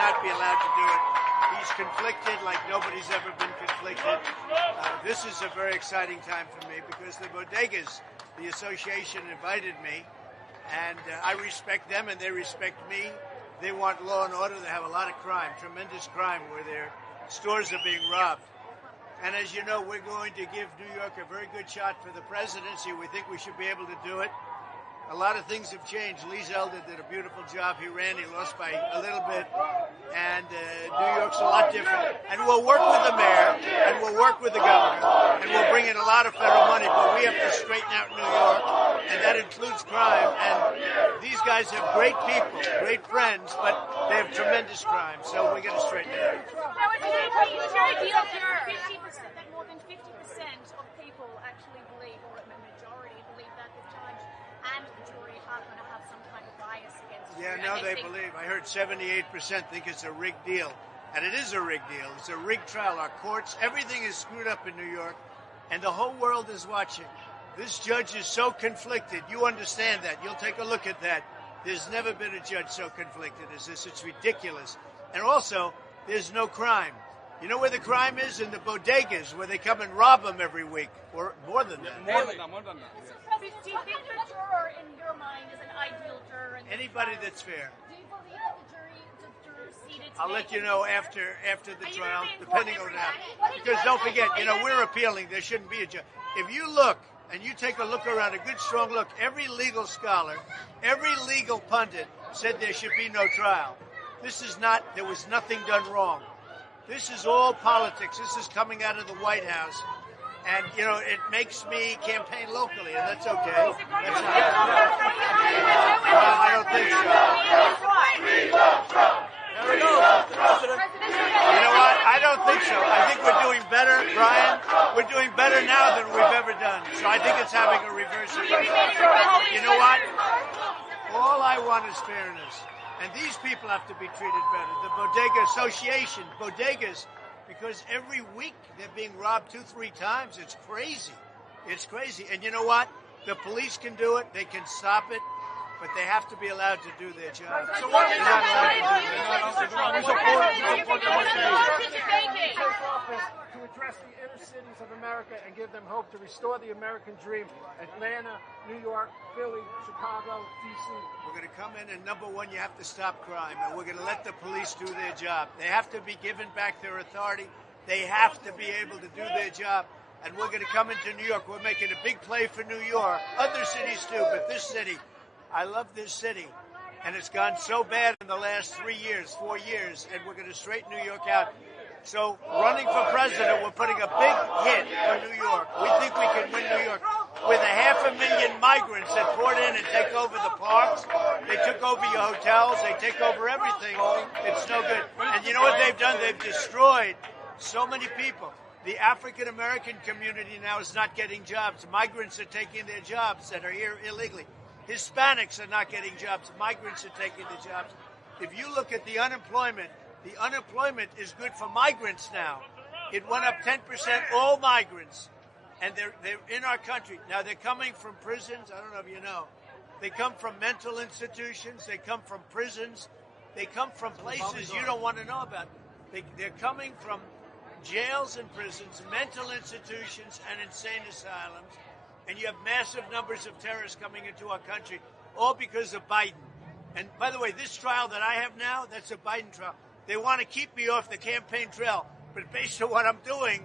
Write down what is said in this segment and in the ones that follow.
not be allowed to do it. He's conflicted like nobody's ever been conflicted. This is a very exciting time for me because the bodegas, the association, invited me, and I respect them and they respect me. They want law and order. They have a lot of crime, tremendous crime, where their stores are being robbed. And as you know, we're going to give New York a very good shot for the presidency. We think we should be able to do it. A lot of things have changed. Lee Zeldin did a beautiful job. He ran, he lost by a little bit. And New York's a lot different. And we'll work with the mayor, and we'll work with the governor, and we'll bring in a lot of federal money, but we have to straighten out New York, and that includes crime. And these guys have great people, great friends, but they have tremendous crime, so we're going to straighten it out. Now, is there a deal here? 50%, that more than 50% of people actually believe, or a majority believe, that the judge and the jury are going to have some kind of bias against you? Yeah, no, they believe. I heard 78% think it's a rigged deal. And it is a rigged deal. It's a rigged trial. Our courts, everything is screwed up in New York, and the whole world is watching. This judge is so conflicted. You understand that. You'll take a look at that. There's never been a judge so conflicted as this. It's ridiculous. And also, there's no crime. You know where the crime is? In the bodegas, where they come and rob them every week, or more than that. More than that. Do you think the juror, in your mind, is an ideal juror? Anybody that's fair. Do you believe that the juror seated? I'll let you know after the trial, depending on that. Because don't forget, we're appealing. There shouldn't be a judge. If you look, and you take a look around, a good strong look, every legal scholar, every legal pundit said there should be no trial. There was nothing done wrong. This is all politics. This is coming out of the White House. And, it makes me campaign locally, and that's okay. Well, I don't think so. There we go. You know what? I don't think so. I think we're doing better, Brian. We're doing better now than we've ever done. So I think it's having a reverse effect. You know what? All I want is fairness. And these people have to be treated better. The Bodega Association, bodegas, because every week they're being robbed 2-3 times. It's crazy. It's crazy. And you know what? The police can do it. They can stop it. But they have to be allowed to do their job. So what is to address the inner cities of America and give them hope, to restore the American dream? Atlanta, New York, Philly, Chicago, D.C. We're going to come in, and number one, you have to stop crime, and we're going to let the police do their job. They have to be given back their authority. They have to be able to do their job. And we're going to come into New York. We're making a big play for New York. Other cities too, but this city, I love this city. And it's gone so bad in the last 4 years, and we're going to straighten New York out. So running for president, we're putting a big hit for New York. We think we can win New York. With 500,000 migrants that poured in and take over the parks, they took over your hotels, they take over everything. It's no good. And you know what they've done? They've destroyed so many people. The African-American community now is not getting jobs. Migrants are taking their jobs that are here illegally. Hispanics are not getting jobs. Migrants are taking the jobs. If you look at the unemployment is good for migrants now. It went up 10%, all migrants. And they're in our country. Now, they're coming from prisons. I don't know if you know. They come from mental institutions. They come from prisons. They come from places you don't want to know about. They're coming from jails and prisons, mental institutions, and insane asylums. And you have massive numbers of terrorists coming into our country, all because of Biden. And by the way, this trial that I have now, that's a Biden trial. They want to keep me off the campaign trail. But based on what I'm doing,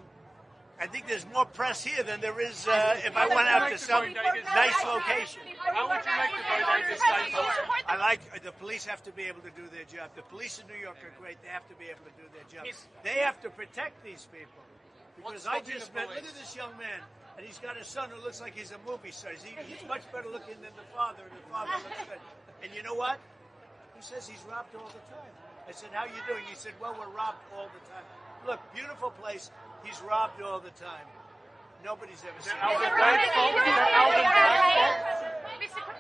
I think there's more press here than there is if I went out to some nice location. How would you make the bodegas safer? I like the police have to be able to do their job. The police in New York are great. They have to be able to do their job. They have to protect these people. Because I just met, look at this young man, and he's got a son who looks like he's a movie star. He's much better looking than the father, and the father looks good. And you know what? He says he's robbed all the time. I said, how you doing? He said, well, we're robbed all the time. Look, beautiful place. He's robbed all the time. Nobody's ever seen it.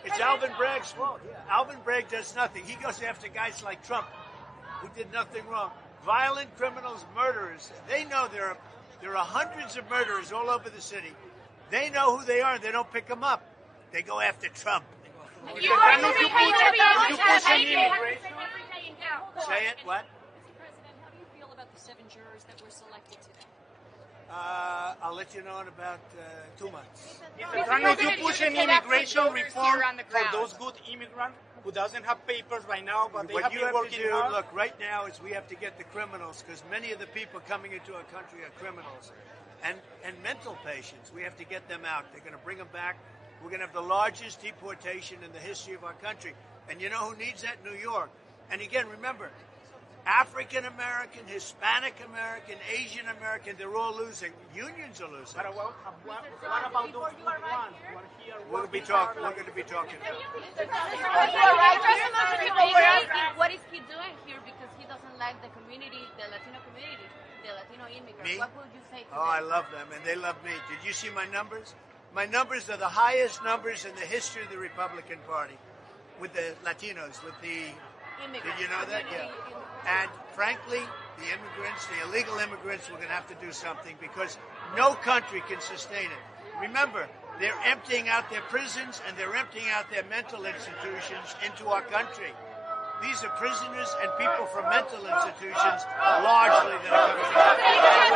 It's Alvin Bragg's fault. Yeah. Alvin Bragg does nothing. He goes after guys like Trump, who did nothing wrong. Violent criminals, murderers. They know there are hundreds of murderers all over the city. They know who they are, and they don't pick them up. They go after Trump. You push Say it, what? were selected today? I'll let you know in about 2 months. Would you push an immigration reform for those good immigrants who doesn't have papers right now, but they What have you been have to working do, hard? look, right now is we have to get the criminals, because many of the people coming into our country are criminals. And mental patients, we have to get them out. They're going to bring them back. We're going to have the largest deportation in the history of our country. And you know who needs that? New York. And again, remember, African American, Hispanic American, Asian American, they're all losing. Unions are losing. What about those good ones who are here? We're going to be talking. We're going to be talking. What is he doing here because he doesn't like the community, the Latino community, the Latino immigrants? Me? What would you say to Oh, I them? love them, and they love me. Did you see my numbers? My numbers are the highest numbers in the history of the Republican Party with the Latinos, with the... Did you know that? Yeah. And frankly, the immigrants, the illegal immigrants, we're going to have to do something because no country can sustain it. Remember, they're emptying out their prisons and they're emptying out their mental institutions into our country. These are prisoners and people from mental institutions largely that are coming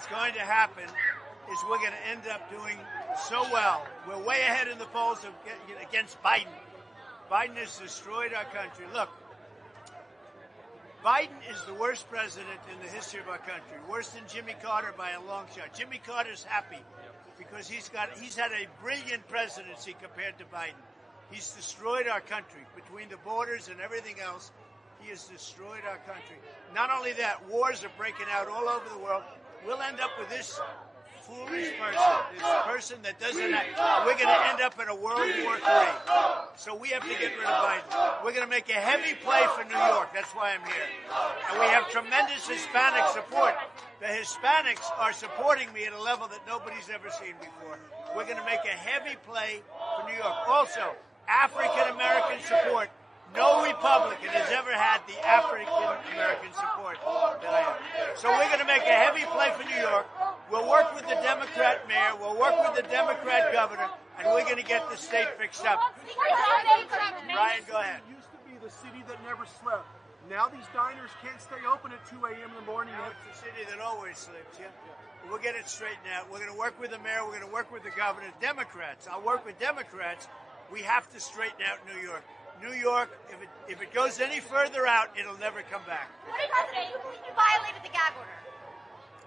what's going to happen is we're going to end up doing so well. We're way ahead in the polls against Biden. Biden has destroyed our country. Look, Biden is the worst president in the history of our country, worse than Jimmy Carter by a long shot. Jimmy Carter's happy because he's had a brilliant presidency compared to Biden. He's destroyed our country between the borders and everything else. He has destroyed our country. Not only that, wars are breaking out all over the world. We'll end up with this foolish person that doesn't have, we're going to end up in a World War III. So we have to get rid of Biden. We're going to make a heavy play for New York. That's why I'm here. And we have tremendous Hispanic support. The Hispanics are supporting me at a level that nobody's ever seen before. We're going to make a heavy play for New York. Also, African-American support. No Republican has ever had the African-American support that I have. So we're going to make a heavy play for New York. We'll work with the Democrat mayor. We'll work with the Democrat governor. And we're going to get the state fixed up. Ryan, go ahead. It used to be the city that never slept. Now these diners can't stay open at 2 a.m. in the morning. Now it's the city that always sleeps, yeah? We'll get it straightened out. We're going to work with the mayor. We're going to work with the governor. Democrats, I'll work with Democrats. We have to straighten out New York. New York, if it goes any further out, it'll never come back. What do you believe you violated the gag order?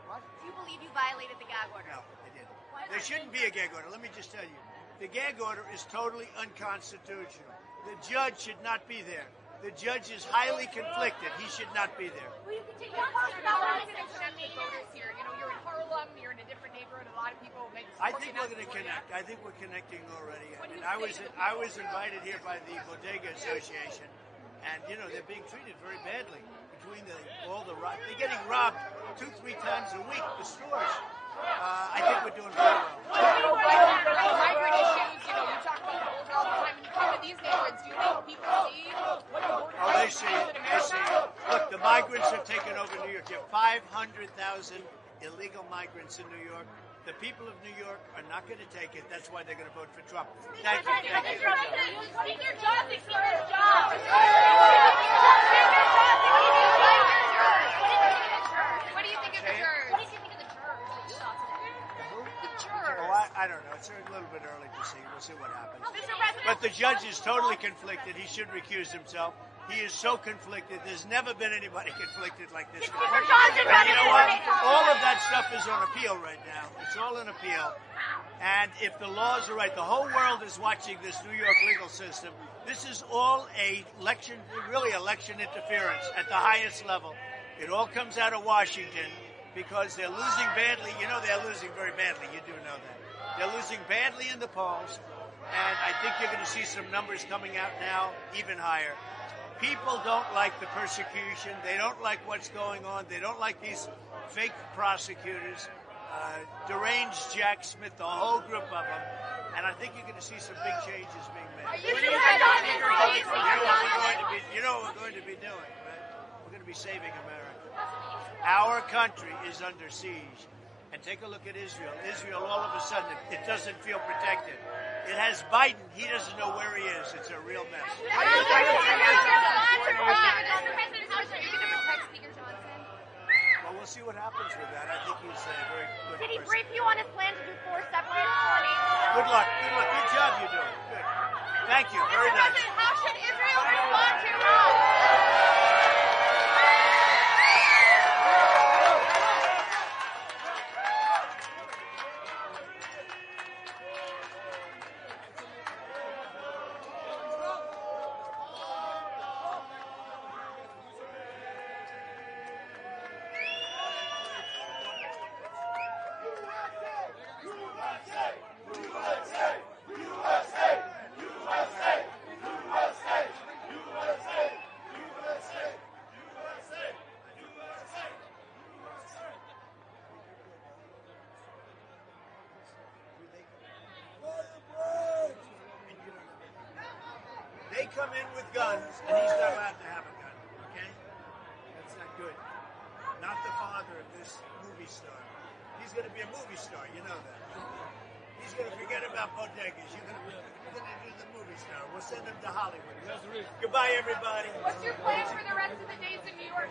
What? Do you believe you violated the gag order? No, I didn't. There shouldn't be a gag order. Let me just tell you. The gag order is totally unconstitutional. The judge should not be there. The judge is highly conflicted. He should not be there. Well, you can take your part about what You're in Harlem, you're in a different neighborhood, a lot of people make I think we're going to connect. I think we're connecting already. And I was invited here by the Bodega Association, and you know they're being treated very badly between they're getting robbed 2-3 times a week. The stores. I think we're doing very well. migrant issues, you talk about the older all the time, and you come to these neighborhoods, do you think people see what the border Oh, they see it. They see it. Look, the migrants have taken over New York. You have 500,000 illegal migrants in New York. The people of New York are not going to take it. That's why they're going to vote for Trump. Thank you. Thank you. Take your job, take your job. What do you think of the jurors? What did you think of the jurors that you saw today? The jurors. Oh, I don't know. It's a little bit early to see. We'll see what happens. Mr. President, But the judge is totally conflicted. He should recuse himself. He is so conflicted. There's never been anybody conflicted like this guy. Speaker Johnson And you know what? running. All of that stuff is on appeal right now. It's all in appeal. And if the laws are right, the whole world is watching this New York legal system. This is all really election interference at the highest level. It all comes out of Washington because they're losing badly. You know they're losing very badly. You do know that. They're losing badly in the polls. And I think you're going to see some numbers coming out now even higher. People don't like the persecution. They don't like what's going on. They don't like these fake prosecutors, deranged Jack Smith, the whole group of them. And I think you're going to see some big changes being made. You know what we're going to be doing, right? We're going to be saving America. Our country is under siege. And take a look at Israel. Israel, all of a sudden, it doesn't feel protected. It has Biden. He doesn't know where he is. It's a real mess. How are you going to protect Speaker Johnson? Well, we'll see what happens with that. I think he's a very good Did he person. brief you on his plan to do 4 separate warnings? Good luck. Good luck. Good job you're doing. Good. Thank you. Very nice. How should Israel respond to Iran? They come in with guns, and he's not allowed to have a gun, okay? That's not good. Not the father of this movie star. He's going to be a movie star, you know that. He's going to forget about bodegas. You're going to do the movie star. We'll send him to Hollywood. Goodbye, everybody. What's your plan for the rest of the days in New York?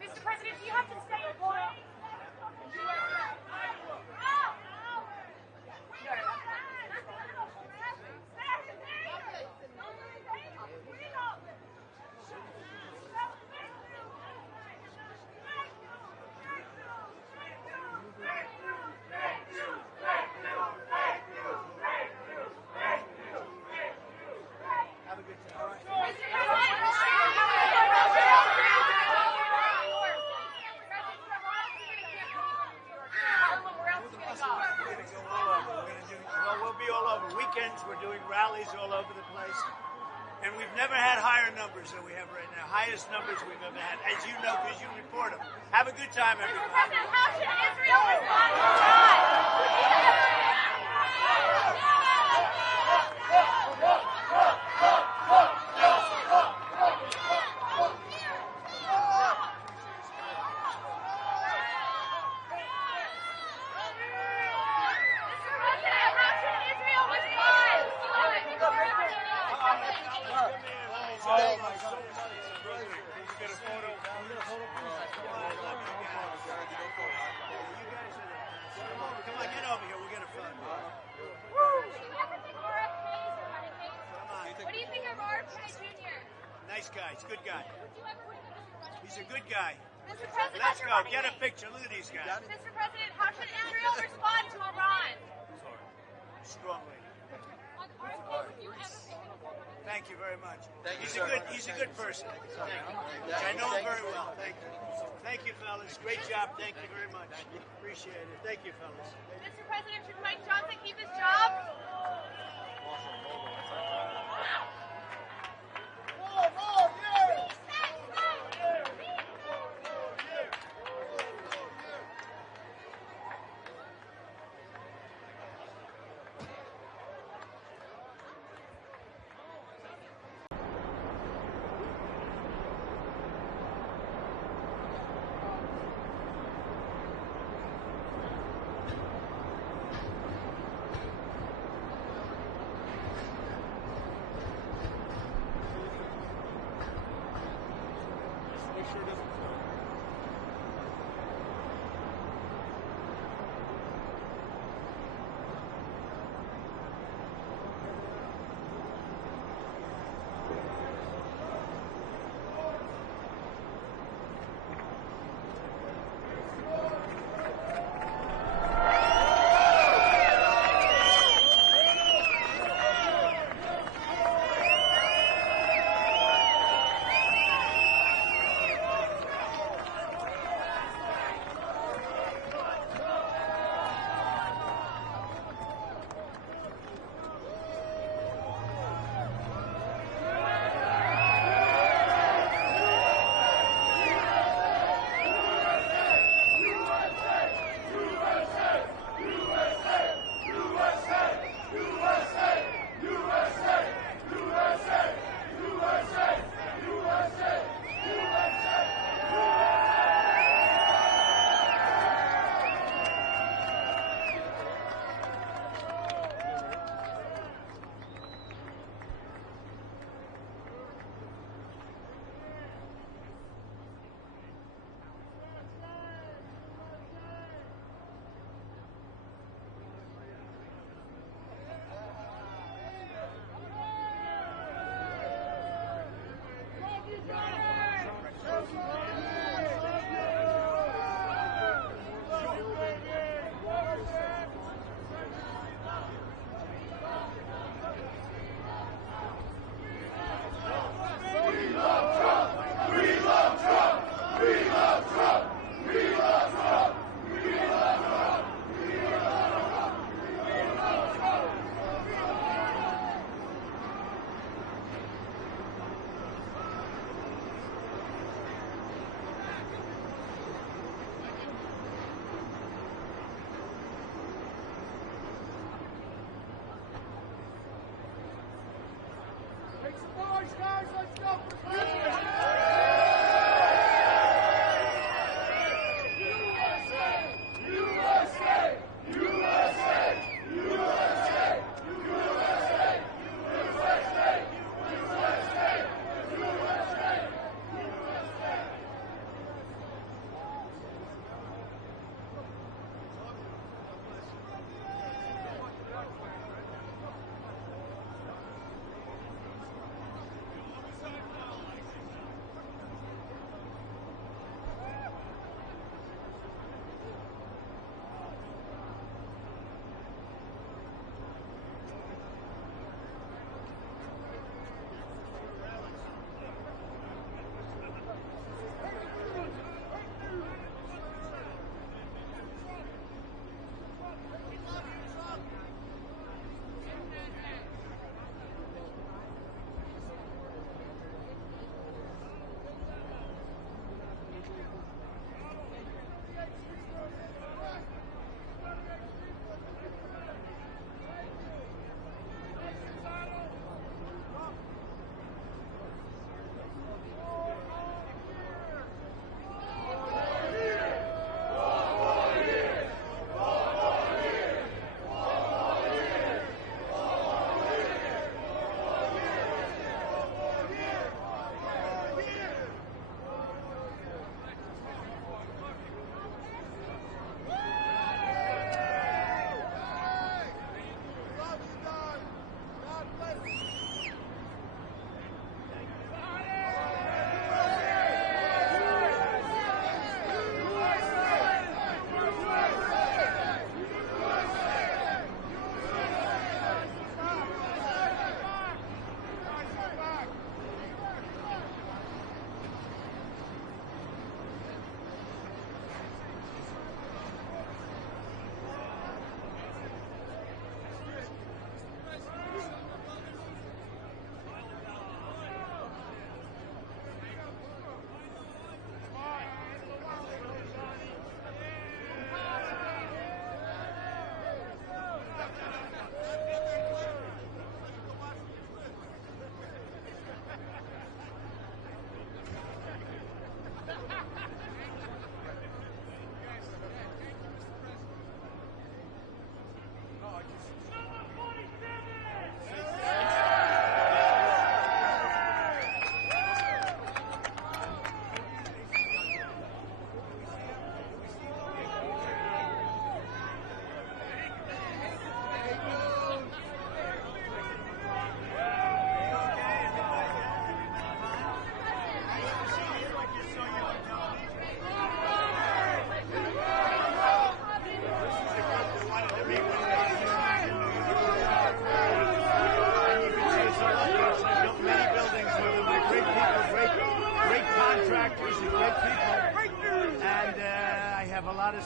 Mr. President, do you have to stay in Florida? Have a good time. We'll be all over. Weekends, we're doing rallies all over the place. And we've never had higher numbers than we have right now. Highest numbers we've ever had, as you know, because you report them. Have a good time, everybody. President, how should Israel respond to Iran? Come on, get over here. We'll get a photo. What do you think of RFK Jr.? Nice guy. He's a good guy. He's a good guy. Mr. President, Let's go. Get a picture. Look at these guys. Mr. President, how should Israel respond to Iran? Strongly. Thank you very much. He's a good person. I know him very well. Thank you. Thank you, fellas. Great job. Thank you very much. Appreciate it. Thank you, fellas. Mr. President, should Mike Johnson keep his job?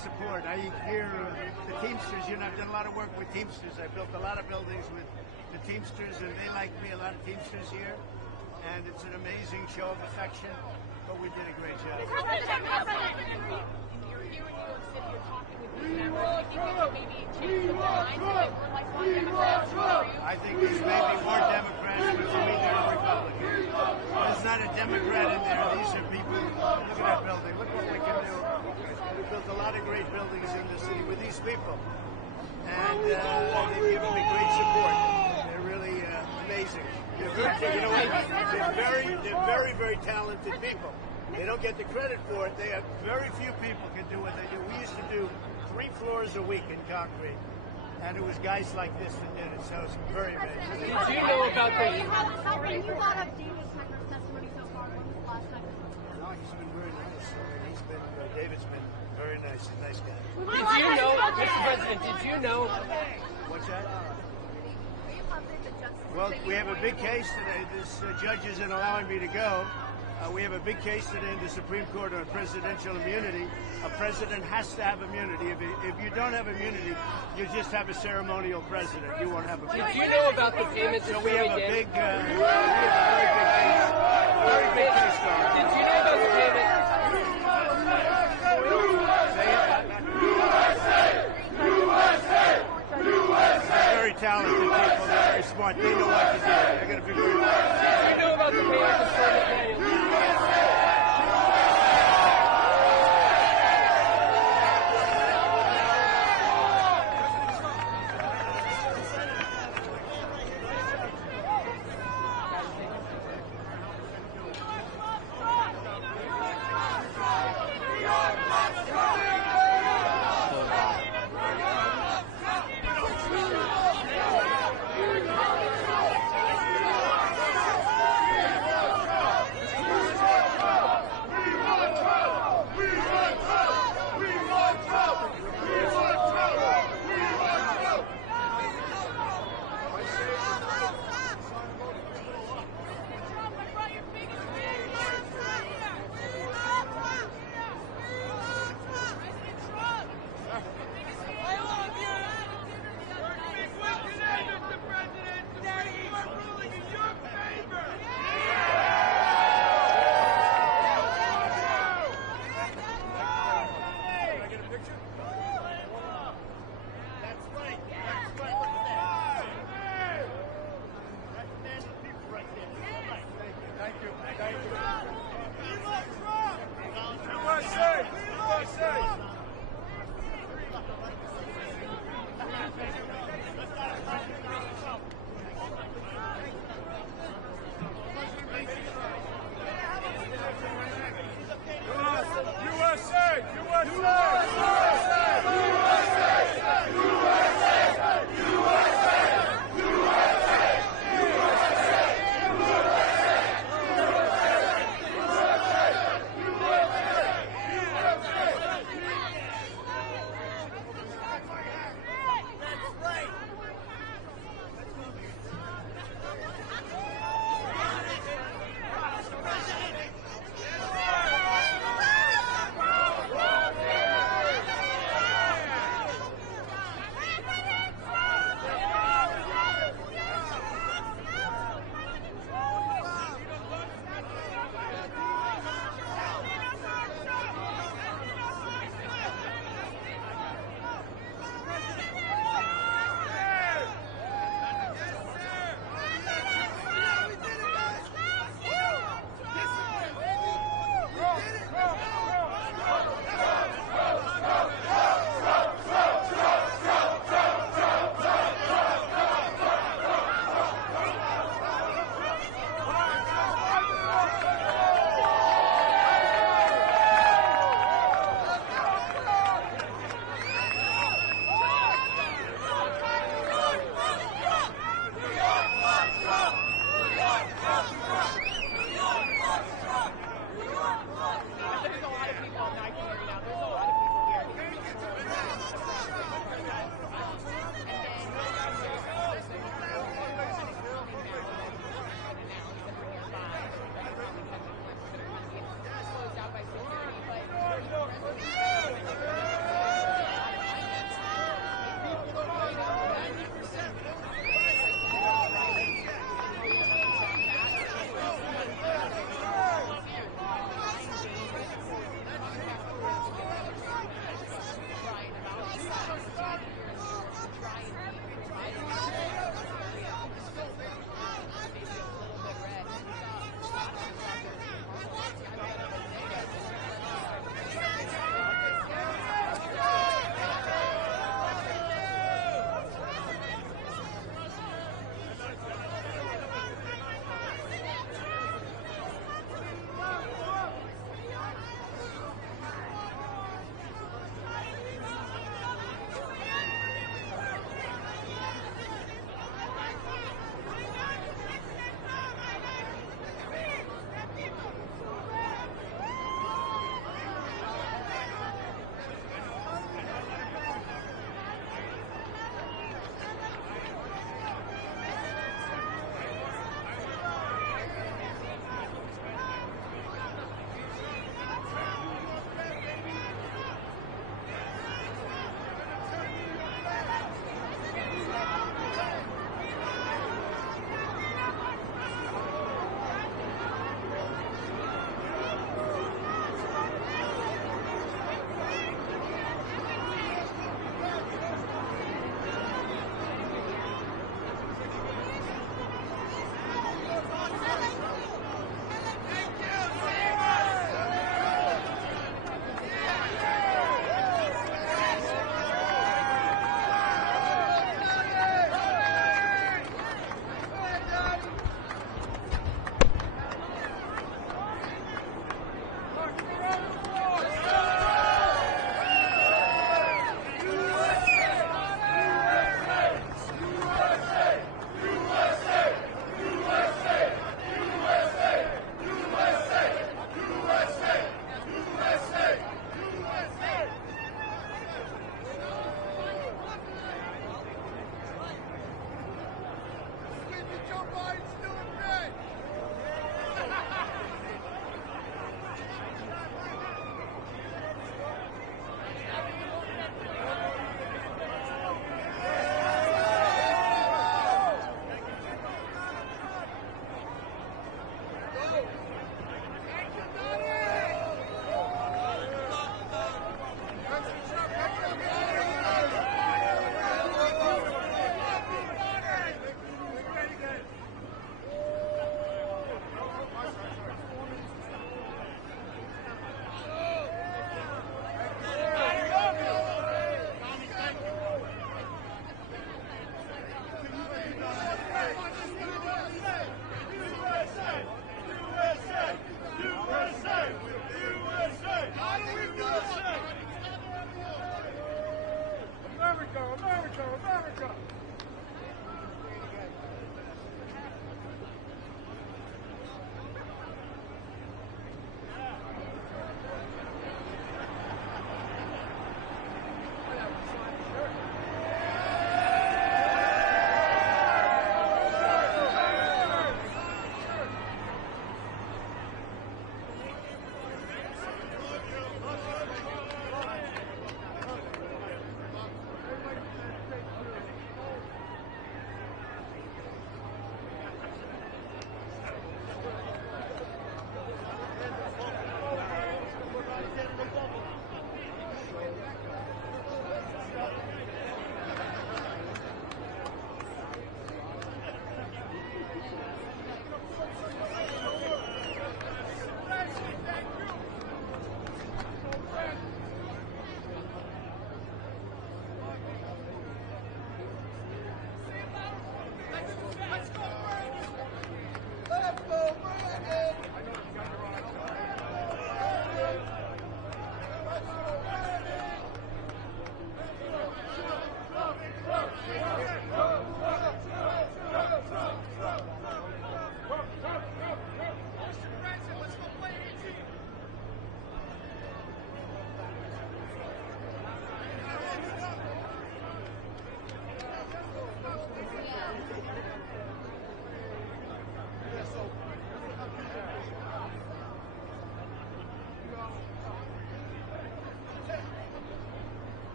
support. I hear the Teamsters, I've done a lot of work with Teamsters. I built a lot of buildings with the Teamsters, and they like me, a lot of Teamsters here. And it's an amazing show of affection, but we did a great job. I think there's maybe more Democrats, but for me they're Republicans. There's not a Democrat in there. These are people. Look at that building. Look what we can do. We built a lot of great buildings in the city with these people, and they've given me great support. They're really amazing. They're good. You know what? They're very, very talented people. They don't get the credit for it. They have very few people can do what they do. We used to do 3 floors a week in concrete, and it was guys like this that did it. So it's very amazing. Did you know about the? You brought up David's testimony so far. When was the last time? No, he's been very nice. He's been David's been very nice. He's a nice guy. Did you know, Mr. President? Did you know? What's that? Well, we have a big case today. This judge isn't allowing me to go. We have a big case today in the Supreme Court on presidential immunity. A president has to have immunity. If you don't have immunity, you just have a ceremonial president. You won't have a president. Did you know about the payments? So we have a big, we have a very big case. Did you know about the payments? USA! USA! USA! USA! Very talented people. They're very smart. They know what to do. They're going to be very good. You know about the payment to Stormy Daniels.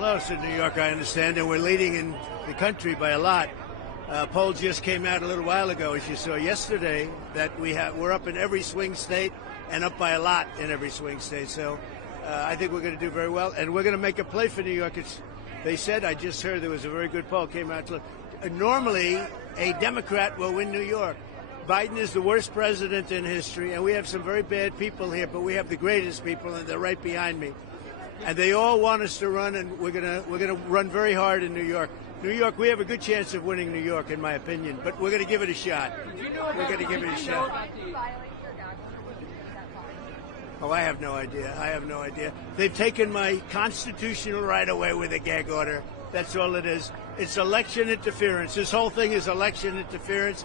close in New York, I understand, and we're leading in the country by a lot. Poll just came out a little while ago, as you saw yesterday, that we're up in every swing state and up by a lot in every swing state. So I think we're going to do very well, and we're going to make a play for New York. They said, I just heard there was a very good poll came out. Normally, a Democrat will win New York. Biden is the worst president in history, and we have some very bad people here, but we have the greatest people, and they're right behind me. And they all want us to run, and we're gonna run very hard in New York. New York, we have a good chance of winning New York, in my opinion, but we're going to give it a shot. We're going to give it a shot. Oh, I have no idea. I have no idea. They've taken my constitutional right away with a gag order. That's all it is. It's election interference. This whole thing is election interference.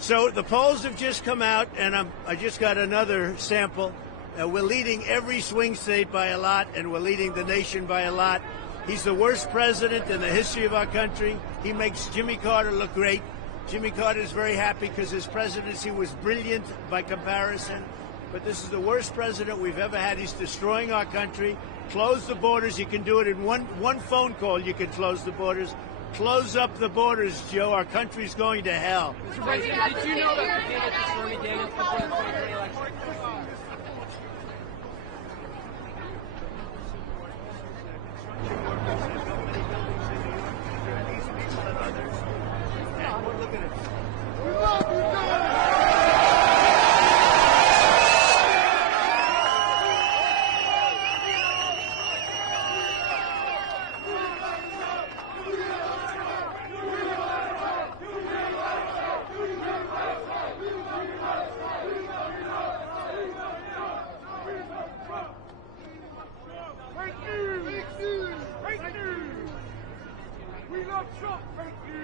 So the polls have just come out, and I just got another sample. We're leading every swing state by a lot, and we're leading the nation by a lot. He's the worst president in the history of our country. He makes Jimmy Carter look great. Jimmy Carter is very happy because his presidency was brilliant by comparison. But this is the worst president we've ever had. He's destroying our country. Close the borders. You can do it in one phone call. You can close the borders. Close up the borders, Joe. Our country's going to hell. Mr. President, did you know that the candidates are Stormy Daniels before the 2020 election?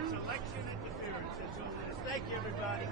It's election interference. That's all it is. Thank you, everybody.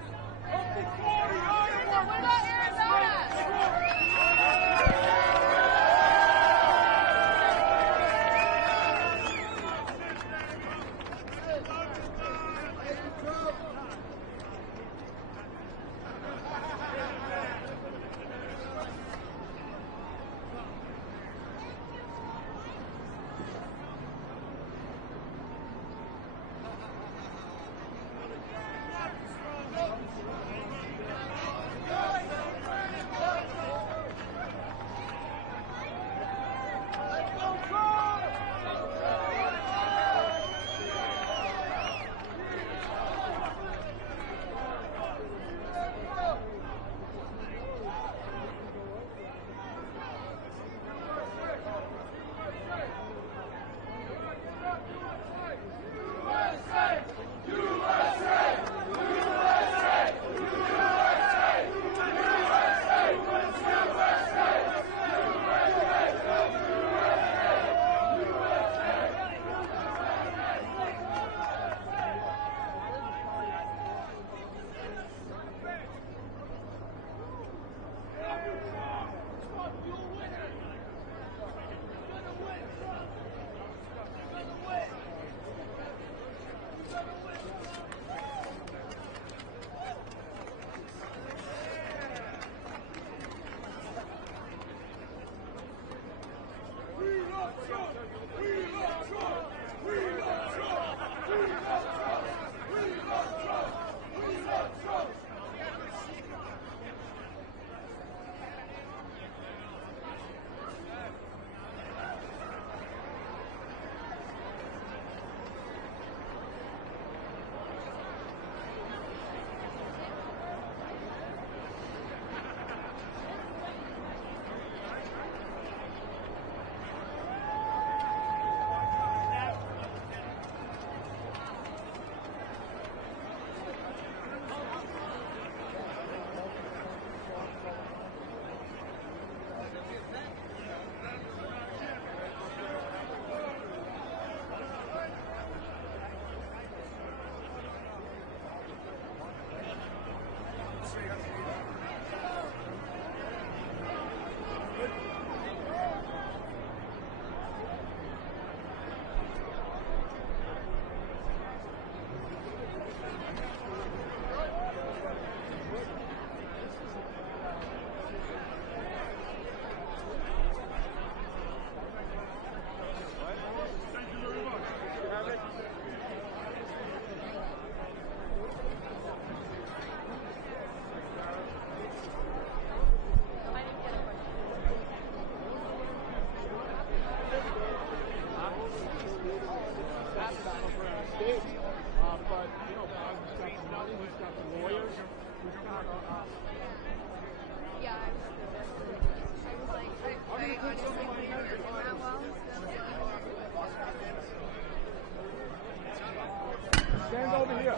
over here.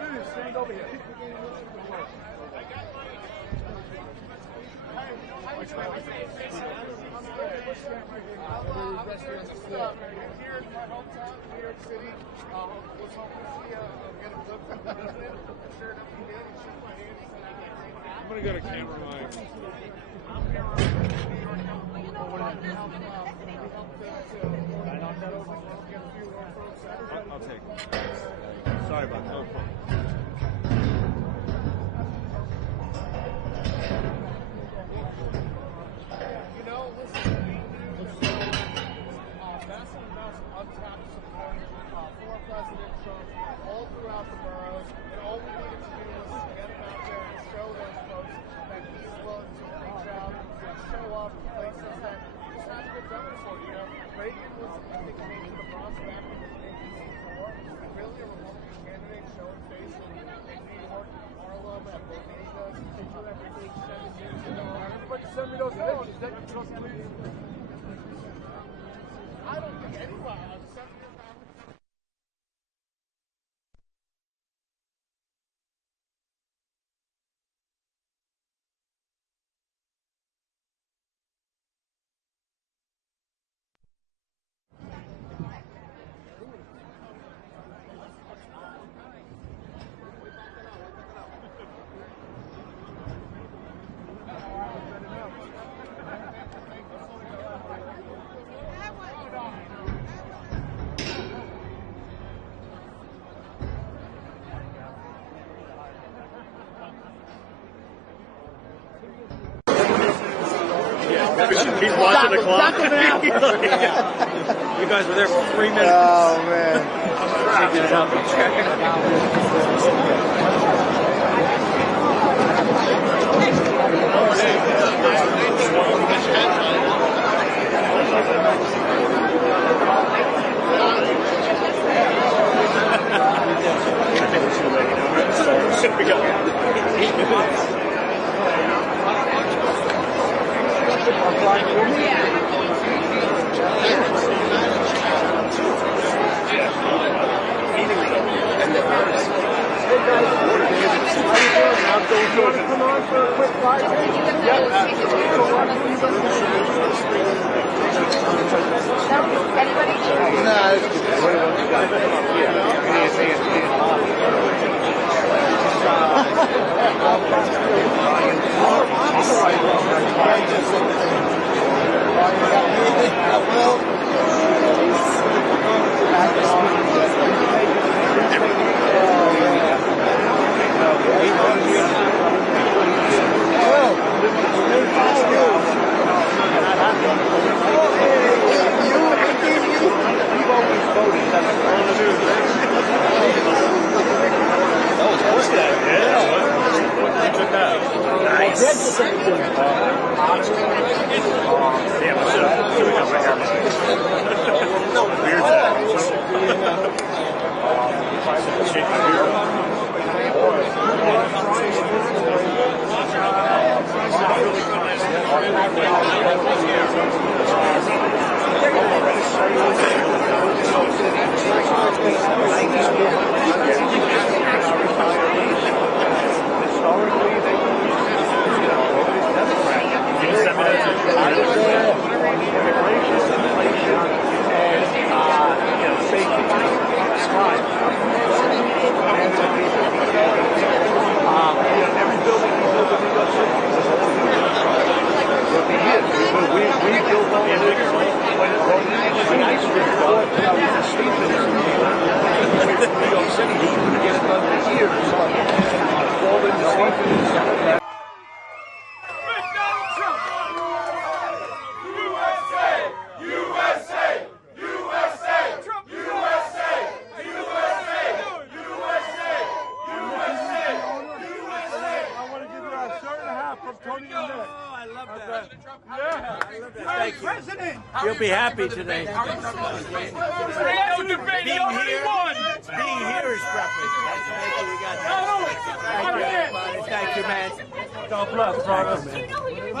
Dude, stand over here. Here in my hometown, New York City, was hoping to see get a clip from the president. Sure enough, he did. He shook my hand. I'm gonna go to camera line. I'll take it. Sorry about that. No problem. You know, listen, massive amounts of untapped support for President Trump all throughout the boroughs. And all we needed to do was get him out there and show those folks that he's willing to reach out and show up in places that just haven't been done before. You know, Reagan was, I think, making the Bronx back in 1964. And really a Republican candidate showing face in New York, Harlem, at bodegas, everything 7 years ago. Everybody send me those pictures. Take your trust, please. I don't think anybody on 7 years ago. He's watching the clock. You guys were there for 3 minutes. Oh, man. Check it out. We got 8 minutes. Come on for a quick ride. You'll be happy today. Being here is breakfast. Thank you. You got that. Thank you, everybody. Thank you, man. God bless, brother.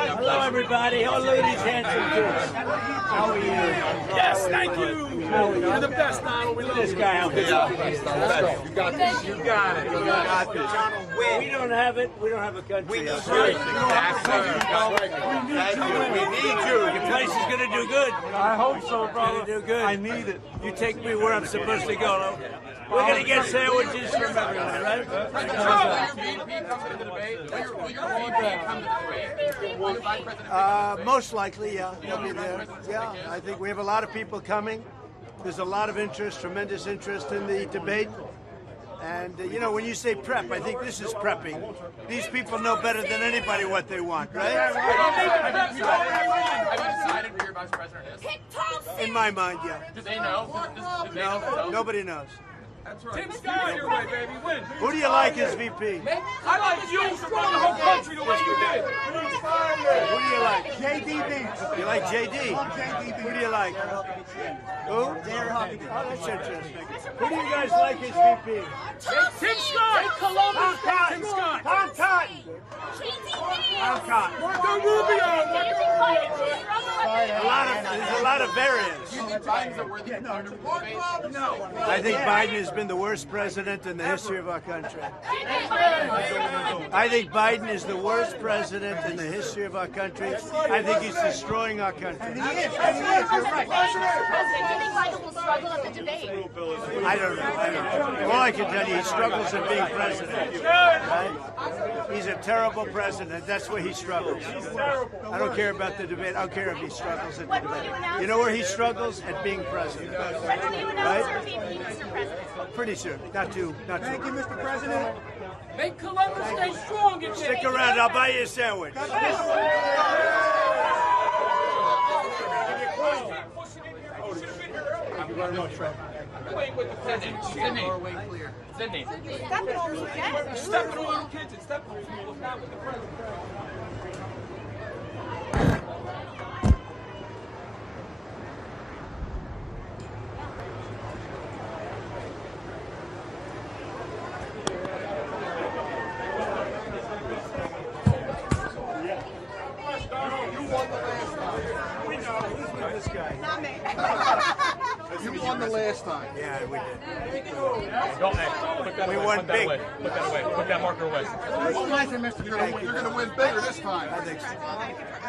Hello, everybody. Oh, look at these handsome kids. How are you? Yes, thank you. You're the best, Donald. We love This guy out there. You got this. You got it. You got this. We don't have it. We don't have a country. We need That's you. right. We need you. Your place is going to do good. I hope so, brother. Do good. I need it. You take me where I'm supposed to go. We're going to get sandwiches from everywhere, right? Most likely, yeah. He'll be there. Yeah, I think we have a lot of people coming. There's a lot of interest, tremendous interest in the debate. And, you know, when you say prep, I think this is prepping. These people know better than anybody what they want, right? Have you decided who your vice president is? In my mind, yeah. Do they know? No, nobody knows. That's right. Tim Scott your way, baby. Win. Who do you like as VP? I like you to run the whole country the way you did. Who do you like? JDB. You like JD? JDB. Who do you like? Who? Oh, that's interesting. Who do you guys like as VP? Tim Scott. Tom Cotton. Tim Scott. Tom Cotton. Tom Cotton. Marco Rubio. There's a lot of variants. I think Biden has been the worst president in the history of our country. I think Biden is the worst president in the history of our country. I think he's destroying our country. Do you think Biden will struggle at the debate? I don't know. All I can tell you, he struggles at being president. Right? He's a terrible president. That's where he struggles. I don't care about the debate. I don't care if he struggles at the debate. You know where he struggles? At being president. When will you announce your VP, Mr. President? Pretty soon. Not too. Thank you, Mr. President. Make Columbus stay strong. Stick around. I'll buy you a sandwich. Thank you very much, Frank. Sydney. Stepping on little kids and stepping on people. Not with the president. This guy. Not me. You won the last time. Yeah, we did. Don't, hey, put that We away. won Put that big. away. Put that away. Put that marker away. You're going to win bigger this time. I think so.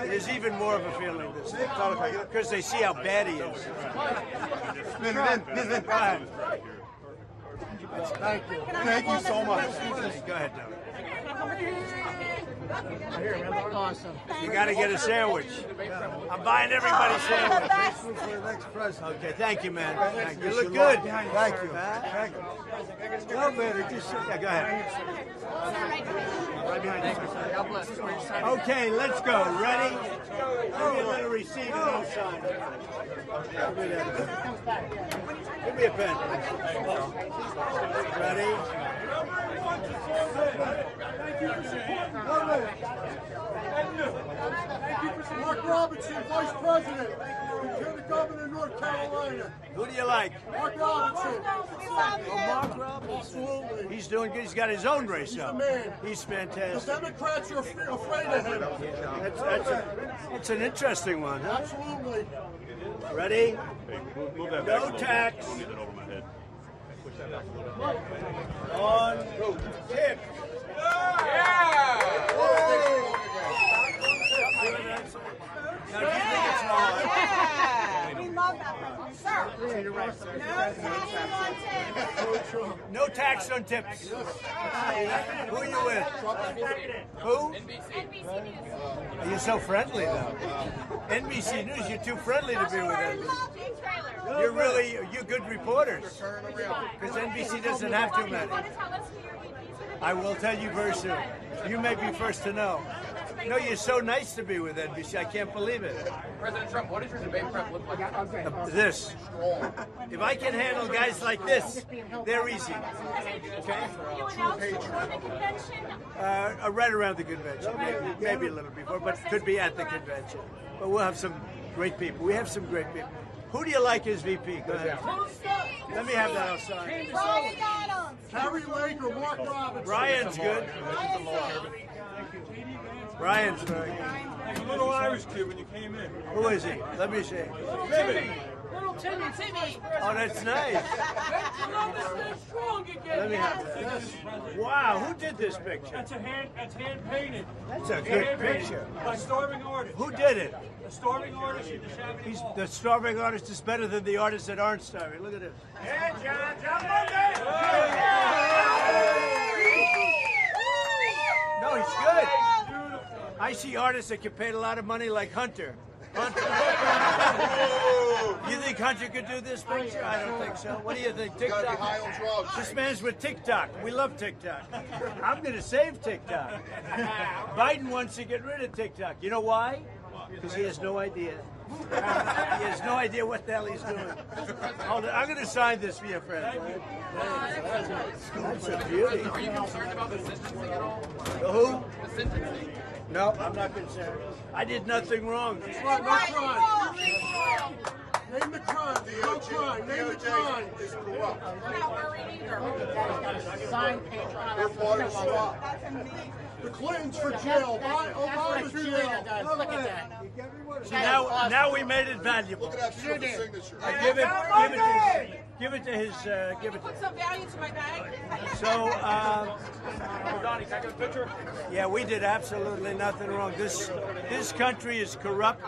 There's even more of a feeling this time. Because they see how bad he is. Vin. Go ahead. Thank you. Thank you so much. Go ahead, Doug. Awesome. You got to get a sandwich. I'm buying everybody sandwiches. For the next president. Okay, thank you, man. Thank you. You look good. Thank you. Thank you. No, man, yeah, go ahead. Right behind you. Okay, let's go. Ready? Give me a little receipt and I'll sign it. Give me a pen. Ready? Mark Robinson, Vice President, Lieutenant Governor of North Carolina. Who do you like? Mark Robinson. Mark Robinson. He's doing good. He's got his own race up. He's The fantastic. Democrats are afraid of him. That's an interesting one, huh? Absolutely. Ready? Move that No tax. Don't get that over my head. On tip. Now, do you think it's wrong? We love that, sir. No tax on tips. Who are you with? Who? NBC You're so friendly, though. NBC News, you're too friendly to be with NBC. You're good reporters. Because NBC doesn't have too many. I will tell you very soon. You may be first to know. No, you're so nice to be with NBC. I can't believe it. President Trump, what does your debate prep look like? This. If I can handle guys like this, they're easy. Okay? You announced before the convention. Right around the convention. Maybe a little before, but could be at the convention. But we'll have some great people. We have some great people. Who do you like as VP? Go ahead. Let me have that outside. Ryan Donalds. Harry Lake or Mark Robinson? Brian's good. Brian's very good. Like a little Irish kid when you came in. Who is he? Let me see. Timmy. Little Timmy. Oh, that's nice. Strong again. Let me have that. Wow, who did this picture? That's hand painted. That's a good picture. By starving artists. Who did it? The starving artist in the shabby. The starving artist is better than the artists that aren't starving. Look at this. Hey, John Monday! No, he's good. I see artists that get paid a lot of money like Hunter. You think Hunter could do this picture? I don't think so. What do you think? TikTok? This man's with TikTok. We love TikTok. I'm going to save TikTok. Biden wants to get rid of TikTok. You know why? Because he has no idea. He has no idea what the hell he's doing. Hold on. I'm going to sign this for your friend. That's a beauty. Are you concerned about the sentencing at all? Who? The sentencing. No, I'm not concerned. I did nothing wrong. No crime. Name the crime. No crime. Name the crime. We're not worried either. Sign page on We're part of SWAT. The Clintons for jail. Obama's jail. Look at that. So now we made it valuable. Look at that stupid signature. Give it to his. Give it. Put some value to my bag. So, Donnie, can I get a picture? yeah, we did absolutely nothing wrong. This country is corrupt,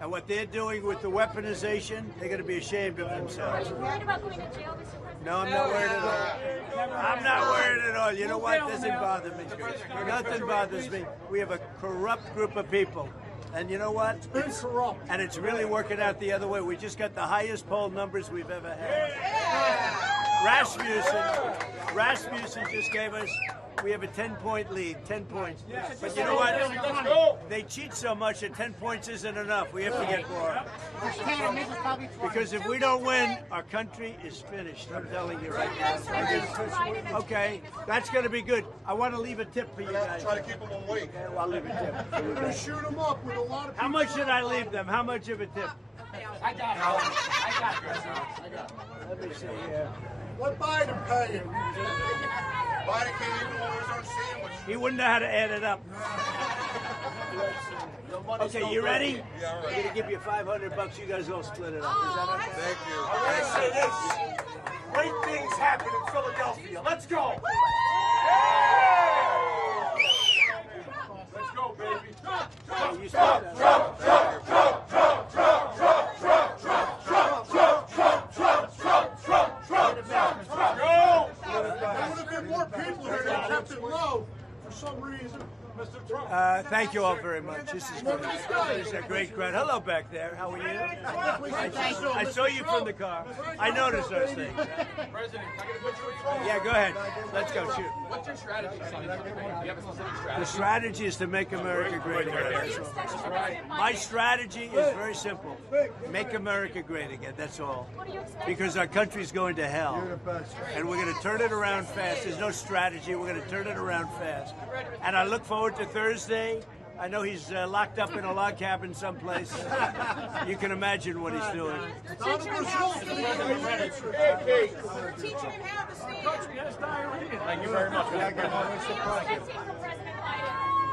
and what they're doing with the weaponization, they're going to be ashamed of themselves. Are you worried about going to jail, Mr. President? No, I'm not worried at all. I'm not worried at all. You know what? Doesn't bother me. Nothing bothers me. We have a corrupt group of people. And you know what? It's corrupt. And it's really working out the other way. We just got the highest poll numbers we've ever had. Rasmussen just gave us, we have a 10-point lead, 10 points. But you know what? They cheat so much that 10 points isn't enough. We have to get more. Because if we don't win, our country is finished. I'm telling you right now. Okay, that's going to be good. I want to leave a tip for you guys. Try to keep them awake. Okay, well, I'll leave a tip. We're going to shoot them up with a lot of How much should I leave them? How much of a tip? I got it. Let me see here. What Biden paying? Biden can't even order his own sandwich. He wouldn't know how to add it up. Okay, you ready? Yeah, all right. I'm going to give you $500. You guys all split it up. Is that okay? Thank you. I'm going to say this. Great things happen in Philadelphia. Let's go. Let's go, baby. You split it up. There would have been more people here that kept it low for some reason. Mr. Trump. Thank you all very much. This is great. This is a great crowd. Hello back there. How are you? I saw you from the car. I noticed those things. President, can I get a picture with you? Yeah, go ahead. Let's go shoot. What's your strategy, son? Do you have a specific strategy? The strategy is to make America great again. That's all. My strategy is very simple. Make America great again. That's all. Because our country's going to hell. And we're going to turn it around fast. There's no strategy. We're going to turn it around fast. And I look forward to Thursday. I know he's locked up in a log cabin someplace. You can imagine what he's doing. Not in Brazil. Teaching him how to see. Thank you very much.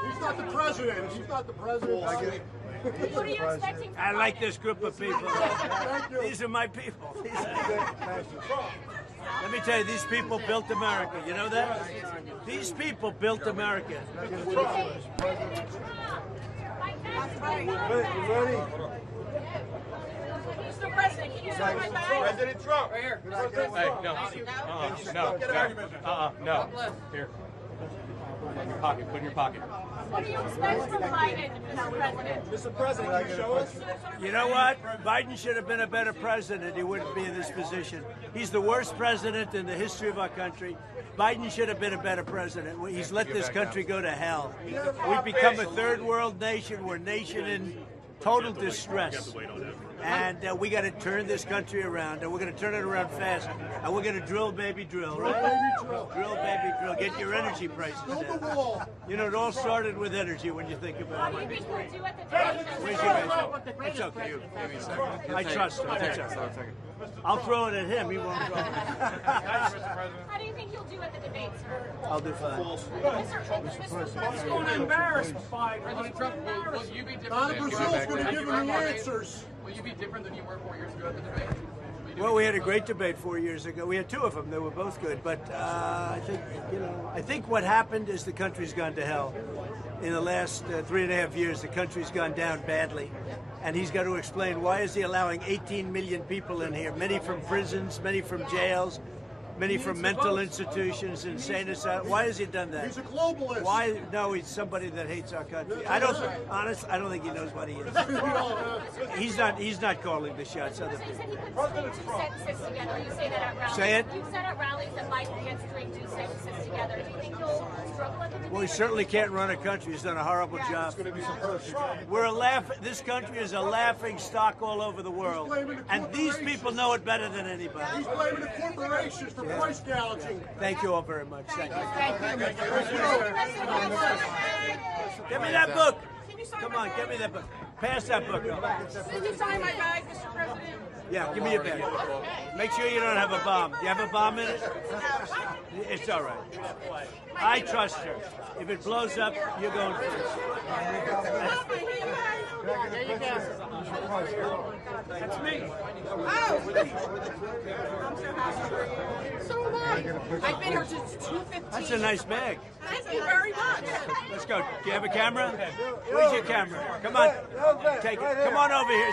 He's not the president. He's not the president. What are you expecting? I like this group of people. These are my people. Let me tell you, these people built America. You know that? These people built America. Mr. President, can you sign my bag? President Trump. Right here. Hey, no. Here. Put in your pocket. Put in your pocket. What do you expect from Biden, Mr. President? Mr. President, can you show us? You know what? Biden should have been a better president. He wouldn't be in this position. He's the worst president in the history of our country. Biden should have been a better president. He's let this country go to hell. We've become a third world nation. We're a nation in total distress. And we got to turn this country around, and we're going to turn it around fast. And we're going to drill, baby, drill, right? Drill, baby, drill. Get your energy prices down. You know, it all started with energy when you think about it. What do you think we'll do at the debate? Where's your base? It's okay. Give me a second. I trust him. That's okay. I'll throw it at him. He won't throw it. How do you think you'll do at the debate, sir? I'll do fine. He's going to embarrass Biden. President Trump, will you be different? Donna Brazil's going to give him the answers. Will you be different than you were 4 years ago at the debate? Well, we had a great debate 4 years ago. We had two of them. They were both good. But I think what happened is the country's gone to hell. In the last 3.5 years, the country's gone down badly. And he's got to explain why is he allowing 18 million people in here, many from prisons, many from jails, many from mental institutions, insane asylums. Why has he done that? He's a globalist. Why? No, he's somebody that hates our country. I don't think he knows what he is. He's not calling the shots. Other So you said people. he puts two sentences together. You say that at rallies. Say it. You said at rallies that Biden gets doing two sentences together. Do you think he'll struggle at the debate? Well, he certainly can't run a country. He's done a horrible job. We're This country is a laughing stock all over the world, and these people know it better than anybody. He's blaming the corporations for price gouging. Thank you all very much. Thank you. Thank Give me that book. Come on, give me that book. Pass that book. Can you sign my bag, Mr. President? Yeah, give me your bag. Make sure you don't have a bomb. Do you have a bomb in it? It's all right. I trust her. If it blows up, you're going first. There you go. That's me. Oh! I'm so happy. So am I. I've been here since 2:15. That's a nice bag. Thank you very much. Let's go. Do you have a camera? Where's your camera? Come on. Take it. Come on over here.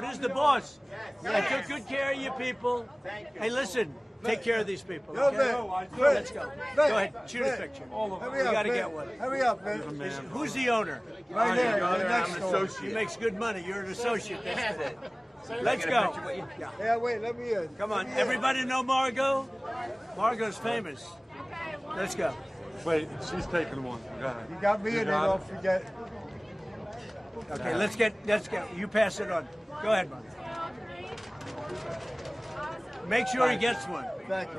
This is the boss. Yeah, take good care of you people. Hey, listen. Take care of these people. Okay? Let's go. Go ahead. Shoot a picture. We got to get one. Hurry up, man. Who's the owner? Right there. I'm an associate. He makes good money. You're an associate. That's it. Let's go. Yeah, wait, let me in. Come on. Everybody know Margot? Margot's famous. Let's go. Wait, she's taking one. Go ahead. You got me in there, don't forget. Okay, let's get. You pass it on. Go ahead, Margot. Make sure he gets one.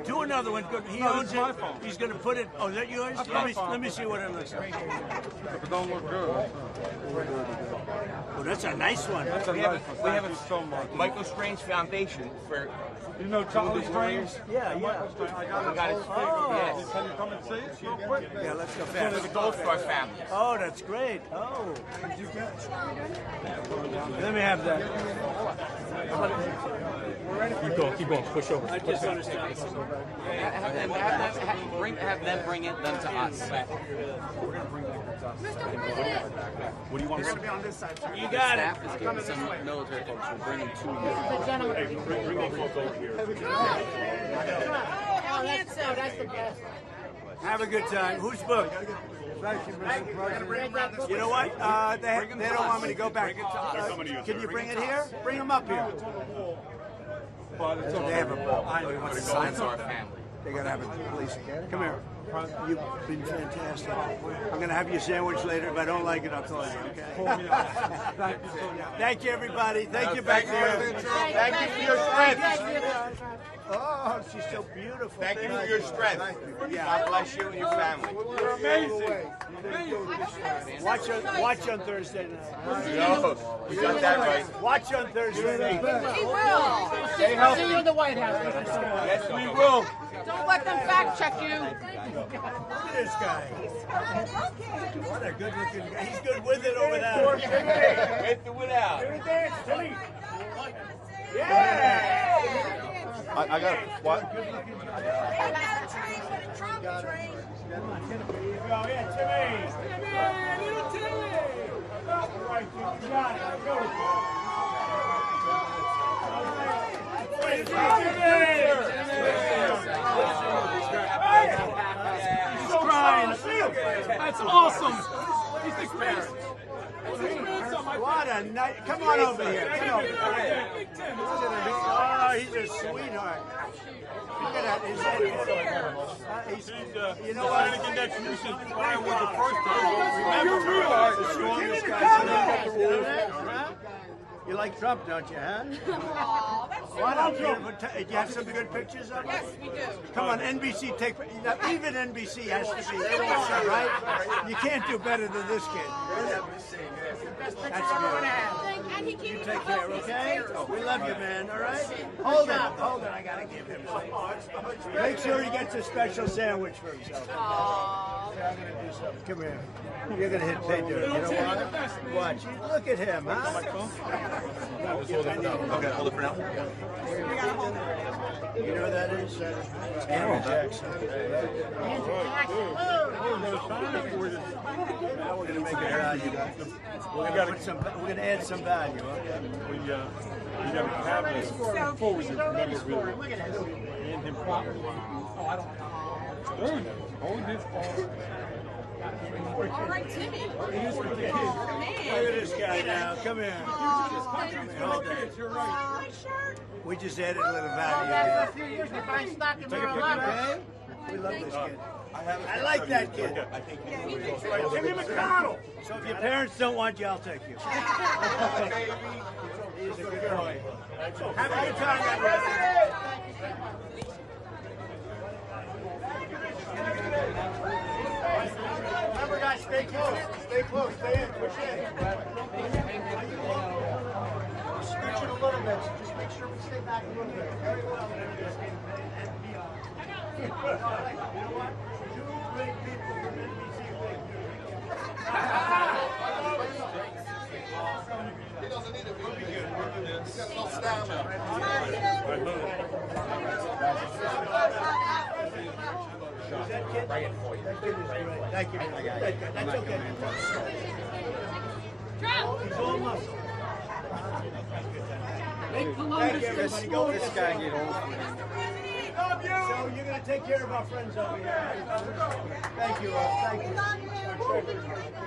Do another one. He owns it. He's going to put it. Oh, is that yours? Let me see what it looks like. If it don't look good. Oh, that's a nice one. We have a Michael Strange Foundation for. You know Charlie Strange? Yeah. I got it. Yes. Can you come and see it real quick? Yeah, let's go For fast. the Goldfar family. Oh, that's great. Oh. Let me have that. Keep going. Push over. I just understand. Have them bring them to us. What do you want to Be on this side. You got it. Staff is getting some military folks. We'll bring them to you. bring those folks over here? That's the best. Have a good time. Whose book? Thank you, Mr. President. You know what? They don't want me to go back. Can you bring it here? Bring them up here. They have a ball. Signs our family. They gotta have a police. Come here. You've been fantastic. I'm gonna have you a sandwich later. If I don't like it, I'll tell you. Okay. Thank you, everybody. Thank you back there. Thank you for your strength. Oh, she's so beautiful. Thank you for your strength. God bless you and your family. You're amazing. Watch on Thursday night. No, we got that right. Watch on Thursday night. We will. Stay healthy. See you in the White House. Yes, we will. Don't let them fact check you. Look at this guy. What a good looking guy. He's good with it over there. With or without. Yeah. I got it. What? That's awesome. He's the greatest. What a night. Come on over here. Come over here. Oh, he's a sweetheart. Look at that. You know what? Brian was the first time. Remember, the strongest guy. You like Trump, don't you, huh? Aw, that's so Why don't cute. you? Do you have some good pictures of him? Yes, we do. Come on, NBC, take. Even NBC has to be. Right? You can't do better than this kid. Best picture That's I'm good. going to have. And he You keeps take care, okay? We love you, man. All right? Hold it. Hold it. I gotta give him some. Make sure he gets a special sandwich for himself. Aw. I'm gonna do something. Come here. You're gonna hit pay dirt. You know what? Watch. Look at him, huh? Okay, hold it for now. You know who that is? Andrew Jackson. Now we're gonna make it value. We're gonna add some value. Okay? We got a cabinet before we get members with and him properly. Oh, I don't know. Dude, hold his phone. All right, Timmy. Look at this guy now. Come here. Hold that. We just added a little value. For a few years, we're buying stock in marijuana. Okay? We love this kid. I like that kid. Timmy McDonald. So if your parents don't want you, I'll take you. He's a good boy. Have a good time, everybody. Remember, guys, stay close. Stay close. Stay in. Push in. Scooch it a little bit. So just make sure we stay back a little bit. Very well. You know what? Two great people from NBC. He doesn't need to be. He's got enough stamina. That kid is great. Thank you. That's okay. He's all muscle. Thank you, everybody. Go this guy get old. So you're going to take care of our friends over here. Thank you all. Thank you.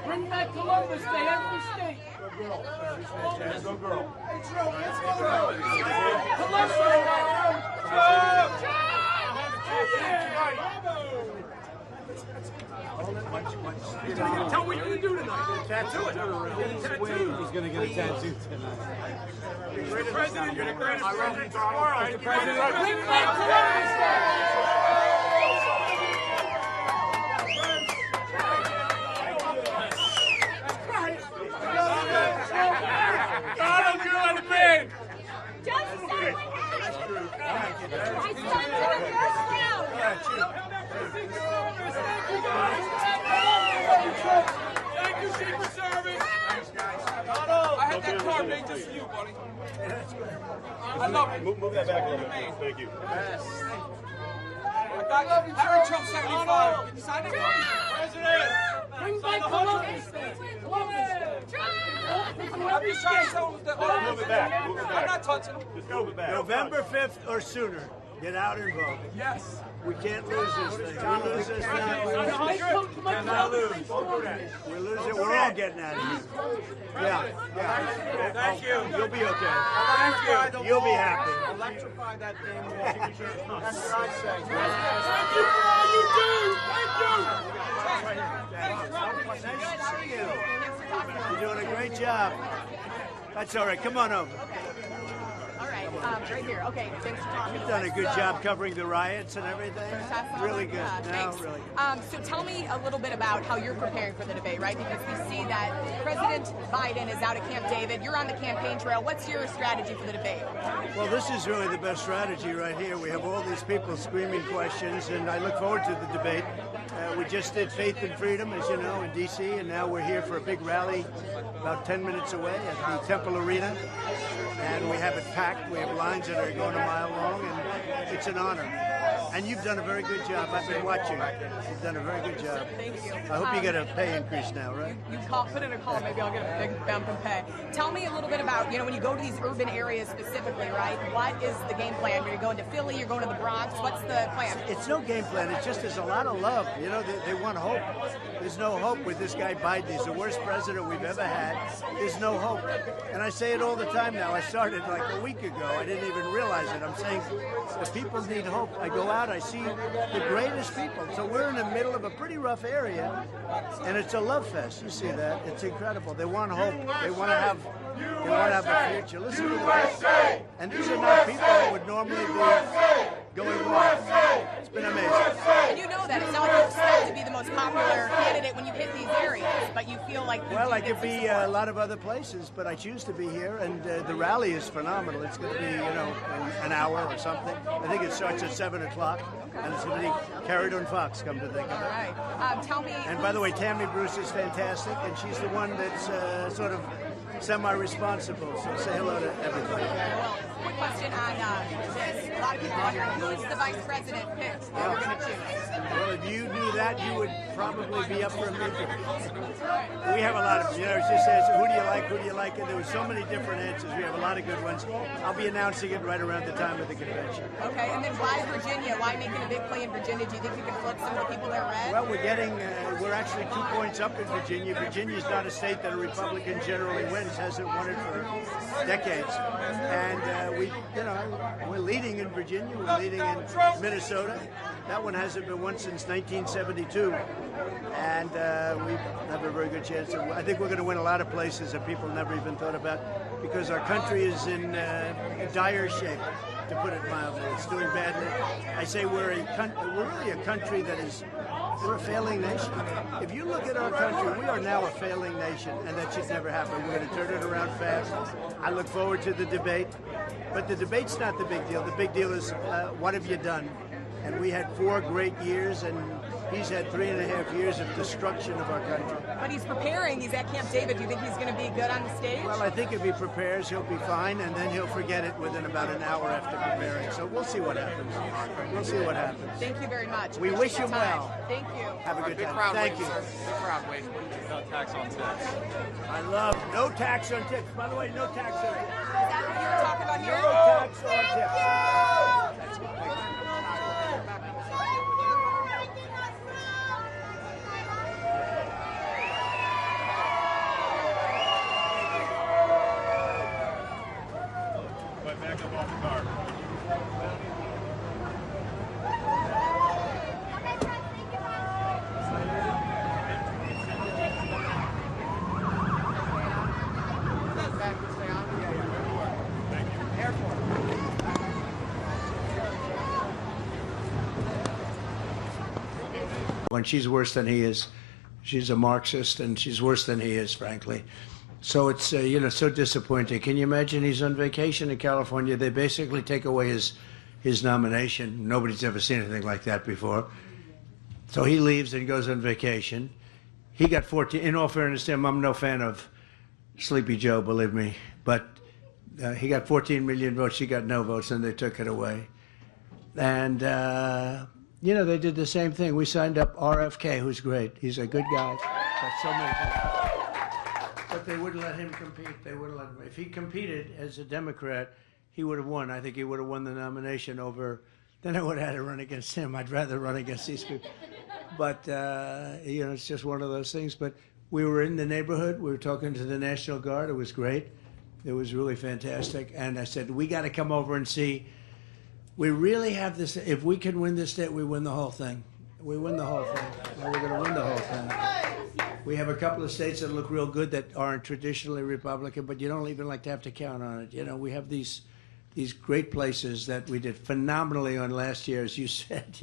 Bring back Columbus Day every state. Go girl. Columbus Day. Tell me what you're going to do tonight. Tattoo it. He's going to get a tattoo tonight. Mr. President, you're the greatest president tomorrow. Mr. President, bring back Columbus Day. Donald, you're on the pin. Just so what happened. My son's in the first round. Thank you, Secret Service. Thanks, guys. I had that car made just for you, buddy. I love it. Move that back a little bit. Thank you. I got Harry Trump 75. Can you sign it? President, bring back Columbus Day. I'm just trying to tell them that. Move it back. Move it back. I'm not touching it. Just move it back. November 5th or sooner. Get out and vote. Yes. We can't lose this thing. We lose this now. We lose it. We're all getting out of here. Yeah. Thank you. You'll be okay. Thank you. You'll be happy. Electrify that thing. That's what I say. Thank you for all you do. Thank you. Nice to see you. You're doing a great job. That's all right. Come on over. All right, right here. Okay, thanks for talking. You've done a good job covering the riots and everything. Really good. Thanks. Really good. So tell me a little bit about how you're preparing for the debate, right? Because we see that President Biden is out at Camp David. You're on the campaign trail. What's your strategy for the debate? Well, this is really the best strategy right here. We have all these people screaming questions, and I look forward to the debate. We just did Faith and Freedom, as you know, in D.C., and now we're here for a big rally about 10 minutes away at the Temple Arena. And we have it packed. We have lines that are going a mile long, and it's an honor. And you've done a very good job. I've been watching. You've done a very good job. Thank you. I hope you get a pay increase now, right? You put in a call, maybe I'll get a big bump in pay. Tell me a little bit about, when you go to these urban areas specifically, right? What is the game plan? You're going to Philly, you're going to the Bronx. What's the plan? It's no game plan. It's just there's a lot of love. They want hope. There's no hope with this guy Biden. He's the worst president we've ever had. There's no hope. And I say it all the time now. I started like a week ago. I didn't even realize it. I'm saying the people need hope. I go out, I see the greatest people. So we're in the middle of a pretty rough area, and it's a love fest. You see that? It's incredible. They want hope. They want to have They want to have a future. Listen to the and these are not people that would normally be going wild. It's been amazing. And you know that. It's not like you expect to be the most popular candidate when you hit these areas, but you feel like well, I could be a lot of other places, but I choose to be here, and the rally is phenomenal. It's going to be, an hour or something. I think it starts at 7 o'clock, and it's going to be carried on Fox, come to think of it. All right. Tell me... And by the way, Tammy Bruce is fantastic, and she's the one that's sort of semi-responsible, so say hello to everybody. Well, quick question on this. A lot of people wondering who's the vice president pick that we're going to choose. Well, if you knew that, you would probably be up for a meeting. We have a lot of, it's just answer, who do you like, and there were so many different answers. We have a lot of good ones. I'll be announcing it right around the time of the convention. Okay, and then why Virginia? Why making a big play in Virginia? Do you think you can flip some of the people there red? Well, we're actually 2 points up in Virginia. Virginia's not a state that a Republican generally wins, hasn't won it for decades. And we're leading in Virginia, we're leading in Minnesota. That one hasn't been won since 1972. And we have a very good chance. I think we're going to win a lot of places that people never even thought about, because our country is in dire shape, to put it mildly. It's doing badly. I say we're really a country that is, we're a failing nation. If you look at our country, we are now a failing nation, and that should never happen. We're going to turn it around fast. I look forward to the debate. But the debate's not the big deal. The big deal is what have you done? And we had 4 great years, and he's had 3.5 years of destruction of our country. But he's preparing. He's at Camp David. Do you think he's going to be good on the stage? Well, I think if he prepares, he'll be fine, and then he'll forget it within about an hour after preparing. So we'll see what happens. We'll see what happens. Thank you very much. We wish him well. Thank you. Have a good time. Thank you. Big crowd waiting. No tax on tips. I love no tax on tips. By the way, no tax on tips. Is that what you were talking about here? No tax on tips. That's good. Back up off the car. When she's worse than he is. She's a Marxist, and she's worse than he is, frankly. So it's, so disappointing. Can you imagine he's on vacation in California? They basically take away his nomination. Nobody's ever seen anything like that before. So he leaves and goes on vacation. He got 14. In all fairness to him, I'm no fan of Sleepy Joe, believe me. But he got 14 million votes. She got no votes, and they took it away. And, they did the same thing. We signed up RFK, who's great. He's a good guy. Got so many people. But they wouldn't let him compete. They wouldn't let him. If he competed as a Democrat, he would have won. I think he would have won the nomination over. Then I would have had to run against him. I'd rather run against these people. But, it's just one of those things. But we were in the neighborhood. We were talking to the National Guard. It was great. It was really fantastic. And I said, we got to come over and see. We really have this. If we can win this state, we win the whole thing. We win the whole thing. Well, we're going to win the whole thing. We have a couple of states that look real good that aren't traditionally Republican, but you don't even like to have to count on it. We have these great places that we did phenomenally on last year, as you said.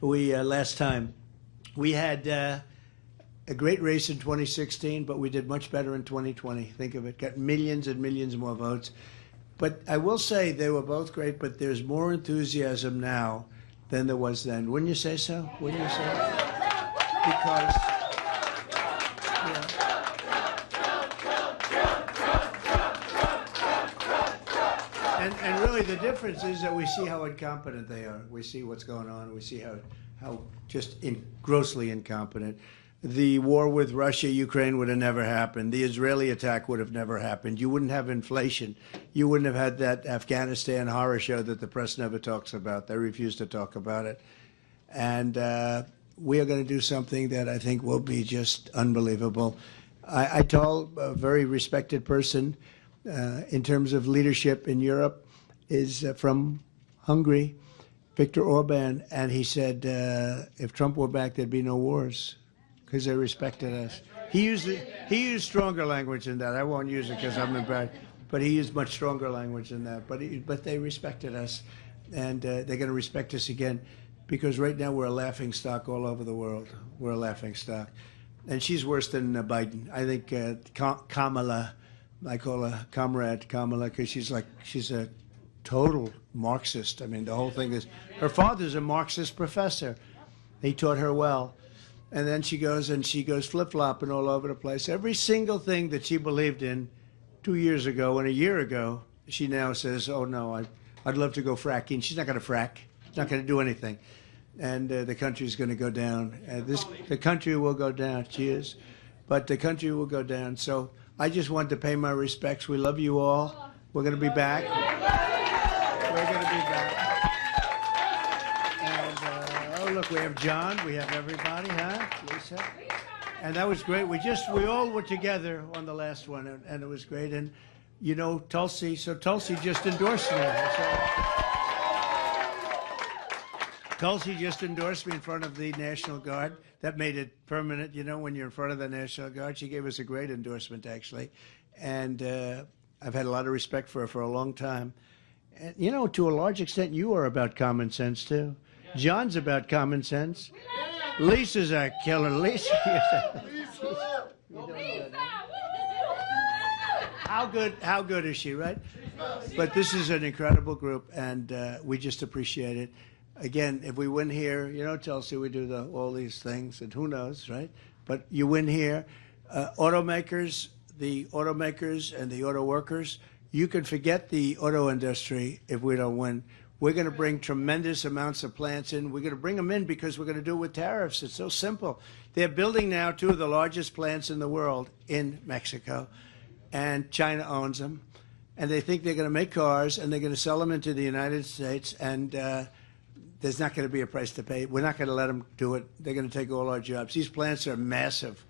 We last time we had a great race in 2016, but we did much better in 2020. Think of it, got millions and millions more votes. But I will say they were both great, but there's more enthusiasm now than there was then. Wouldn't you say so? Wouldn't you say? Because, and really the difference is that we see how incompetent they are. We see what's going on. We see how just grossly incompetent. The war with Russia, Ukraine would have never happened. The Israeli attack would have never happened. You wouldn't have inflation. You wouldn't have had that Afghanistan horror show that the press never talks about. They refuse to talk about it. And we are going to do something that I think will be just unbelievable. I told a very respected person in terms of leadership in Europe is from Hungary, Viktor Orban, and he said if Trump were back, there'd be no wars, because they respected us. He used stronger language than that. I won't use it because I'm embarrassed. But he used much stronger language than that. But they respected us, and they're going to respect us again, because right now we're a laughing stock all over the world. We're a laughing stock, and she's worse than Biden. I think Kamala, I call her Comrade Kamala, because she's a total Marxist. I mean, the whole thing is, her father's a Marxist professor. He taught her well. And then she goes flip-flopping all over the place. Every single thing that she believed in 2 years ago and a year ago, she now says, oh, no, I'd love to go fracking. She's not going to frack. She's not going to do anything. And the country's going to go down. The country will go down. She is. But the country will go down. So I just wanted to pay my respects. We love you all. We're going to be back. We're going to be back. Oh, look, we have John. We have everybody, huh? Lisa. And that was great. We all were together on the last one, and it was great. And, you know, Tulsi, so Tulsi just endorsed me. Tulsi just endorsed me in front of the National Guard. That made it permanent, you know, when you're in front of the National Guard. She gave us a great endorsement, actually. And I've had a lot of respect for her for a long time. And, you know, to a large extent, you are about common sense, too. John's about common sense. Lisa's a killer. Lisa. How good is she, right? But this is an incredible group, and we just appreciate it. Again, if we win here, you know, Tulsi, we do all these things, and who knows, right? But you win here. The automakers and the auto workers, you can forget the auto industry if we don't win. We're going to bring tremendous amounts of plants in. We're going to bring them in because we're going to do it with tariffs. It's so simple. They're building now 2 of the largest plants in the world in Mexico, and China owns them. And they think they're going to make cars, and they're going to sell them into the United States, and there's not going to be a price to pay. We're not going to let them do it. They're going to take all our jobs. These plants are massive.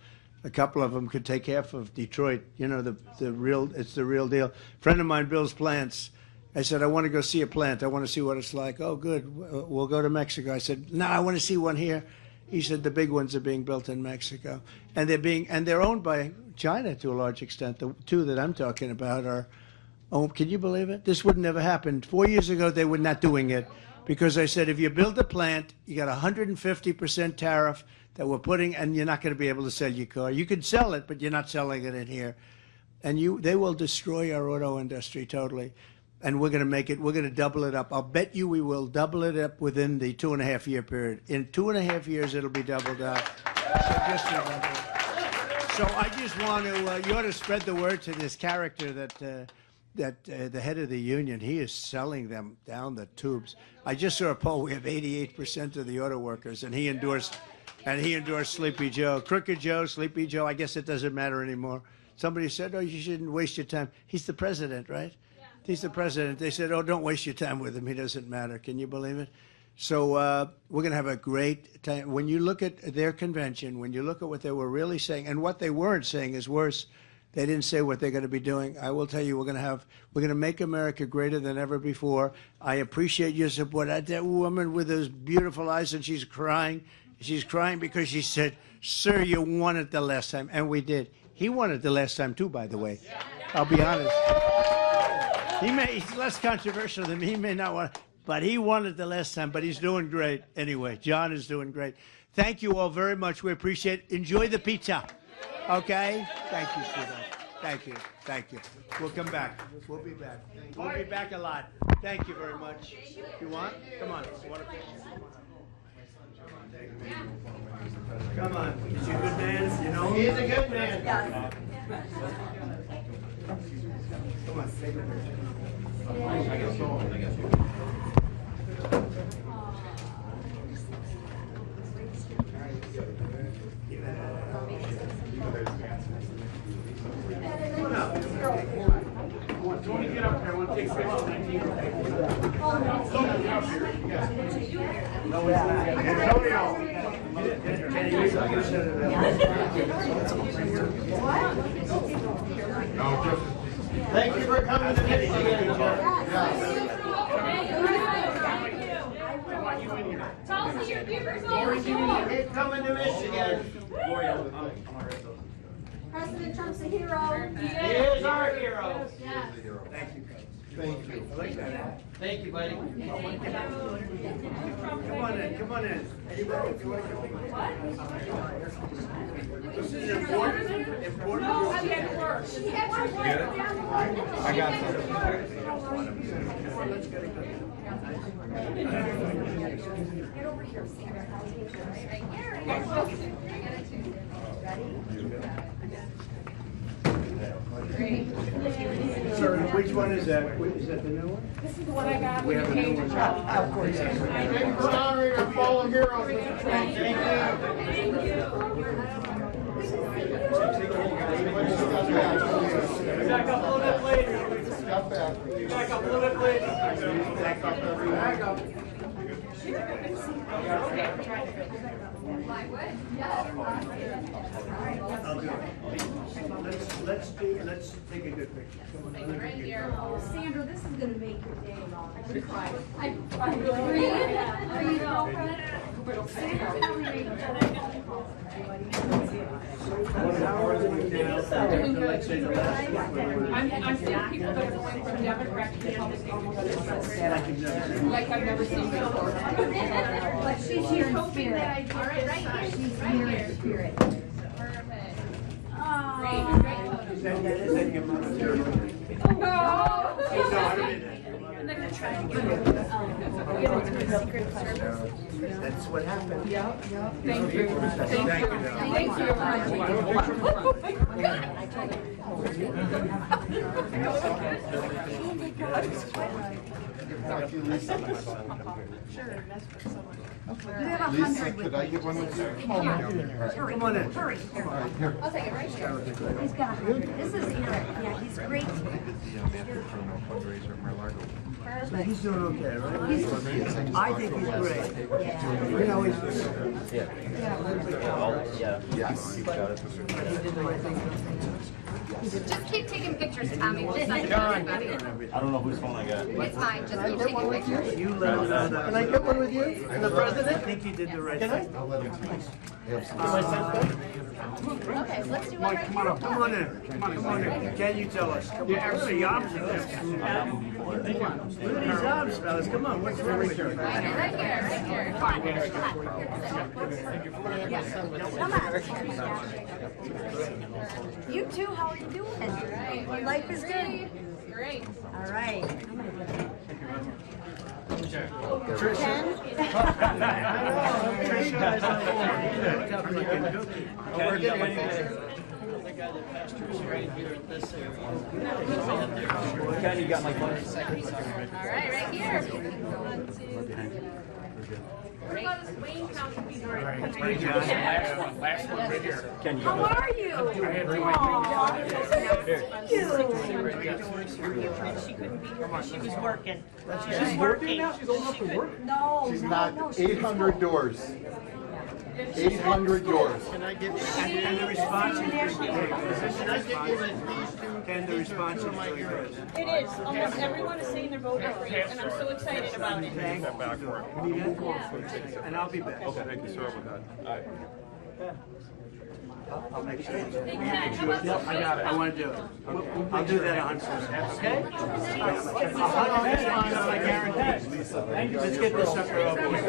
A couple of them could take half of Detroit. You know, it's the real deal. A friend of mine builds plants. I said, I want to go see a plant. I want to see what it's like. Oh, good. We'll go to Mexico. I said, no, I want to see one here. He said, the big ones are being built in Mexico. And they're owned by China to a large extent. The 2 that I'm talking about are, oh, can you believe it? This would never happen. 4 years ago, they were not doing it because I said, if you build a plant, you got 150% tariff that we're putting, and you're not going to be able to sell your car. You can sell it, but you're not selling it in here. And they will destroy our auto industry totally. And we're going to make it, we're going to double it up. I'll bet you we will double it up within the 2.5-year period. In 2.5 years, it'll be doubled up. So I just want to, you ought to spread the word to this character that the head of the union, he is selling them down the tubes. I just saw a poll, we have 88% of the auto workers, and he endorsed Sleepy Joe. Crooked Joe, Sleepy Joe, I guess it doesn't matter anymore. Somebody said, oh, you shouldn't waste your time. He's the president, right? He's the president. They said, oh, don't waste your time with him. He doesn't matter. Can you believe it? So we're going to have a great time. When you look at their convention, when you look at what they were really saying, and what they weren't saying is worse. They didn't say what they're going to be doing. I will tell you, we're going to make America greater than ever before. I appreciate your support. That woman with those beautiful eyes, and she's crying. She's crying because she said, sir, you won it the last time. And we did. He won it the last time, too, by the way. I'll be honest. He's less controversial than me. He may not want, but he won it the last time. But he's doing great anyway. John is doing great. Thank you all very much. We appreciate it. Enjoy the pizza. Okay? Thank you, sweetheart. Thank you. Thank you. We'll come back. We'll be back. We'll be back a lot. Thank you very much. You want? Come on. You want a picture? Come on. Is he a good man? You know? He is a good man. Come on. Take a picture. Tony, get up there. I want to take pictures. Thank you for coming to Michigan. Tulsi, your viewers all coming to Michigan. President Trump's a hero. He is our hero. Yeah. Thank you. Thank you. I like that. Thank you, buddy. Come on in. Come on in. Anybody, if you want to come in. This is important. Important. No, she had to work. She had to work. I got some. Let's get it going. Get over here, Sandra. Sorry, which one is that? Is that the new one? This is the one I got We with have the a new page. one. Of course. Thank you for honoring our fallen heroes, Mr. Trump. Thank Back up a little bit later. Step back. Back up a little bit later. Back up, everyone. Back up. I'll do it. Let's take a good picture. Sandra, this is going to make your day long. I'm going to cry. I'm seeing people that are going from Democrat to Republican. Like I've never seen before. But she's here in spirit. She's here in spirit. Is that your mother? No. That's what happened. Thank you. Thank you. Lisa, could I get one with you? Come on in. Hurry. I'll take it right here. He's got 100. This is Eric. Yeah, he's great. He's doing okay, right? I think he's great. You know, he's Yes. Just keep taking pictures, Tommy. We'll send it to everybody. I don't know whose phone I got. It's fine. Just keep taking pictures. You let him know that. Can I get one with you? And the president? I think he did the right thing. I'll let him take. Okay, let's do one right here. Come on in. Come on in. Can you tell us? Come on. Look at the arms of this. Look at these arms, fellas. Come on. What's wrong with you? Right here. You too, how are you doing? Life is good. Great. All right. Ken, you got my phone. All right, right here. Last one right here. Ken, you How got are you? She couldn't be here. She was working. She's working now? She's old enough to work? No. She's not. 800 doors. 800 doors. Can I get the response? Can the response? It is. Almost everyone is saying they're voting for you, and I'm so excited about it. And I'll be back. Okay, thank you. Sorry about that. All right. I'll make sure. I got it. I want to do it. I'll do that 100%. Okay? 100%. I guarantee. Let's get this sucker over with.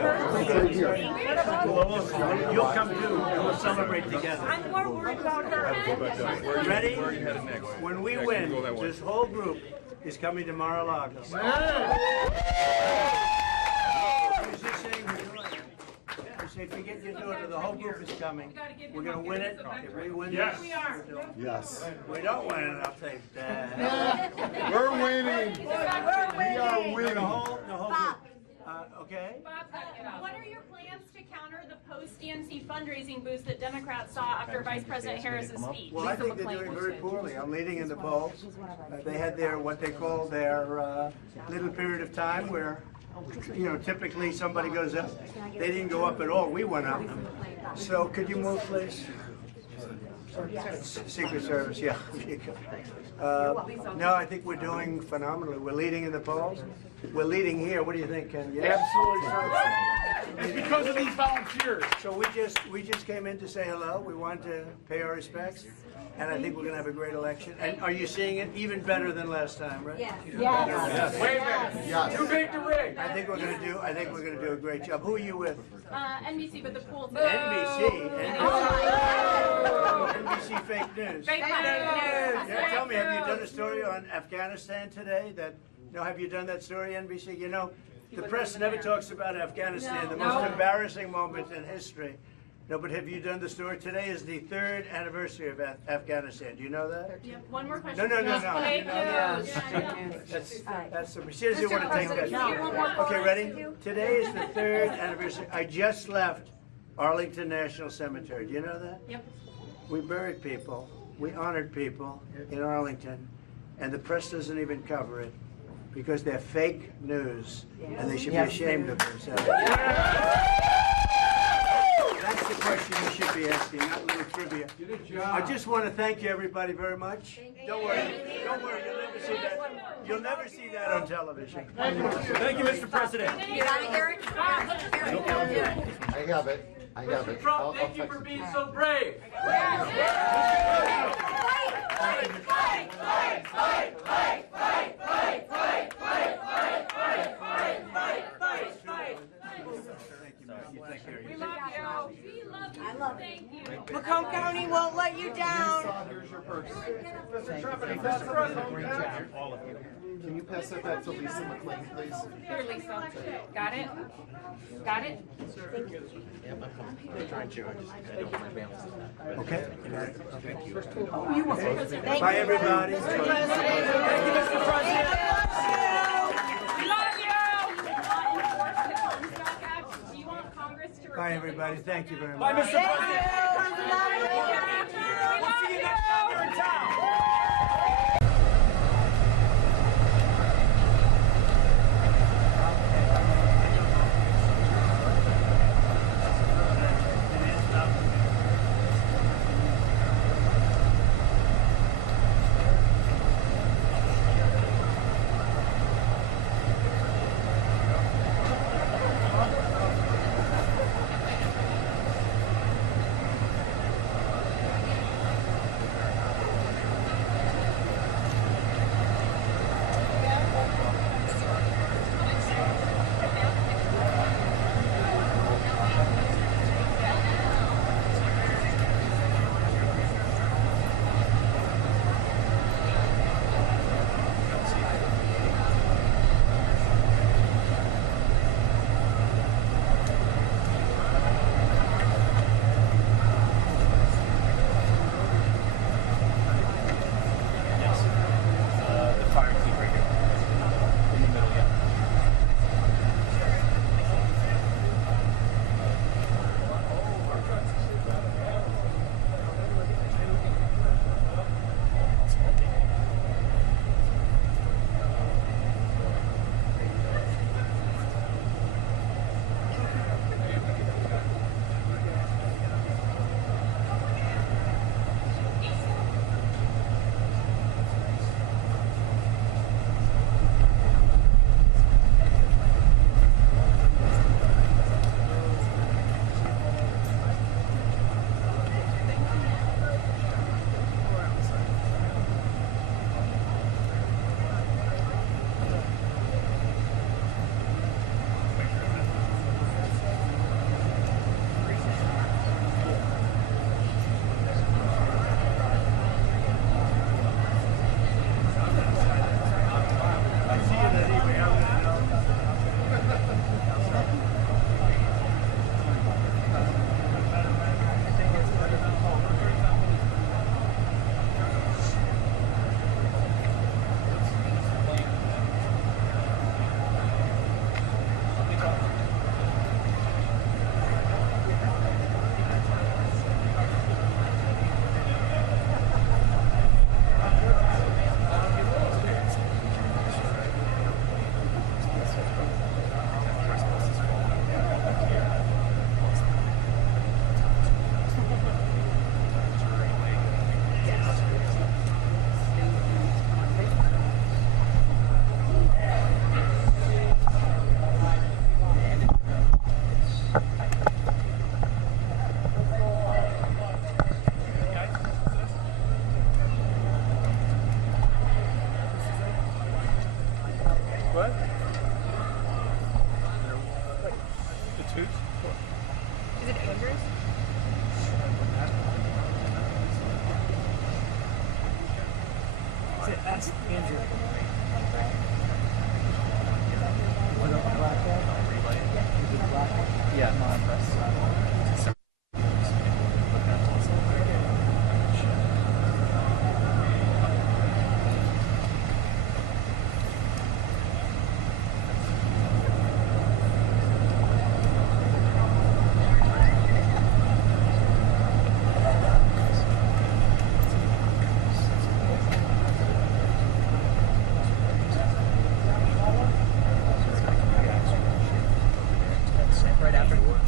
You'll come too, and we'll celebrate together. I'm more worried about her. Ready? When we win, this whole group is coming to Mar-a-Lago. Say, forget your daughter, the whole group is coming. We're going to win it. If we win this, Yes. if we don't win it, I'll take that. We're winning. We are winning. The whole group. Okay? What are your plans to counter the post-DNC fundraising boost that Democrats saw after Vice President Harris's speech? Well, I think they're doing very poorly. I'm leading in the polls. They had their, what they call their little period of time where, you know, typically somebody goes up. They didn't go up at all. We went up. So could you move, please? Secret Service, yeah. No, I think we're doing phenomenally. We're leading in the polls. We're leading here. What do you think, Ken? Yes? It's because of these volunteers. So we just came in to say hello. We wanted to pay our respects, and I think we're going to have a great election. And are you seeing it even better than last time, right? Yes. Yes. Way better. Yes. Too big to rig. I think we're going to do a great job. Who are you with? NBC, but the pool. NBC. NBC fake news. Fake news. Yeah, tell me, have you done a story on Afghanistan today? Have you done that story, NBC? You know, the press never talks about Afghanistan, the most embarrassing moment in history. No, but have you done the story? Today is the 3rd anniversary of Afghanistan. Do you know that? Yeah, one more question. No. Fake news. That's she doesn't want to take that. Okay, ready? Today is the 3rd anniversary. I just left Arlington National Cemetery. Do you know that? Yep. We buried people. We honored people in Arlington, and the press doesn't even cover it because they're fake news, and they should be ashamed of themselves. That's the question you should be asking, not little trivia. I just want to thank you, everybody, very much. Don't worry. You'll never see that on television. Thank you, Mr. President. You got it, Eric? I have it. Mr. Trump, thank you for being so brave. Macomb County won't let you down. Here's your purse. Mr. Trump, and Mr. President, All of you. Can you pass that back to Lisa McLean, please? Here, Lisa. Got it? Got it? Okay. Thank Bye, everybody. Thank you, Mr. President. We love you! Do you want Congress to Bye, everybody. Thank you very much. Bye, Mr. President. Thank you. We'll see you next time you're in town. That's Andrew. Yeah, non-press. Right after work.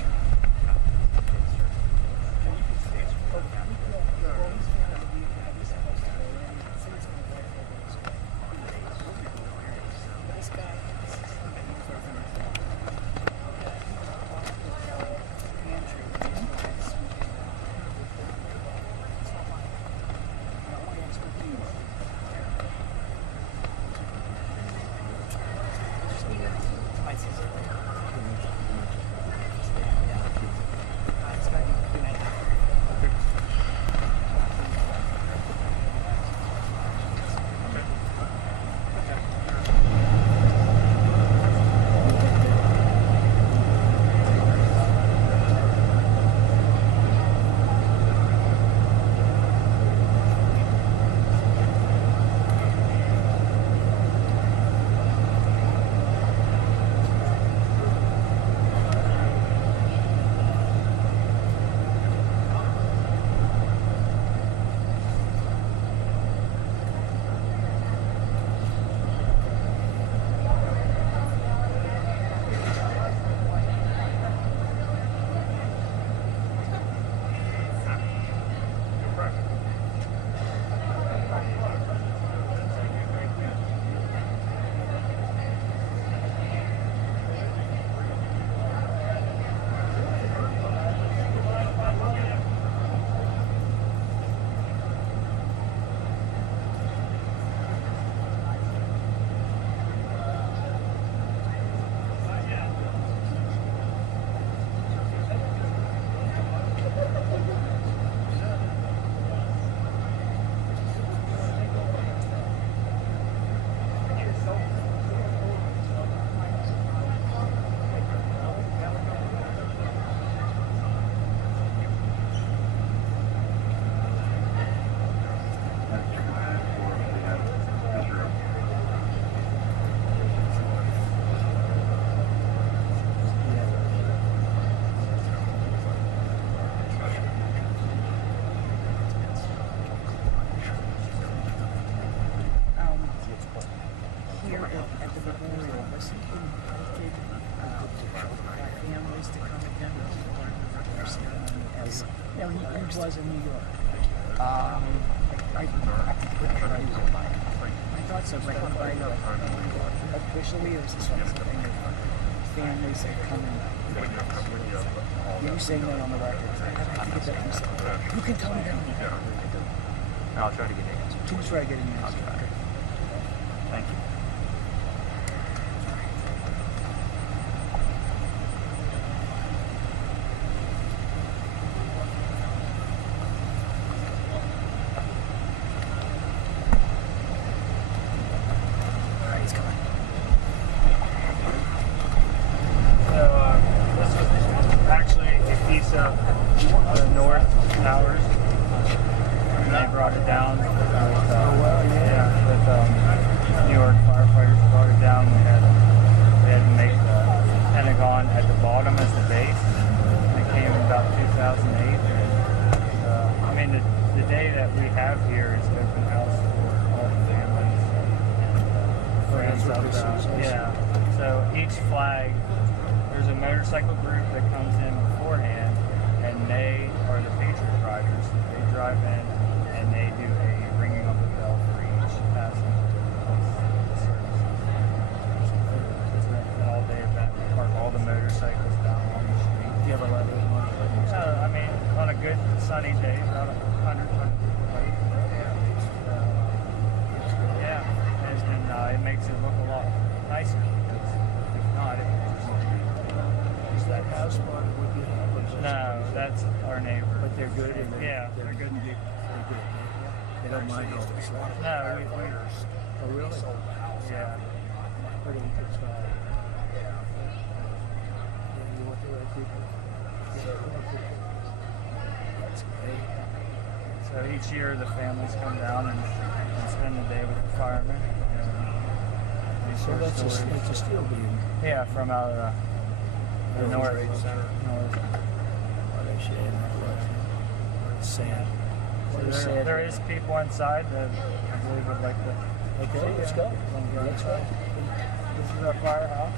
No, he was in New York. I thought so, but I know officially, or is this one something that families that come in? You saying that on the record? I have to get that from someone. You can tell me that. I'll try to get an answer. Please try to get an answer. Okay. Thank you. They don't mind all this. No, Oh, really? yeah. Pretty good try. You want the right people? That's great. So each year the families come down and spend the day with the firemen. And So that's a steel beam. Yeah, from out of the north. Center. North. Are they shading that road? Or it's sand? So there is people inside that I believe would like to. Okay, let's go. Let's go. This is our firehouse.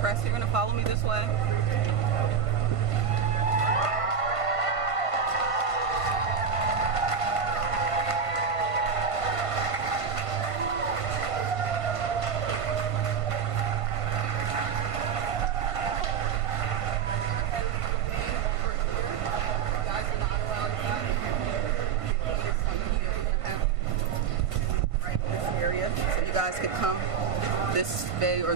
Press, you're gonna follow me this way?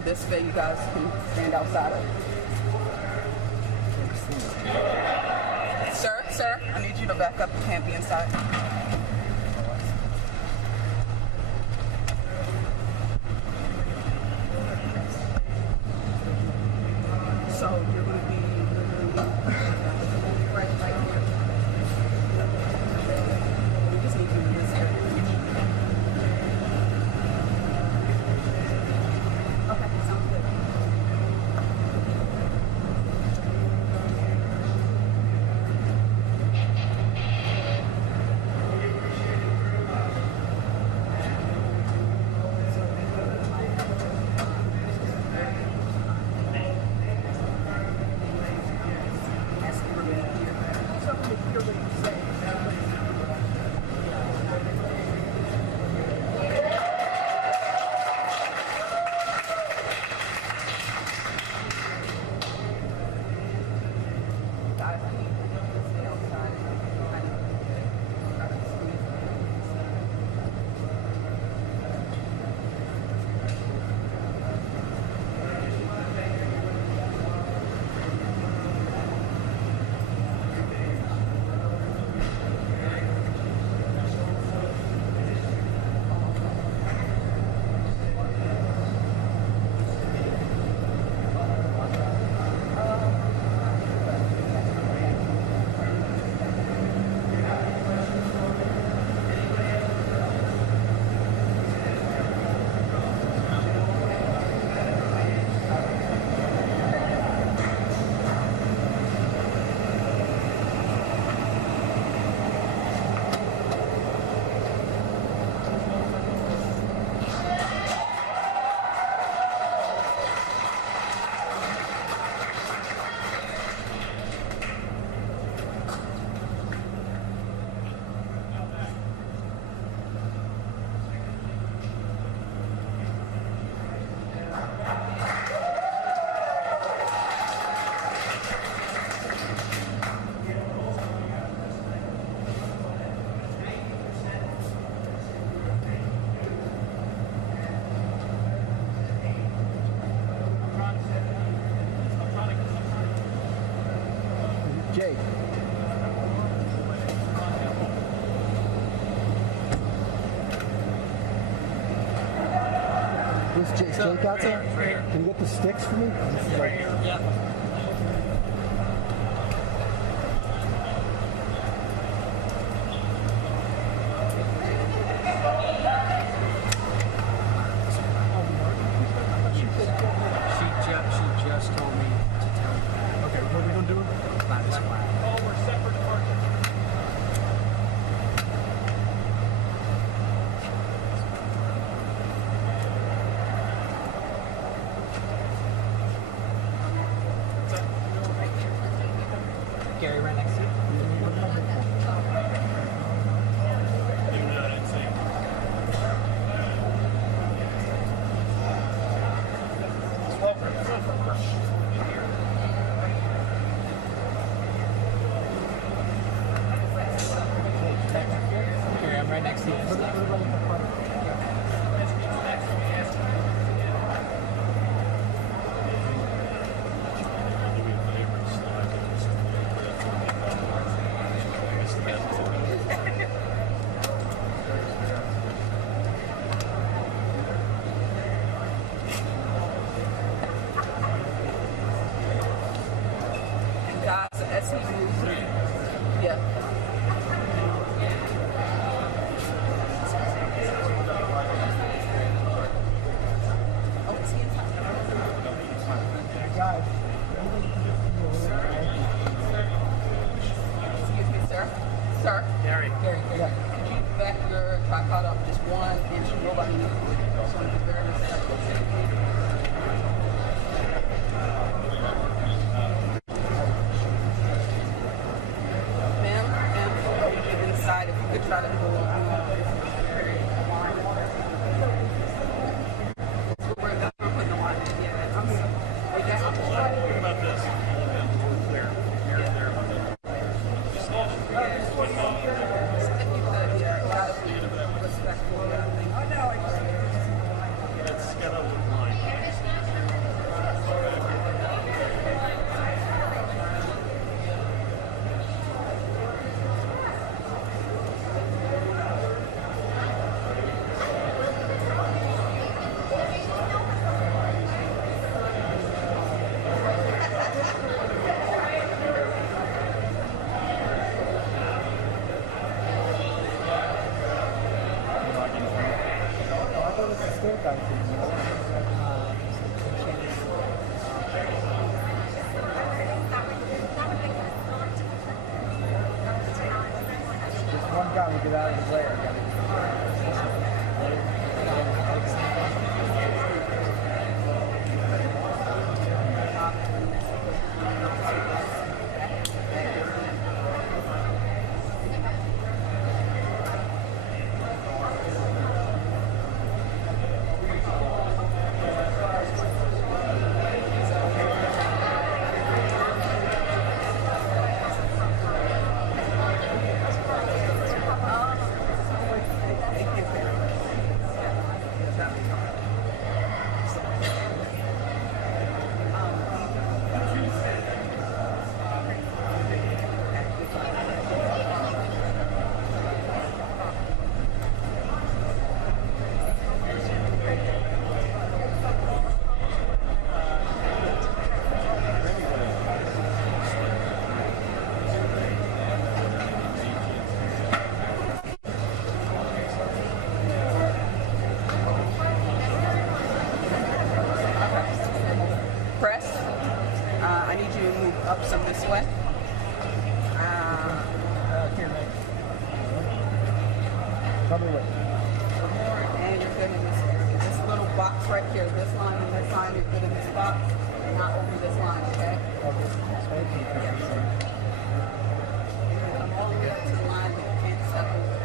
This bay you guys can stand outside of. Sir, I need you to back up. You can't be inside. So you're going to be right here. We just need you in this area. Jake. This Jake out there? Can you get the sticks for me? Yeah. She just told me to tell you. Okay, what are we going to do? Flat is flat. Oh, we're separate departments. Gary, right next to you. Gary, I'm right next to you. guys, as he moves, yeah. Excuse me, sir. Sir. Gary. Gary. Yeah. Could you back your tripod up just 1 inch? Nobody needs to. So it's very respectful. Inside, if you could try to go Get out of the way. Up some this way. Here, mate. Tell me what. And you're good in this area. This little box right here, this line and this line, you're good in this box. Not over this line, okay? Come all the way up to the line, but you can't step over.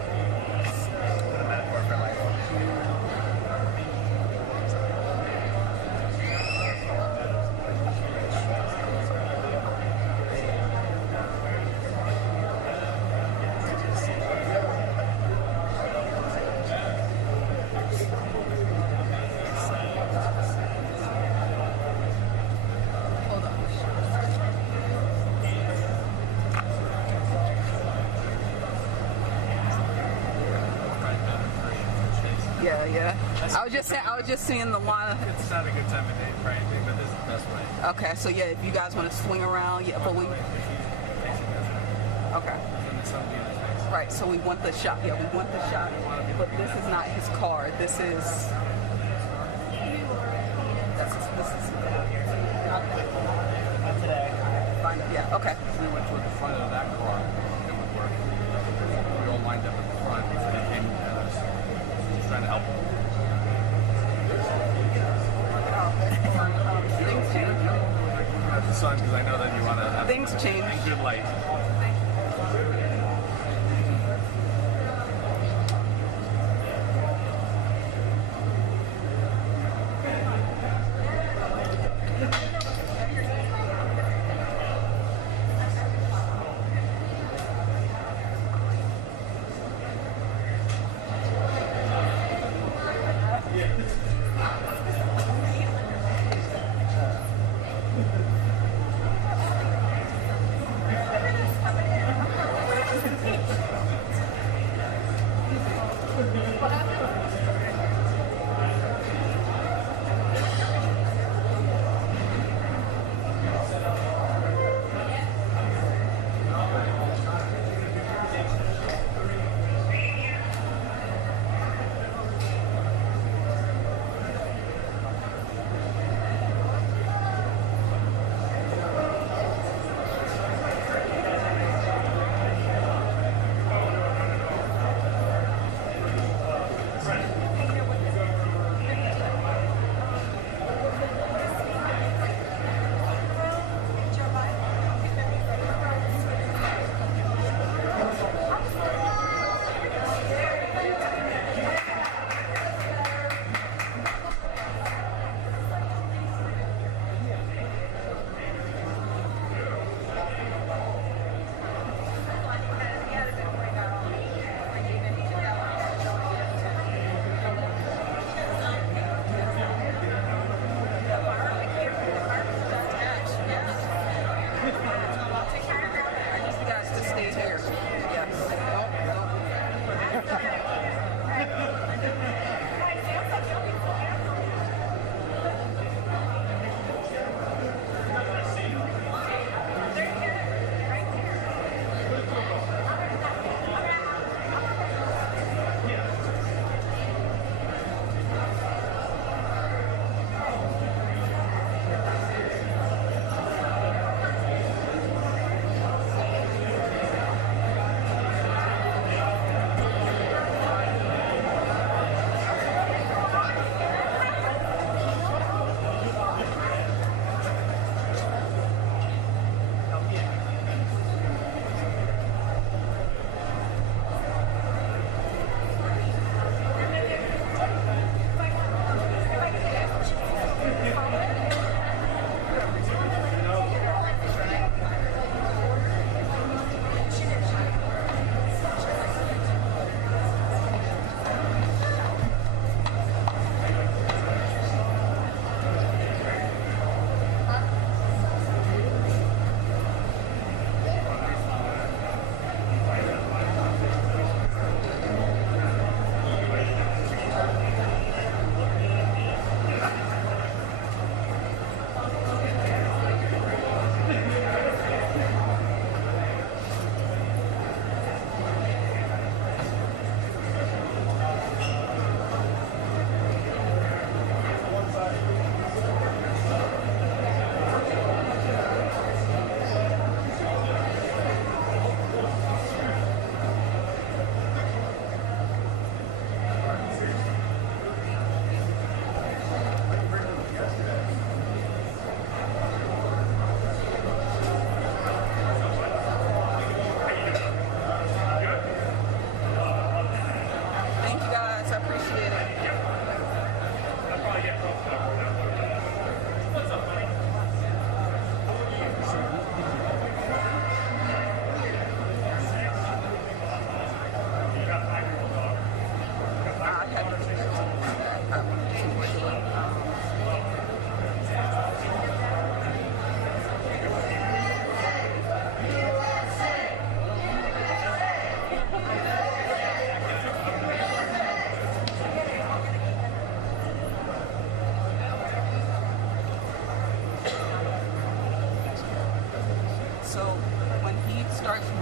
Yeah. I was just seeing the line. It's not a good time of day for anything, but this is the best way. Okay, so yeah, if you guys want to swing around, yeah, but we. Okay. Right, so we want the shot. Yeah, we want the shot. But this is not his car. This is. This is. Not today. Fine. Yeah. Okay. If we went toward the front of that car, it would work. We all lined up at the front. They came at us. Trying to help them. Things change. That's the sun because I know that you want to have things change. Good light.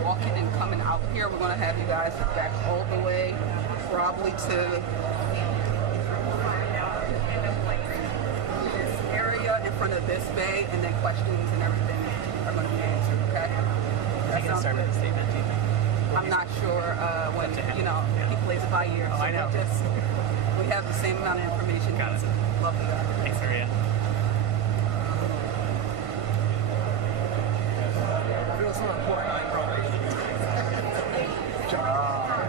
walking and coming out here, we're going to have you guys back all the way, probably to this area in front of this bay, and then questions and everything are going to be answered, okay? That sounds good. The statement, do you think? I'm not sure when, you know, he plays it by ear. Oh, so I know. We have the same amount of information. Got it. Lovely guy. Thanks, Maria. Feels so important.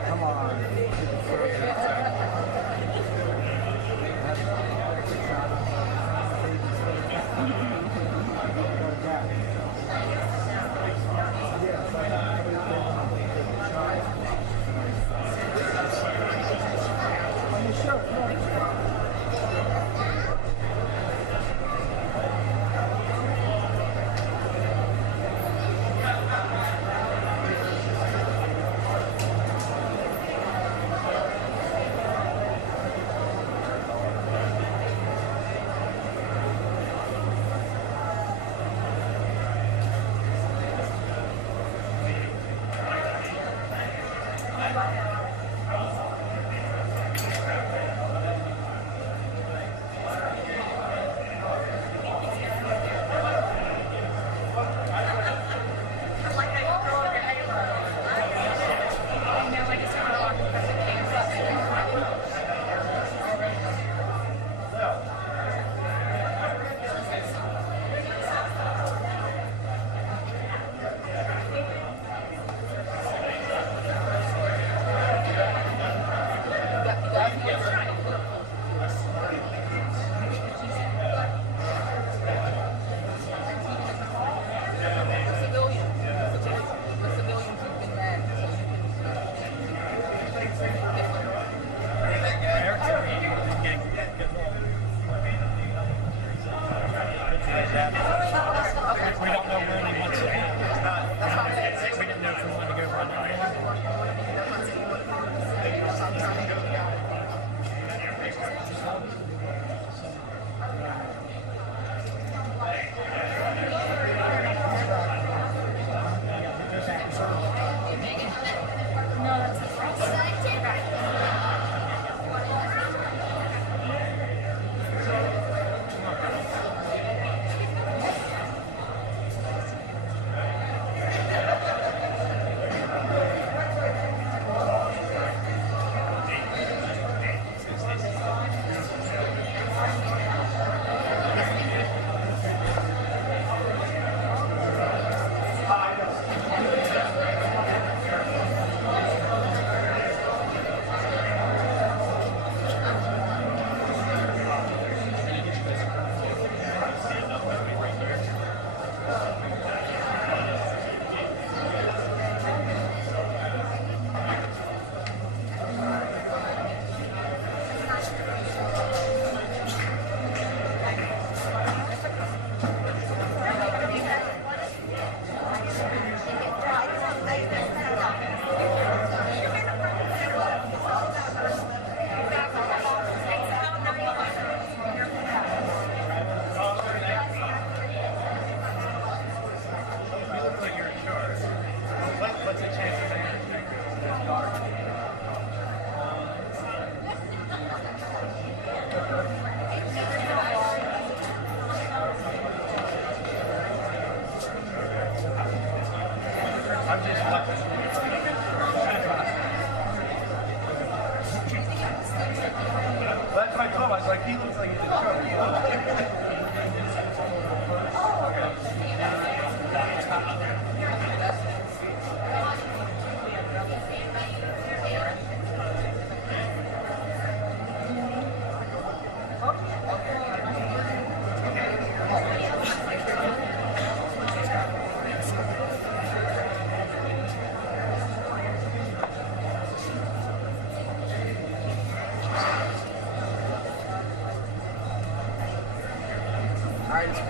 Come on.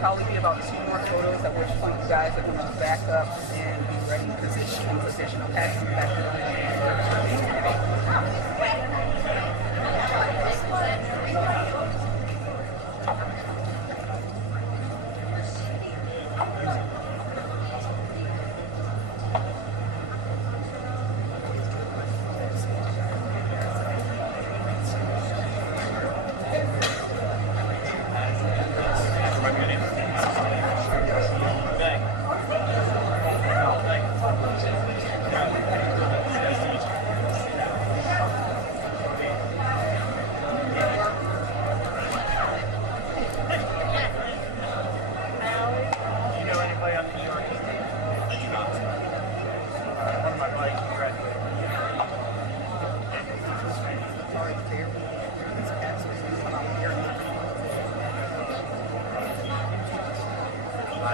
Probably be about 2 more photos, at which point you guys are going to back up and be ready in position. Pass them back to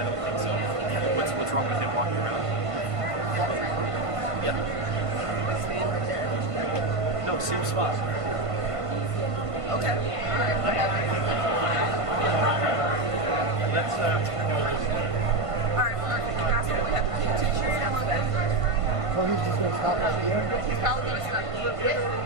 don't think so. Kevin, what's wrong with him walking around? Yeah. No, same spot. Okay. Let's Alright, perfect. That's what we have to keep teachers elevated. So he's just going to stop right here? He's probably going to stop here.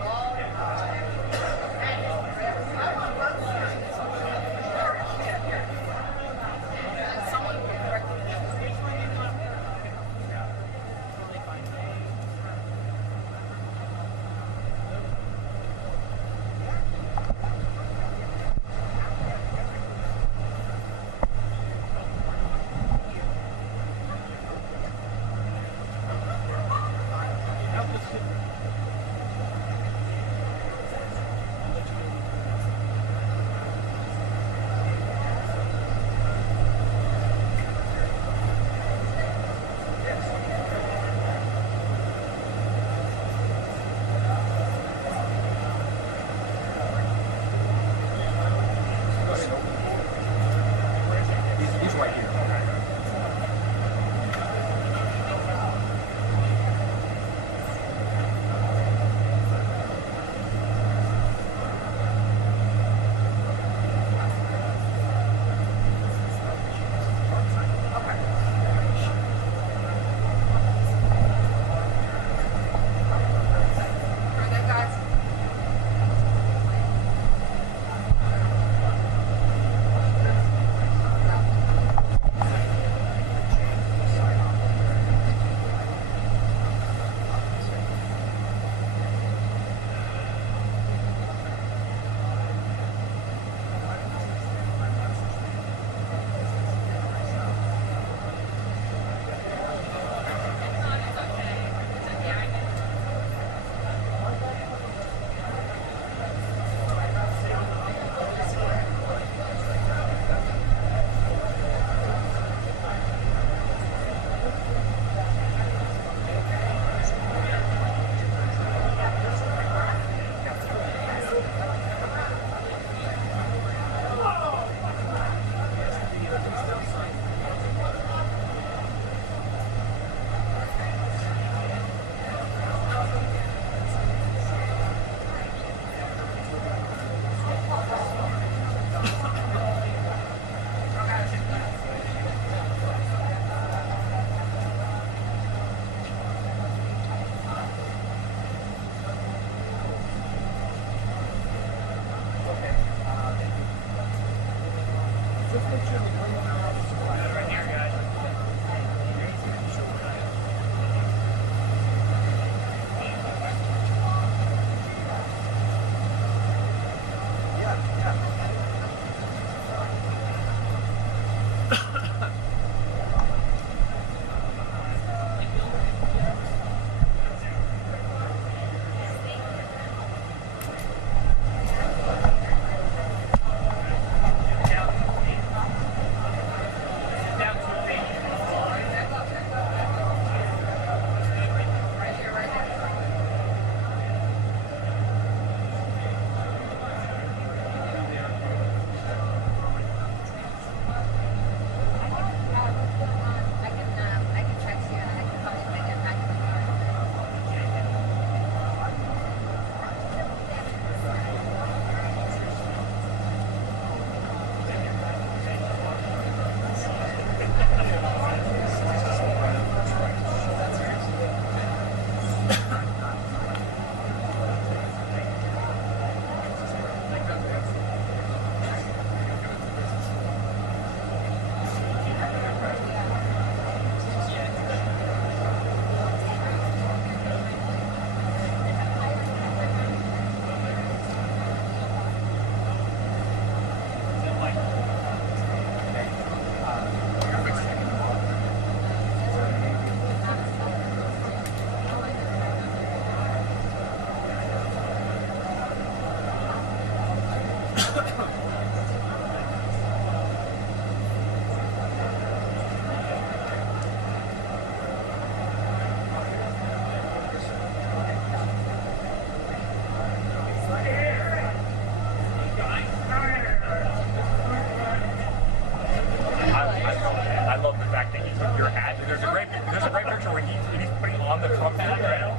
the fact that he took your hat. There's a great picture where he's putting on the Trump hat right now.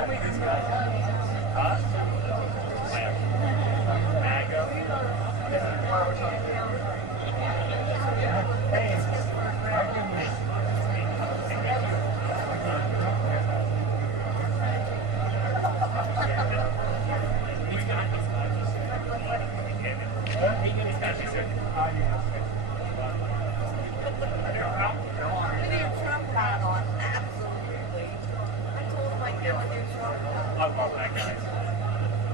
Only these guys. Huh? MAGA. I love that guy.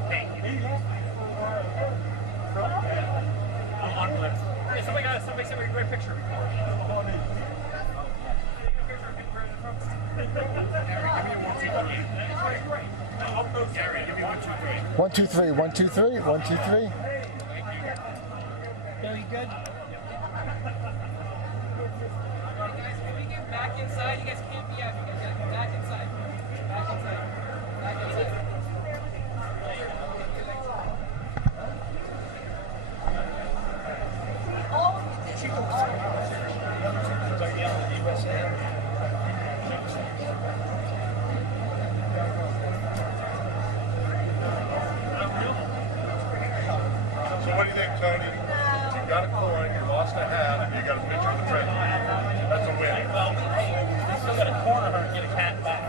Thank you. Somebody sent me a great picture before. Gary, give me 1, 2, 3. 1, 2, 3. 1, 2, 3. 1, 2, 3. Bill, you good? Guys, can we get back inside? You guys can't be out. You guys gotta get back inside. Back inside. Back inside. So what do you think, Tony? You got a coin, you lost a hat, and you got a picture of the president. That's a win. Well, I still got to corner her and get a hat back.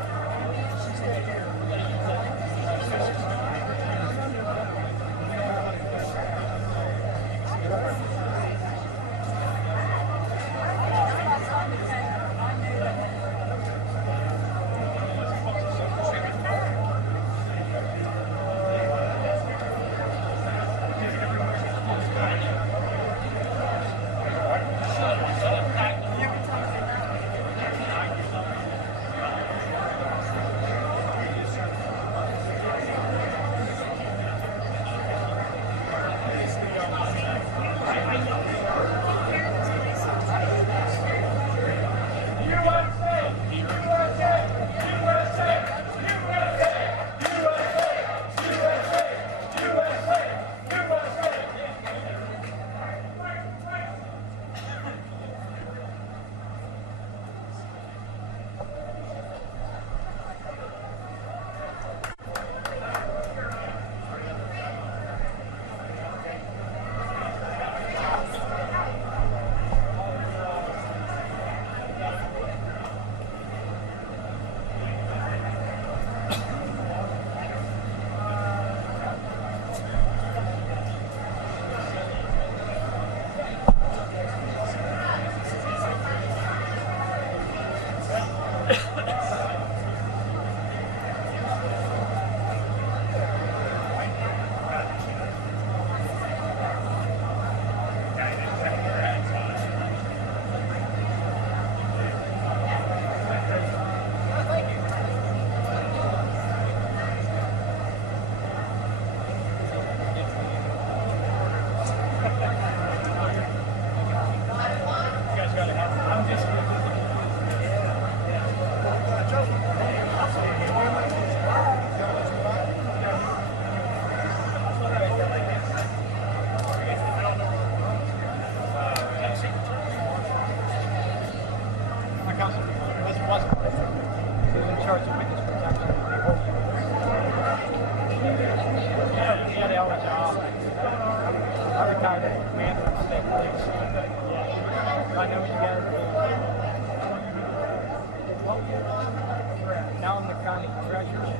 Now I'm the county treasurer.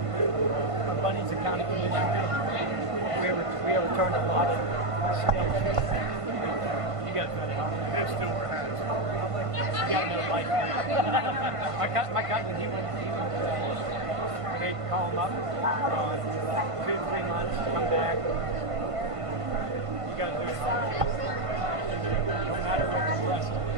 My buddy's the county commissioner. We have returned a lot of skills. You guys better help me. They're still wear hats. You got no life. My cousin, he went to call him up. 2 to 3 months, come back. You guys do it. No matter what the rest of it.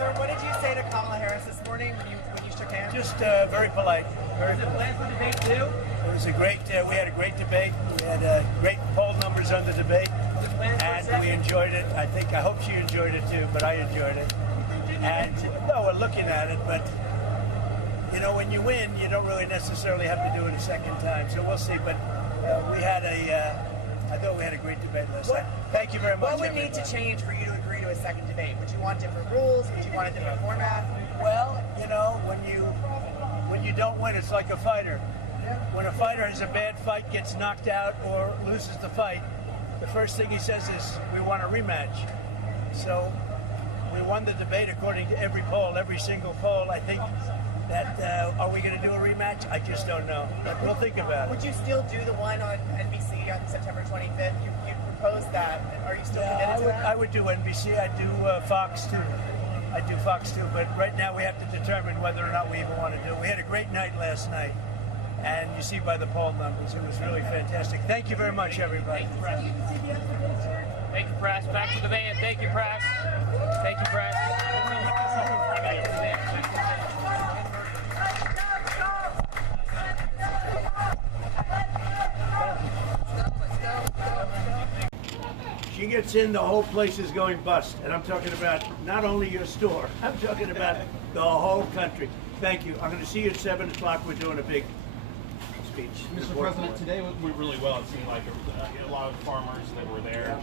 Sir, what did you say to Kamala Harris this morning when you shook hands? Just very polite. Very polite. Planned for debate too? It was a great. We had a great debate. We had great poll numbers on the debate, and we enjoyed it. I hope she enjoyed it too, but I enjoyed it. And no, we're looking at it, but you know, when you win, you don't really necessarily have to do it a second time. So we'll see. But we had I thought we had a great debate last night. Thank you very much. What would need to change for you to agree to a second debate? Would you want different rules? Would you want a different format? Well, you know, when you don't win, it's like a fighter. When a fighter has a bad fight, gets knocked out, or loses the fight, the first thing he says is, we want a rematch. So we won the debate according to every poll, every single poll. I think that, are we going to do a rematch? I just don't know. But we'll think about it. Would you still do the one on NBC on September 25th? You proposed that. Are you still committed to that? I would do NBC. I'd do Fox too. I'd do Fox too. But right now we have to determine whether or not we even want to do it. We had a great night last night. And you see by the poll numbers, it was really fantastic. Thank you very much, everybody. Thank you, press. Back to the van. Thank you, press. Thank you, press. She gets in, the whole place is going bust. And I'm talking about not only your store, I'm talking about the whole country. Thank you. I'm going to see you at 7 o'clock. We're doing a big speech. Mr. President, today went really well. It seemed like a lot of farmers that were there.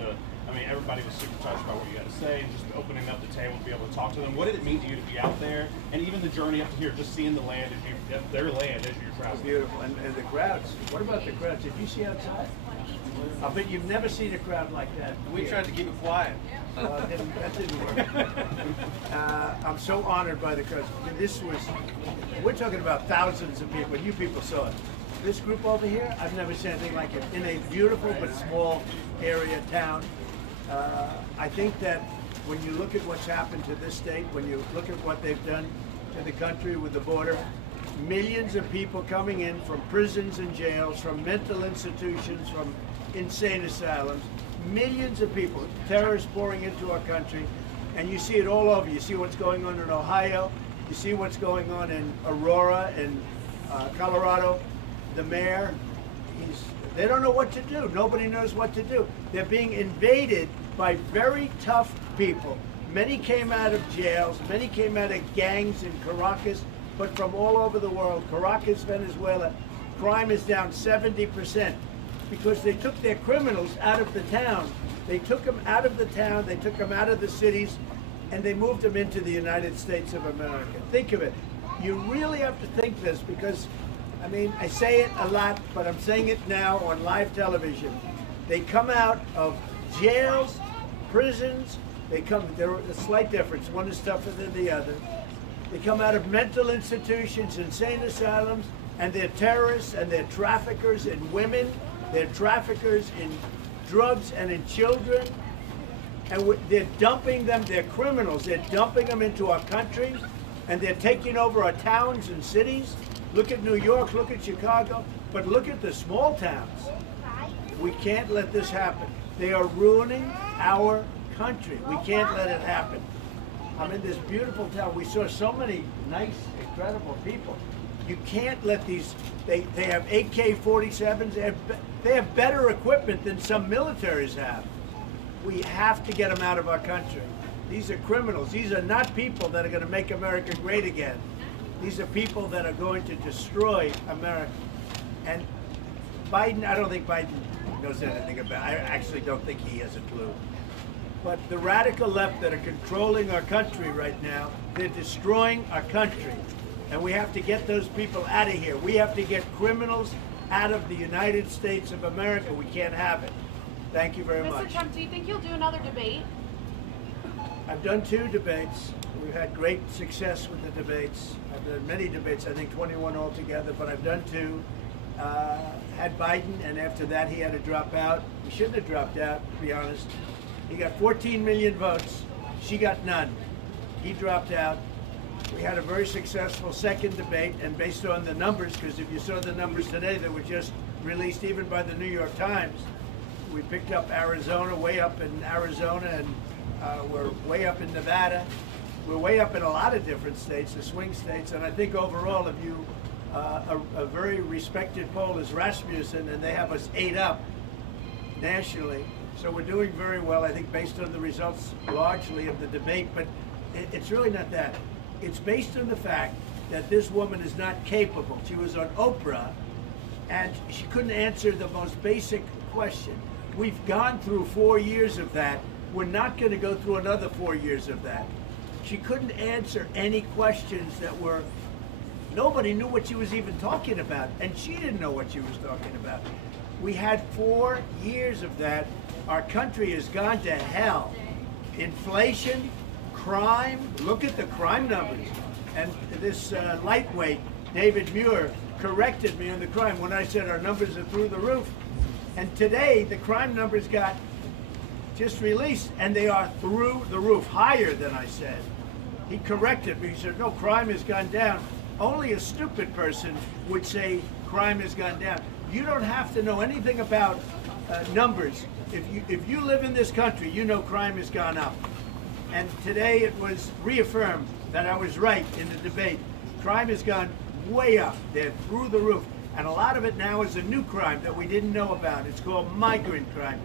Everybody was super touched by what you got to say, and just opening up the table to be able to talk to them. What did it mean to you to be out there, and even the journey up to here, just seeing the land their land as you're traveling? It's beautiful, and the crowds. What about the crowds? Did you see outside? I bet you've never seen a crowd like that. We tried to keep it quiet. That didn't work. I'm so honored by the crowd. We're talking about thousands of people. You people saw it. This group over here, I've never seen anything like it. In a beautiful but small area town. I think that when you look at what's happened to this state, when you look at what they've done to the country with the border, millions of people coming in from prisons and jails, from mental institutions, from insane asylums, millions of people, terrorists pouring into our country, and you see it all over. You see what's going on in Ohio, you see what's going on in Aurora, in Colorado. The mayor, they don't know what to do. Nobody knows what to do. They're being invaded by very tough people. Many came out of jails, many came out of gangs in Caracas, but from all over the world. Caracas, Venezuela, crime is down 70% because they took their criminals out of the town. They took them out of the town, they took them out of the cities, and they moved them into the United States of America. Think of it. You really have to think this because, I mean, I say it a lot, but I'm saying it now on live television. They come out of jails, prisons, there are a slight difference. One is tougher than the other. They come out of mental institutions, insane asylums, and they're terrorists and they're traffickers in women. They're traffickers in drugs and in children. And they're dumping them, they're criminals. They're dumping them into our country and they're taking over our towns and cities. Look at New York, look at Chicago, but look at the small towns. We can't let this happen. They are ruining our country. We can't let it happen. I'm in this beautiful town. We saw so many nice, incredible people. You can't let these, they have AK-47s, they have better equipment than some militaries have. We have to get them out of our country. These are criminals. These are not people that are going to make America great again. These are people that are going to destroy America. And Biden, I don't think Biden knows anything about it. I actually don't think he has a clue. But the radical left that are controlling our country right now, they're destroying our country. And we have to get those people out of here. We have to get criminals out of the United States of America. We can't have it. Thank you very much. Mr. Trump, do you think you'll do another debate? I've done 2 debates. We've had great success with the debates. I've done many debates, I think 21 altogether, but I've done 2. Had Biden, and after that he had to drop out. He shouldn't have dropped out, to be honest. He got 14 million votes. She got none. He dropped out. We had a very successful second debate, and based on the numbers, because if you saw the numbers today that were just released even by the New York Times, we picked up Arizona, way up in Arizona, and we're way up in Nevada. We're way up in a lot of different states, the swing states, and I think overall, if you, a very respected poll is Rasmussen, and they have us 8 up nationally. So we're doing very well, I think, based on the results largely of the debate, but it's really not that. It's based on the fact that this woman is not capable. She was on Oprah, and she couldn't answer the most basic question. We've gone through 4 years of that. We're not going to go through another 4 years of that. She couldn't answer any questions that were, nobody knew what she was even talking about, and she didn't know what she was talking about. We had 4 years of that. Our country has gone to hell. Inflation, crime, look at the crime numbers. And this lightweight, David Muir, corrected me on the crime when I said our numbers are through the roof. And today, the crime numbers got just released, and they are through the roof, higher than I said. He corrected me. He said, no, crime has gone down. Only a stupid person would say crime has gone down. You don't have to know anything about numbers. If you live in this country, you know crime has gone up. And today it was reaffirmed that I was right in the debate. Crime has gone way up. They're through the roof. And a lot of it now is a new crime that we didn't know about. It's called migrant crime.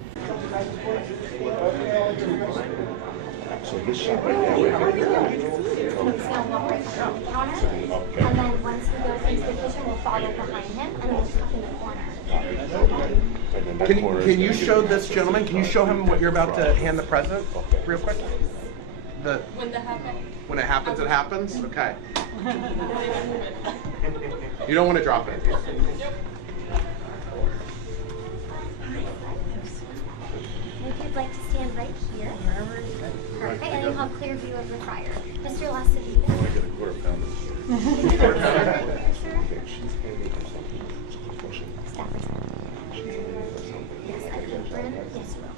So this shot right there, and then once he goes into the kitchen, we'll follow behind him and we'll tuck in the corner. Can you show this gentleman? Can you show him what you're about to hand the president, real quick? When that happens. When it happens, it happens. Okay. You don't want to drop it. If you'd like to stand right here. Perfect, and you'll have clear view of the fire. Mr. Lasavita. I get a quarter pounder. Stafford. Yes, I think we're in. Yes, we will.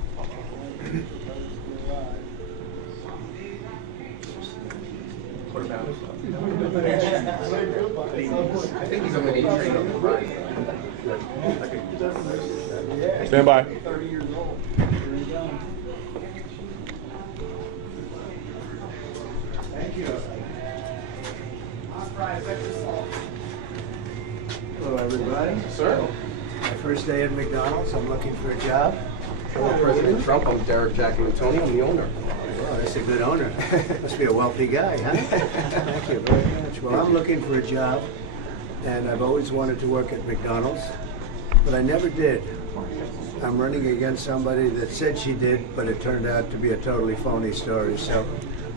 Quarter pounder. I think he's on the A train on the right. Stand by. 30 years old. Thank you. Hello, everybody. Sir. My first day at McDonald's. I'm looking for a job. Hello, President Trump. I'm Derek Jack and Tony. I'm the owner. Oh, that's a good owner. Must be a wealthy guy, huh? Thank you very much. Well, I'm looking for a job, and I've always wanted to work at McDonald's, but I never did. I'm running against somebody that said she did, but it turned out to be a totally phony story. So,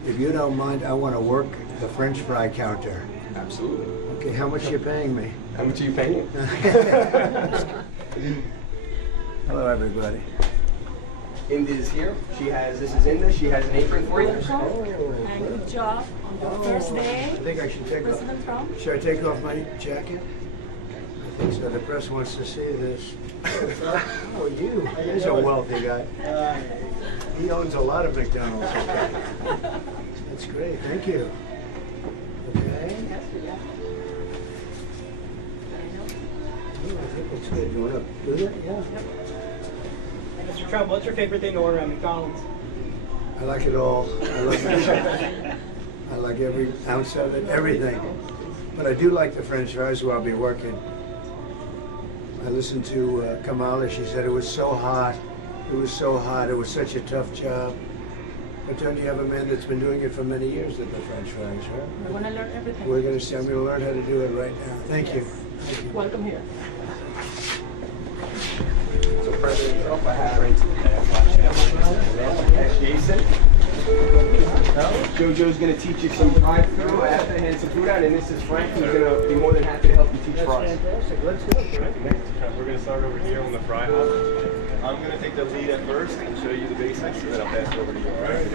if you don't mind, I want to work the French fry counter. Absolutely. Okay, how much are you paying me? How much are you paying? Hello, everybody. Indy is here. This is Indy. She has an apron for you. And good job on the first day. I think I should take President Trump. Should I take off my jacket? I think so. The press wants to see this. Oh, you. He's a wealthy guy. He owns a lot of McDonald's. That's great. Thank you. Okay. Oh, I think that's good. You want to do that? Yeah. Mr. Trump, what's your favorite thing to order at McDonald's? I like it all. I like every ounce of it, everything. But I do like the French fries where I'll be working. I listened to Kamala. She said it was so hot. It was so hot. It was such a tough job. But don't you have a man that's been doing it for many years at the French fries, right? I want to learn everything. I'm going to learn how to do it right now. Thank you. Thank you. Welcome here. So President Trump, I have that's Jason. JoJo's going to teach you some drive-through. I have to hand some food out, and this is Frank, who's going to be more than happy to help you teach fries. Fantastic. Let's go. We're going to start over here on the fry hub. I'm going to take the lead at first and show you the basics, and then I'll pass it over to you. All right?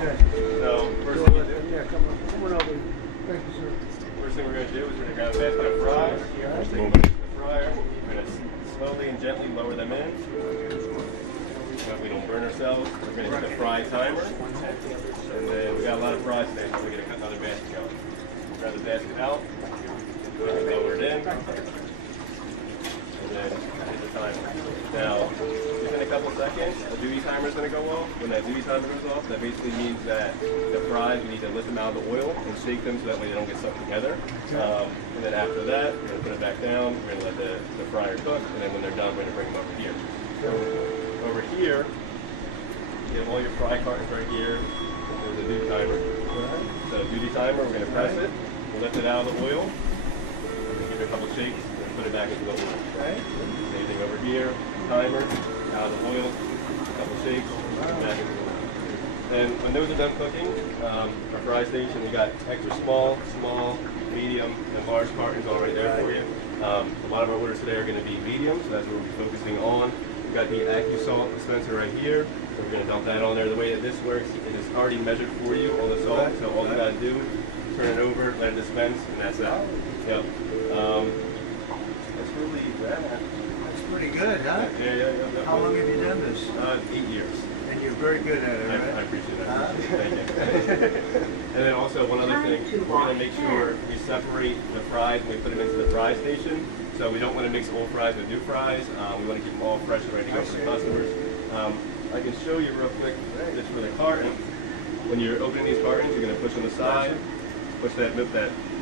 So first thing you do. Yeah, come on over. Thank you, sir. First thing we're going to do is we're going to grab a basket of fries. First thing we're going to do the fryer. We're going to slowly and gently lower them in. So we don't burn ourselves. We're going to hit the fry timer. And then we got a lot of fries today, so we're going to cut another basket out. Grab the basket out. Lower it in. And then hit the timer. Now, you're going to couple seconds, a duty timer is going to go off. When that duty timer goes off, that basically means that the fries, we need to lift them out of the oil and shake them so that way they don't get stuck together. And then after that, we're going to put it back down. We're going to let the fryer cook, and then when they're done, we're going to bring them over here. So over here, you have all your fry cartons right here. There's a duty timer. So duty timer, we're going to press it. We'll lift it out of the oil. Give it a couple shakes, and put it back into the oil. Same thing over here. Timer, out of the oil, a couple shakes, back into the oil. And when those are done cooking, our fry station, we got extra small, medium, and large cartons all right there for you. A lot of our orders today are going to be medium, so that's what we'll be focusing on. We've got the AccuSalt dispenser right here, so we're going to dump that on there. The way that this works, it is already measured for you on the salt, so all you got to do, turn it over, let it dispense, and that's that. Yep. That's really that. That's pretty good, huh? Yeah. How long have you done this? 8 years. And you're very good at it, right? I appreciate that. Thank you. And then also one other thing, we're going to make sure we separate the fries when we put them into the fry station. So we don't want to mix old fries with new fries. We want to keep them all fresh and ready to go for the customers. I can show you real quick just for the carton. When you're opening these cartons, you're going to push on the side, push that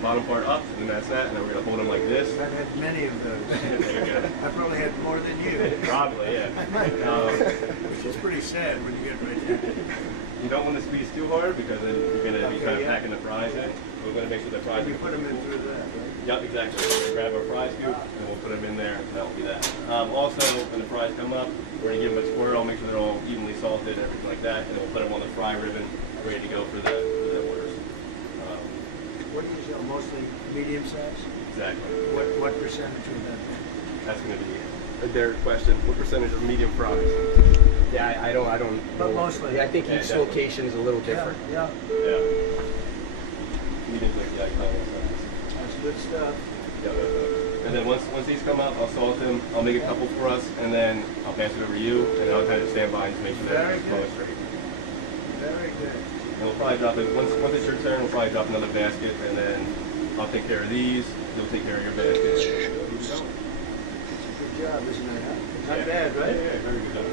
bottom part up, and that's that. And then we're going to hold them like this. I've had many of those. There you go. I probably had more than you. Probably, yeah. Which is pretty sad when you get right there. You don't want to squeeze too hard because then you're going to be kind of packing the fries in. We're going to make sure the fries. You put them in through that, right? Yep, exactly. We're going to grab our fry scoop and we'll put them in there. That'll be that. Also, when the fries come up, we're going to give them a swirl, make sure they're all evenly salted and everything like that, and then we'll put them on the fry ribbon, ready to go for the orders. What do you sell? Mostly medium size? Exactly. What percentage of that? That's going to be a Derek question. What percentage of medium fries? Yeah, I don't. But mostly. Yeah, I think each location is a little different. Yeah. Medium's like the iconic size. That's good stuff. Yeah, and then once these come up, I'll salt them. I'll make a couple for us, and then I'll pass it over to you, and then I'll kind of stand by and make sure that it's flowing straight. Very good. And we'll probably drop it once it's your turn. We'll probably drop another basket, and then I'll take care of these. You'll take care of your basket. Good job, isn't it? Not bad, right? Yeah, very good job.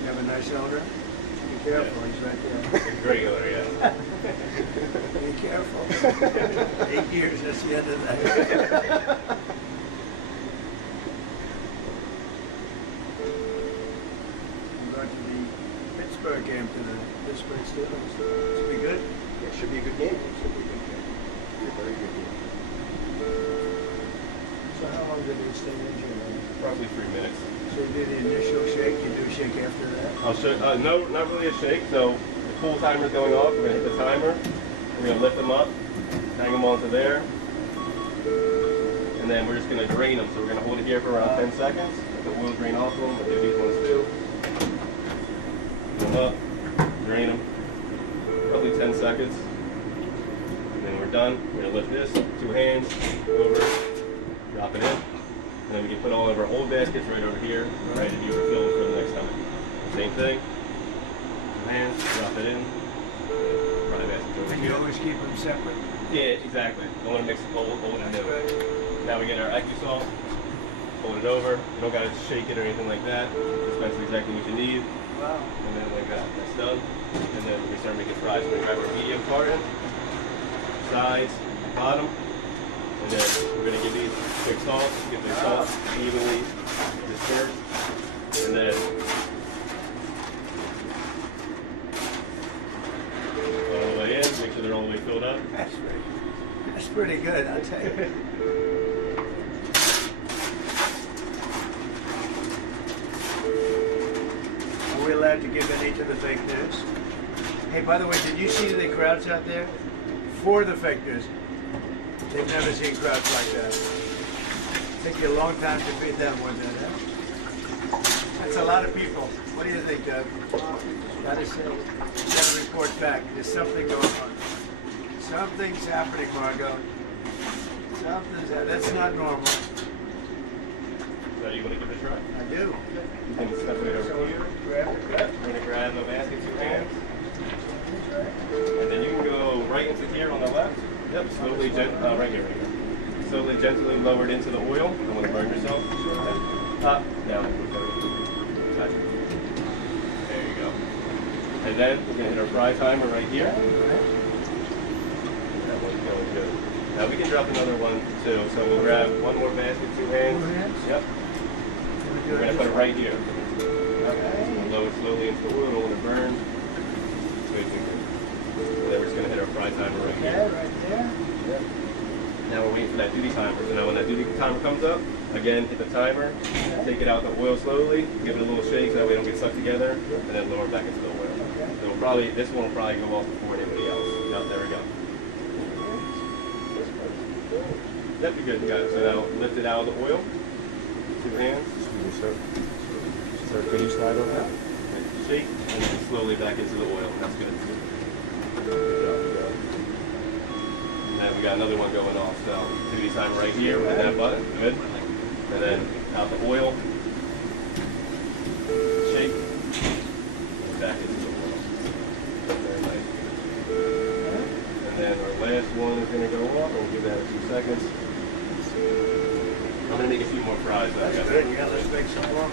You have a nice owner. Be careful, he's right there. Great owner, yeah. Be careful. 8 years, that's the end of that. I'm going to the Pittsburgh game tonight. Pittsburgh Steelers. Should be good? Yeah, should be a good game. Should be a good game. Be a very good game. So how long did you stay in June? Roughly 3 minutes. So you do the initial shake, you do a shake after that? I'll show. No, not really a shake. So the pool timer's going off. We're gonna hit the timer. We're gonna lift them up, hang them onto there, and then we're just gonna drain them. So we're gonna hold it here for around 10 seconds. Let the oil drain off of them. We'll do these ones too. Pull them up, drain them. Roughly 10 seconds. And then we're done. We're gonna lift this, 2 hands, over, drop it in. And then we can put all of our old baskets right over here, ready to be refilled for the next time. Same thing. 2 hands, drop it in. Fry baskets over And here. you always keep them separate? Yeah, exactly. Don't want to mix old and new. Now we get our AccuSalt, fold it over. You don't got to shake it or anything like that. Dispense exactly what you need. Wow. And then like that, that's done. And then we start making fries. We're going to grab our medium carton, sides, bottom. And then we're going to give these quick salt, get their salt evenly dispersed. And then all the way in, make sure they're all the way filled up. That's pretty good, I'll tell you. Are we allowed to give any to the fake news? Hey, by the way, did you see the crowds out there for the fake news? They've never seen crowds like that. Take you a long time to beat them, wouldn't it? Huh? That's a lot of people. What do you think, Doug? Gotta say, gotta report back. There's something going on. Something's happening, Margot. That's not normal. So you want to give it a try? I do. You can step it over here. Grab it. We're going to grab the basket 2 hands. And then you can go right into here on the left. Yep, slowly, right here. Slowly, gently lowered into the oil. Don't want to burn yourself. Up, down. And then we're going to hit our fry timer right here. That one's going good. Now we can drop another one too. So we'll grab one more basket, 2 hands. Yep. We're going to put it right here. Lower it slowly into the oil, don't want to burn. And then we're just going to hit our fry timer right here. Right there. Yep. Now we're waiting for that duty timer. So now when that duty timer comes up, again, hit the timer, take it out the oil slowly, give it a little shake so that way it don't get stuck together, and then lower it back into the oil. So we'll probably, this one will probably go off before anybody else. Yep, there we go. Yep, you're good, you got it. So now lift it out of the oil, 2 hands. Sir, can you slide over that? Shake, and then slowly back into the oil. That's good. Good job, good job. And we got another one going off. So duty time right here with that button. Good. And then out the oil. Shake. And back into the oil. Very nice. And then our last one is going to go off. We'll give that a few seconds. I'm going to make a few more fries. That's good. Yeah, let's make some more.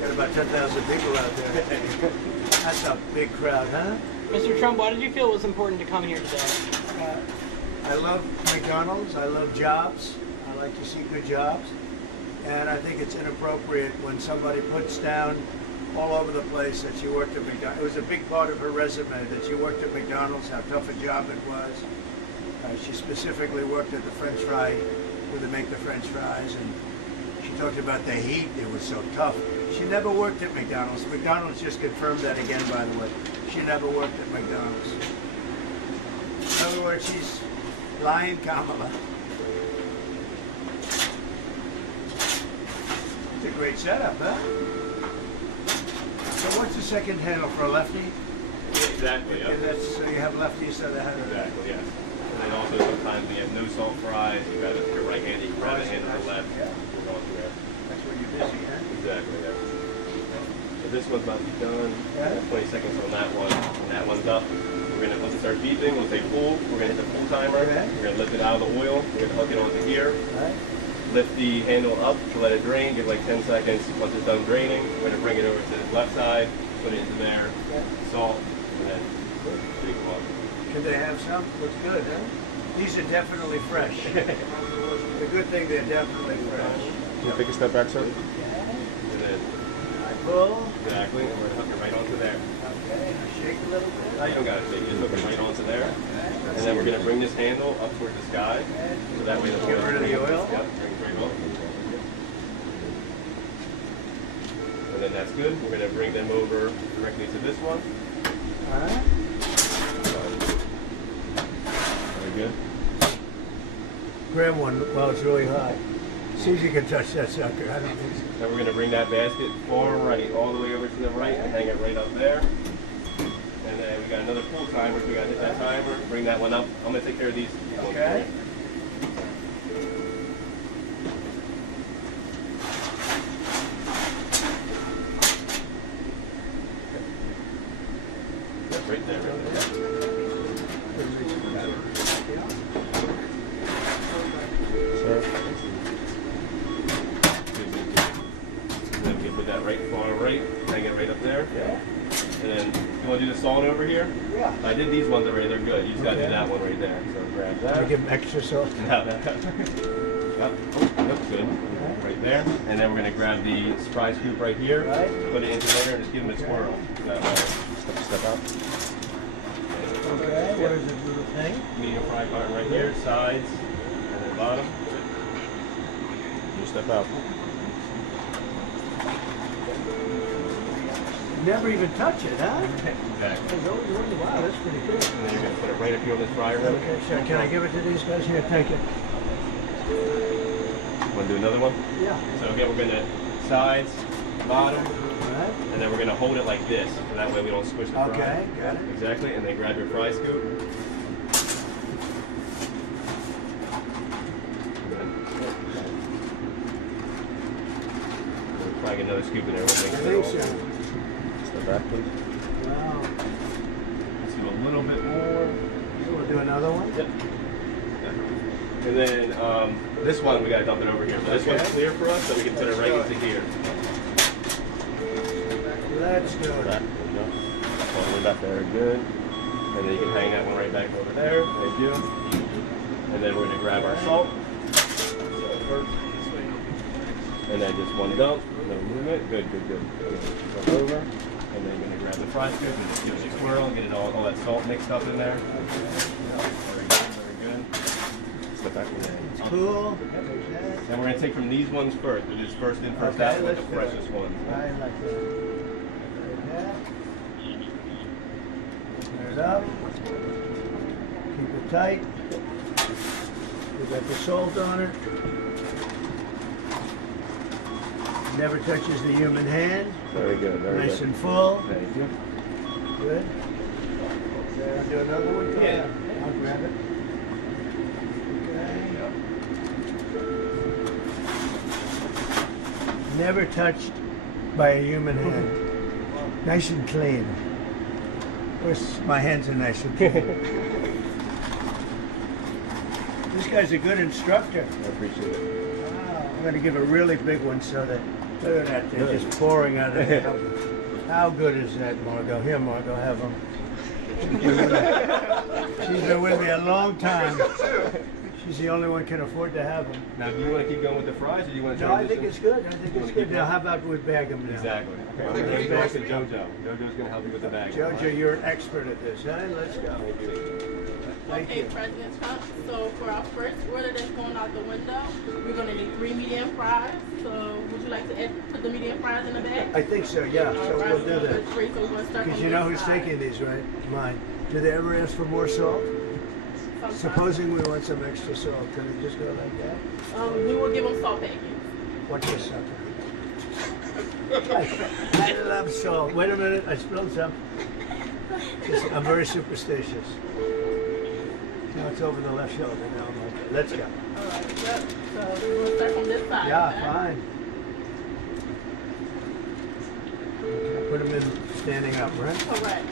Got about 10,000 people out there. That's a big crowd, huh? Mr. Trump, why did you feel it was important to come here today? I love McDonald's. I love jobs. I like to see good jobs. And I think it's inappropriate when somebody puts down all over the place that she worked at McDonald's. It was a big part of her resume that she worked at McDonald's, how tough a job it was. She specifically worked at the French fry, where they make the French fries, and she talked about the heat. It was so tough. She never worked at McDonald's. McDonald's just confirmed that again, by the way. She never worked at McDonald's. In other words, she's lying Kamala. It's a great setup, huh? So what's the second handle for a lefty? Exactly, yeah. And that's, so you have lefties that have Exactly, yes. And then also sometimes we have no salt fries. You got your right hand, you can grab the hand to the left. Yeah. We're going through there. That's where you're busy, huh? Exactly, yeah. So this one's about to be done. Yeah. 20 seconds on that one. When that one's up, we're going to, once it starts beeping, we'll say full. We're going to hit the full timer. Okay. We're going to lift it out of the oil. We're going to hook it onto here. Right. Lift the handle up to let it drain. Give like 10 seconds. Once it's done draining, we're going to bring it over to the left side, put it into there, salt, and then shake them up. Should they have some? Looks good, huh? These are definitely fresh. The good thing, they're definitely fresh. Can you take a step back, sir? And then I pull. exactly, and we're going to hook it right onto there. Okay, shake a little bit. No, you don't got to shake. You just hook it right onto there. And then we're going to bring this handle up toward the sky. So that way the Get rid of the oil? Yep, bring it right up. And then that's good. We're going to bring them over directly to this one. All right. Very good. Grab one while it's really hot. See if you can touch that sucker. I don't think so. Now we're going to bring that basket far right, all the way over to the right, and hang it right up there. And then we got another full timer. We got to hit that timer. Bring that one up. I'm going to take care of these. Okay. Right there, right there. Sir? Then we can put that right far right, hang it right up there. Yeah. And then you want to do the salt over here? Yeah. I did these ones already, they're good. You just got to do that one right there. So grab that. I give them extra salt. No. Yep. Looks good. Right there. And then we're going to grab the fry scoop right here, put it into there, and just give them a swirl. That way. Step out. Okay, where's the little thing? Medium fry button right here, sides, and then bottom. You step out. Never even touch it, huh? Exactly. Wow, that's pretty good. And then you're going to put it right up here on this fryer rim. Okay, so can I give it to these guys here? Thank you. Want to do another one? Yeah. So again, we're going to sides, bottom, Right. and then we're going to hold it like this, so that way we don't squish the fry. Okay, got it. Exactly, and then grab your fry scoop. We'll probably get another scoop in there. We'll make I sure think all- so. Step back, please. Wow. Let's do a little bit more. We'll do another one? Yep. And then this one, we got to dump it over here. But this one's clear for us, so we can put it right into here. Let's do it. Back. All the way back there, good. And then you can hang that one right back over there. Thank you. And then we're going to grab our salt. And then just one dump, no movement. Good. Go over. And then you're going to grab the fry scoop and just give it a swirl and get it all that salt mixed up in there. Very good. Step back in there. Cool. And we're going to take from these ones first. It is first in, first out with the freshest ones. I like that. Turn it up. Keep it tight. We got the salt on it. Never touches the human hand. Very good. Nice and full. Thank you. Good. I'll do another one. Yeah. I'll grab it. Okay. Never touched by a human hand. Nice and clean. Of course, my hands are nice and clean. This guy's a good instructor. I appreciate it. Wow. I'm going to give a really big one so that, look at that, they're just pouring out of it. How good is that, Margot? Here, Margot, have them. She's been with me a long time. She's the only one can afford to have them. Now, do you want to keep going with the fries, or do you want to? No, I think it's good. I think it's good. Now, how about we bag them now? Exactly. Okay. I'm going to back to JoJo. JoJo's going to help you with the bag. JoJo, you're an expert at this, huh? Let's go. Thank you. Thank you. President Trump. So for our first order that's going out the window, we're going to need 3 medium fries. So would you like to put the medium fries in the bag? I think so, yeah. So we'll do that. Because you know who's taking these, right? Mine. Do they ever ask for more salt? Supposing we want some extra salt, can we just go like that? We will give them salt packets. Watch this, I love salt. Wait a minute, I spilled some. I'm very superstitious. No, it's over the left shoulder now. Okay, let's go. All right, yep. So we're going to start from this side. Yeah, okay? fine. Okay, put them in standing up, right? Correct.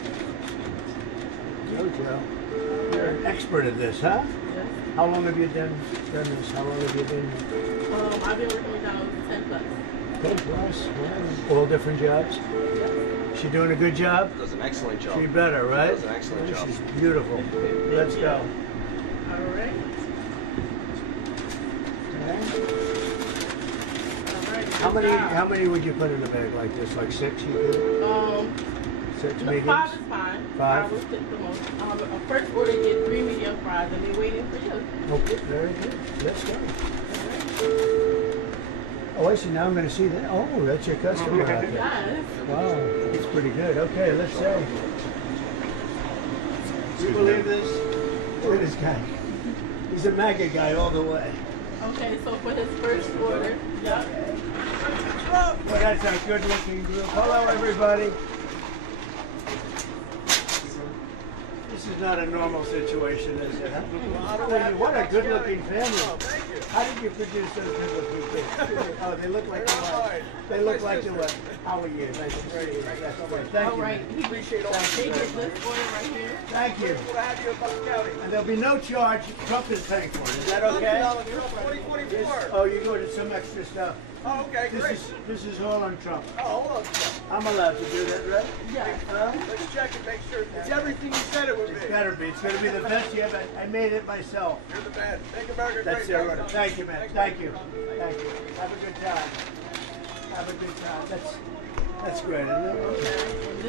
JoJo, you're an expert at this, huh? Yes. How long have you done this? How long have you been here? I've been working with McDonald's 10 plus. 10 plus? Wow. All different jobs? Yes. She doing a good job? Does an excellent job. She better, right? Does an excellent job. She's beautiful. Let's go. All right. How many would you put in a bag like this? Like 6 you could? 6 mediums? 5 is fine. 5 will fit the most. First order, get 3 medium fries, and they're waiting for you. Okay, very good. Let's go. Oh, I see. Now I'm going to see that. Oh, that's your customer out there. Yes. Wow, it's pretty good. Okay, let's say. Do you believe this? Look at this guy. He's a MAGA guy all the way. Okay, so for his first order, yep. Well, that's a good-looking group. Hello, everybody. This is not a normal situation, is it? What a good-looking family. How did you produce those good-looking kids? Oh, they look like the what? They look like the what? How are you? Nice to meet you. Thank you. All right. He appreciate all this order right here. Thank you. And there'll be no charge. Trump is paying for it. Is that okay? 2024. Oh, you're going to some extra stuff. Oh, okay, great. This is all on Trump. Oh, hold on. I'm allowed to do that, right? Yeah. Let's check and make sure it's everything you said it would be. It's better be. It's going to be the best yet. I made it myself. You're the man. Make America great. That's it. Thank you, man. Thank you. Thank you. Have a good time. Have a good time. That's great, isn't it? Okay.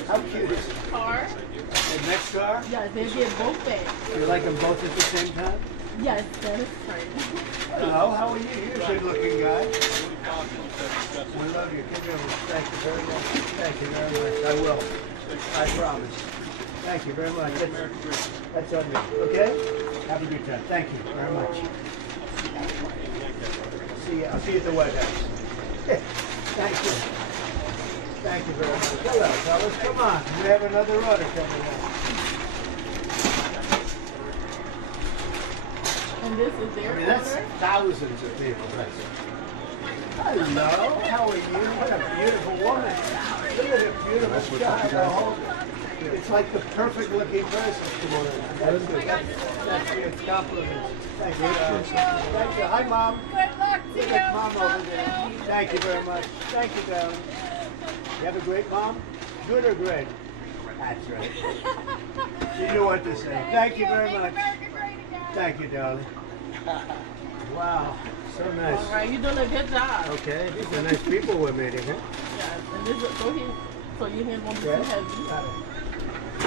How cute is it? Car. The next car? Yes, they get both bags. You like them both at the same time? Yes, that is right. Hello, how are you? You're a good-looking guy. We love you. Give me a thank you very much. Thank you very much. I will. I promise. Thank you very much. That's on me. Okay? Have a good time. Thank you very much. See you. I'll see you at the White House. Thank you. Thank you very much. Hello, fellas. Come on. We have another order coming up. And this is their order? That's thousands of people. Hello. How are you? What a beautiful woman. Look at a beautiful child. It's like the perfect looking person. That's good. That's good. Compliments. Thank you. Thank you. Hi, Mom. Good luck to you. Mom over there. Thank you very much. Thank you, darling. You have a great mom? Good or great? That's right. You know what to say. Thank you very much. Thank you, darling. Wow, so nice. All right, you're doing a good job. Okay, these are nice people we're meeting, huh? Yeah, and this is, so your hands won't be too heavy.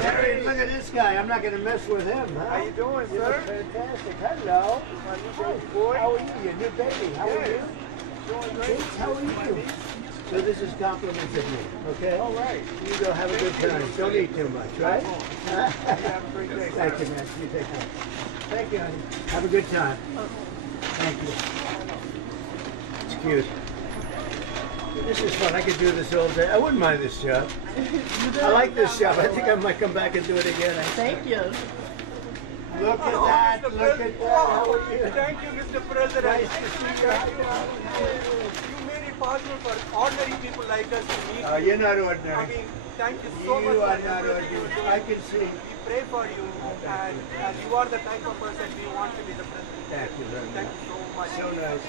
Harry, look at this guy. I'm not going to mess with him, huh? How you doing, You sir? look fantastic. Hello. Hi, boy. How are you? Your new baby. How are you? Doing great. How are you? So this is compliments of me, okay? All right. You go have a good time. Don't eat too much, right? Have a great day. Thank you, man. You take care. Thank you, honey. Have a good time. Thank you. It's cute. This is fun. I could do this all day. I wouldn't mind this job. I like this job. I think I might come back and do it again. Thank you. Look at that. Look at that. How are you? Thank you, Mr. President. Nice to see you. You made it possible for ordinary people like us to meet you. You're not ordinary. I mean, thank you so much You for are not everything ordinary. you do. I can see. We pray for you, and you are the type of person we want to be the president. Thank you very much. Thank you so much. So nice.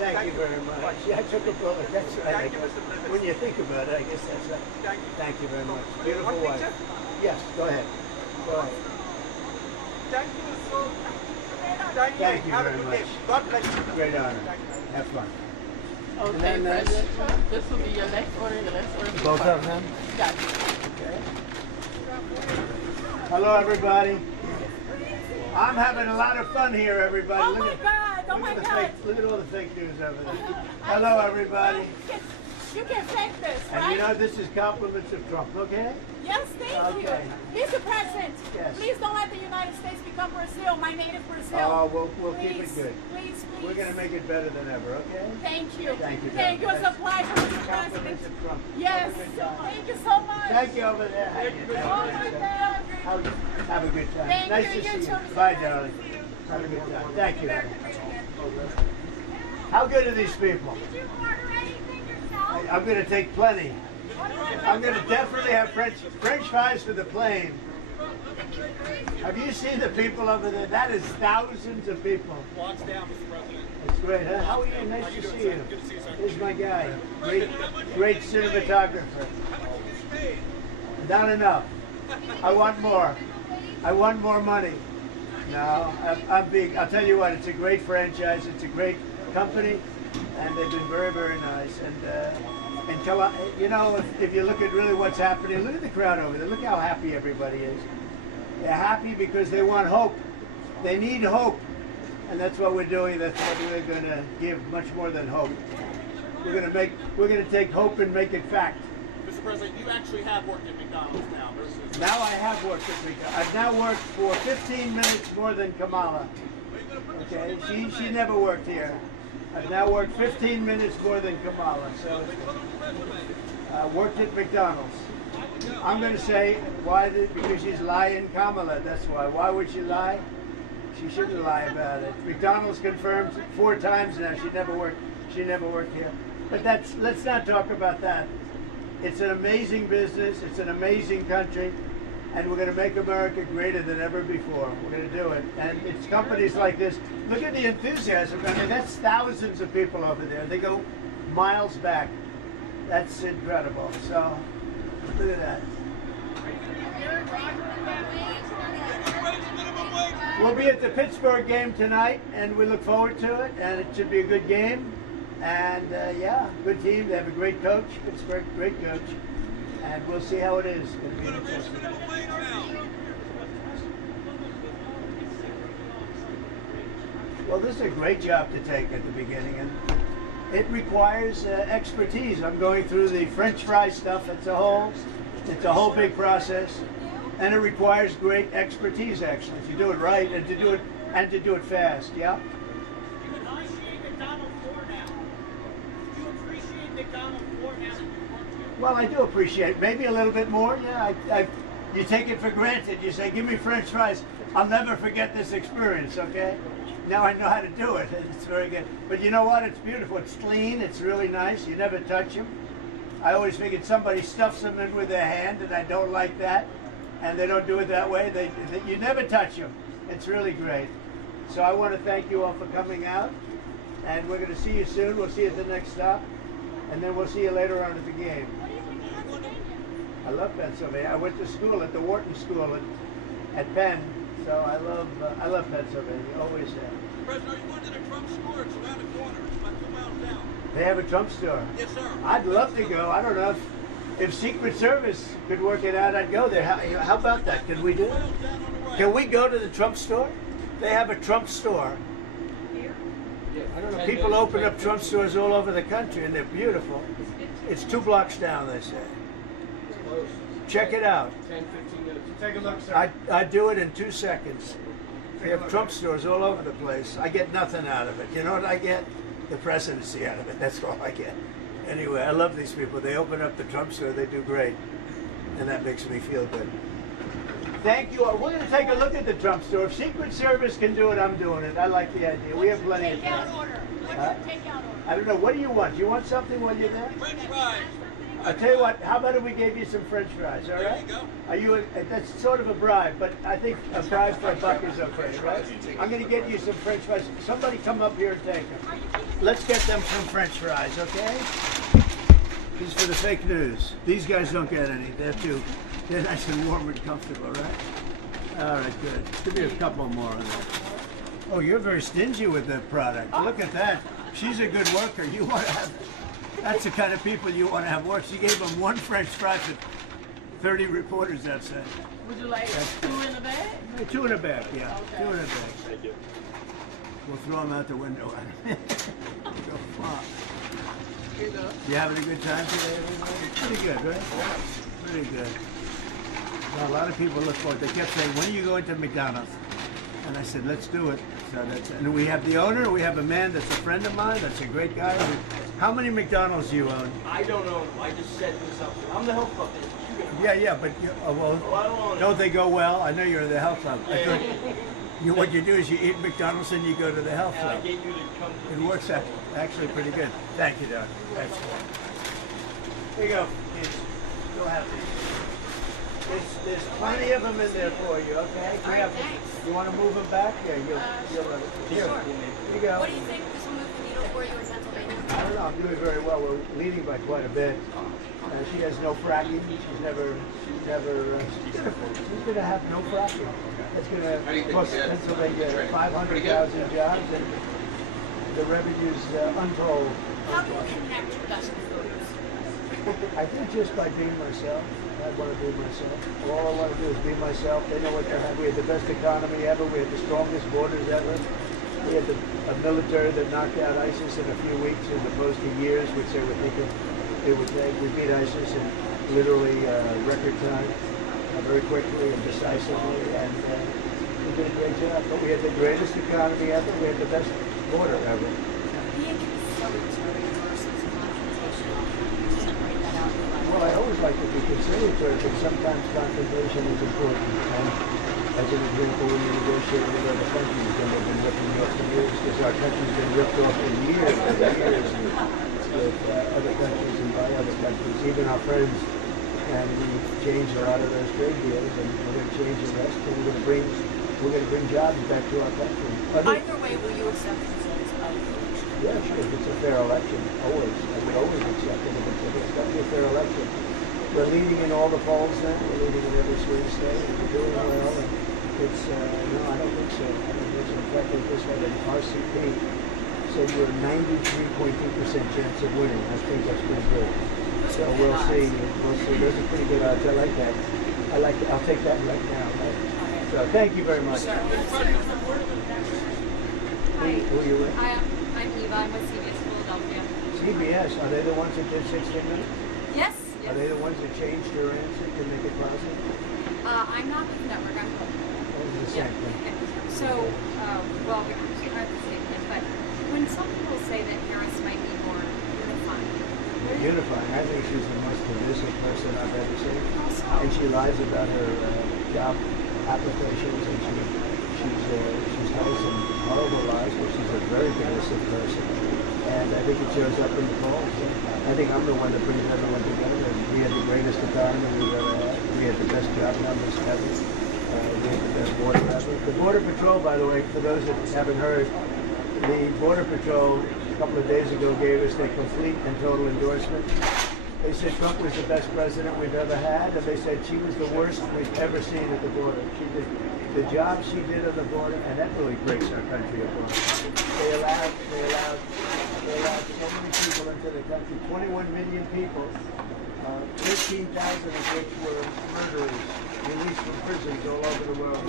Thank you very much. Yeah, I took a bullet. That's right. Thank you, Mr. President. When you think about it, I guess that's right. Thank you. Thank you very much. One Beautiful wife. picture? Yes, go ahead. Go ahead. Thank you so much. Thank you Have very a good much. day. God bless you. Great honor. Have fun. Okay, then, President Trump, this will be your next order, the next order. Both of them? Got you. Okay. Hello, everybody. I'm having a lot of fun here, everybody. Oh Look my at, God! Oh look my at the God! fake, look at all the fake news over there. Hello, everybody. You can fake this, And right? you know, this is compliments of Trump, okay? Yes, thank you. Okay. Mr. President, Yes. please don't let the United States become Brazil, my native Brazil. Oh, we'll keep Please, it good. Please, please. We're going to make it better than ever, okay? Thank you. Thank you, Thank you. It's a pleasure, Mr. President. Compliments of Trump. Yes. Thank you so much. Thank you over there. How you doing? Oh my God. Have a good time. Thank Nice you. to You see too, you. Mr. Bye, President. darling. Have a good time. Thank you. How good are these people? Did you order anything yourself? I'm going to take plenty. I'm going to definitely have French fries for the plane. Have you seen the people over there? That is thousands of people. Walks down, Mr. President. It's great, huh? How are you? Nice to see you. Good to see you, sir. Here's my guy. Great cinematographer. Not enough. I want more. I want more money. No, I'm big. I'll tell you what, it's a great franchise. It's a great company, and they've been very, very nice. And until you know, if you look at really what's happening, look at the crowd over there. Look how happy everybody is. They're happy because they want hope. They need hope, and that's what we're doing. That's what we're going to give, much more than hope. We're going to take hope and make it fact. Mr. President, you actually have worked at McDonald's now versus... Now I have worked at McDonald's. I've now worked for 15 minutes more than Kamala. Okay, she never worked here. I've now worked 15 minutes more than Kamala. So worked at McDonald's. I'm going to say because she's lying, Kamala. That's why. Why would she lie? She shouldn't lie about it. McDonald's confirmed 4 times now. She never worked here. But let's not talk about that. It's an amazing business. It's an amazing country. And we're going to make America greater than ever before. We're going to do it. And it's companies like this. Look at the enthusiasm. I mean, that's thousands of people over there. They go miles back. That's incredible. So, look at that. We'll be at the Pittsburgh game tonight, and we look forward to it. And it should be a good game. And yeah, good team. They have a great coach. Pittsburgh, great coach. And we'll see how it is. It'll be interesting. Well, this is a great job to take at the beginning, and it requires expertise. I'm going through the French fry stuff. It's a whole big process, and it requires great expertise actually to do it right and to do it fast. Yeah. Well, I do appreciate maybe a little bit more. Yeah, you take it for granted. You say, "Give me French fries." I'll never forget this experience. Okay. Now I know how to do it. It's very good. But you know what? It's beautiful. It's clean. It's really nice. You never touch them. I always figured somebody stuffs them in with their hand, and I don't like that. And they don't do it that way. You never touch them. It's really great. So I want to thank you all for coming out. And we're going to see you soon. We'll see you at the next stop. And then we'll see you later on at the game. I love Pennsylvania. I went to school at the Wharton School at Penn, so I love Pennsylvania. Always have. President, are you going to the Trump store? It's around the corner. It's about 2 miles down. They have a Trump store. Yes, sir. I'd love to go. I don't know if Secret Service could work it out. I'd go there. How about that? Can we do it? Can we go to the Trump store? They have a Trump store. I don't know. People open up Trump stores all over the country, and they're beautiful. It's 2 blocks down, they say. Check it out. 10, 15 minutes. Take a look, sir. I'd do it in 2 seconds. They have Trump stores all over the place. I get nothing out of it. You know what I get? The presidency out of it. That's all I get. Anyway, I love these people. They open up the Trump store. They do great. And that makes me feel good. Thank you. We're going to take a look at the Trump store. If Secret Service can do it, I'm doing it. I like the idea. We have plenty of time. I don't know. What do you want? Do you want something while you're there? French fries. I'll tell you what, how about if we gave you some French fries, all right? There you go. That's sort of a bribe, but I think a bribe for a buck is okay, right? I'm going to get you some French fries. Somebody come up here and take them. Let's get them some French fries, okay? These for the fake news. These guys don't get any. They're nice and warm and comfortable, right? All right, good. Give me a couple more of that. Oh, you're very stingy with the product. Look at that. She's a good worker. You want to have... That's the kind of people you want to have work. She gave them 1 French fry for 30 reporters outside. Would you like 2 in a bag? 2 in a bag, yeah. Okay. 2 in a bag. Thank you. We'll throw them out the window. Go far. You having a good time today, everybody? Pretty good, right? Pretty good. Well, a lot of people look forward. They kept saying, when are you going to McDonald's? And I said, let's do it. So and we have the owner. We have a man that's a friend of mine. That's a great guy. How many McDonald's do you own? I don't own them. I just set this up. I'm the health club. Yeah, but don't they go well? I know you're the health club. I thought what you do is you eat McDonald's and you go to the health club. I gave you to come to it works out actually pretty good. Thank you, Doc. That's cool. Here you go, kids. Go have these. There's plenty of them in there for you, okay? You want to move them back? Yeah, you'll love it. Here you go. What do you think this will move the needle for you in Pennsylvania? I don't know. I'm doing very well. We're leading by quite a bit. She has no fracking. She's beautiful. She's going to have no fracking. That's going to cost Pennsylvania 500,000 jobs, and the revenue's untold. How do you connect with us voters? I think just by being myself. I want to be myself. All I want to do is be myself. They know what they have. We had the best economy ever. We had the strongest borders ever. We had a military that knocked out ISIS in a few weeks as opposed to years, which they were thinking it would take. We beat ISIS in literally record time, very quickly and decisively, and we did a great job. But we had the greatest economy ever. We had the best border ever. Being conciliatory versus confrontational, separate that out. Well, I always like to be conciliatory, but sometimes confrontation is important. And as an example, when you negotiate with other countries, and they've been ripping you off for years, because our country's been ripped off for years and years with other countries and by other countries, even our friends. And we've changed a lot of those trade deals, and we're going to change the rest, and we're going to bring jobs back to our country. Either way, will you accept the results of the election? Yeah, sure. If it's a fair election, always. I would always accept it if it's got to be a fair election. We're leading in all the polls now. We're leading in every swing state, and we're doing well. And it's no, I don't think so. I don't think so. In fact, like this one, the RCP said you're a 93.2% chance of winning. I think that's pretty good. So we'll see. We'll see. Those are pretty good odds. I like that. I'll take that right now. Right? So thank you very much. Hi. Who are you with? I'm Eva. I'm with CBS Philadelphia. CBS, are they the ones that did 60 Minutes? Yes. Are they the ones that changed your answer to make it positive? I'm not with the network. I'm the same thing. So, well, we are the same thing, but when some people say that Harris might be more unifying. Unifying. I think she's the most divisive person I've ever seen. And she lies about her job applications, and she's telling some horrible lies, but she's a very divisive person. And I think it shows up in the polls. I think I'm the one that brings everyone together. And we had the greatest economy we've ever had. We had the best job numbers ever. We had the best border ever. The Border Patrol, by the way, for those that haven't heard, the Border Patrol a couple of days ago gave us their complete and total endorsement. They said Trump was the best president we've ever had, and they said she was the worst we've ever seen at the border. She did the job she did at the border, and that really breaks our country apart. They allowed so many people into the country, 21 million people, 15,000 of which were murderers released from prisons all over the world.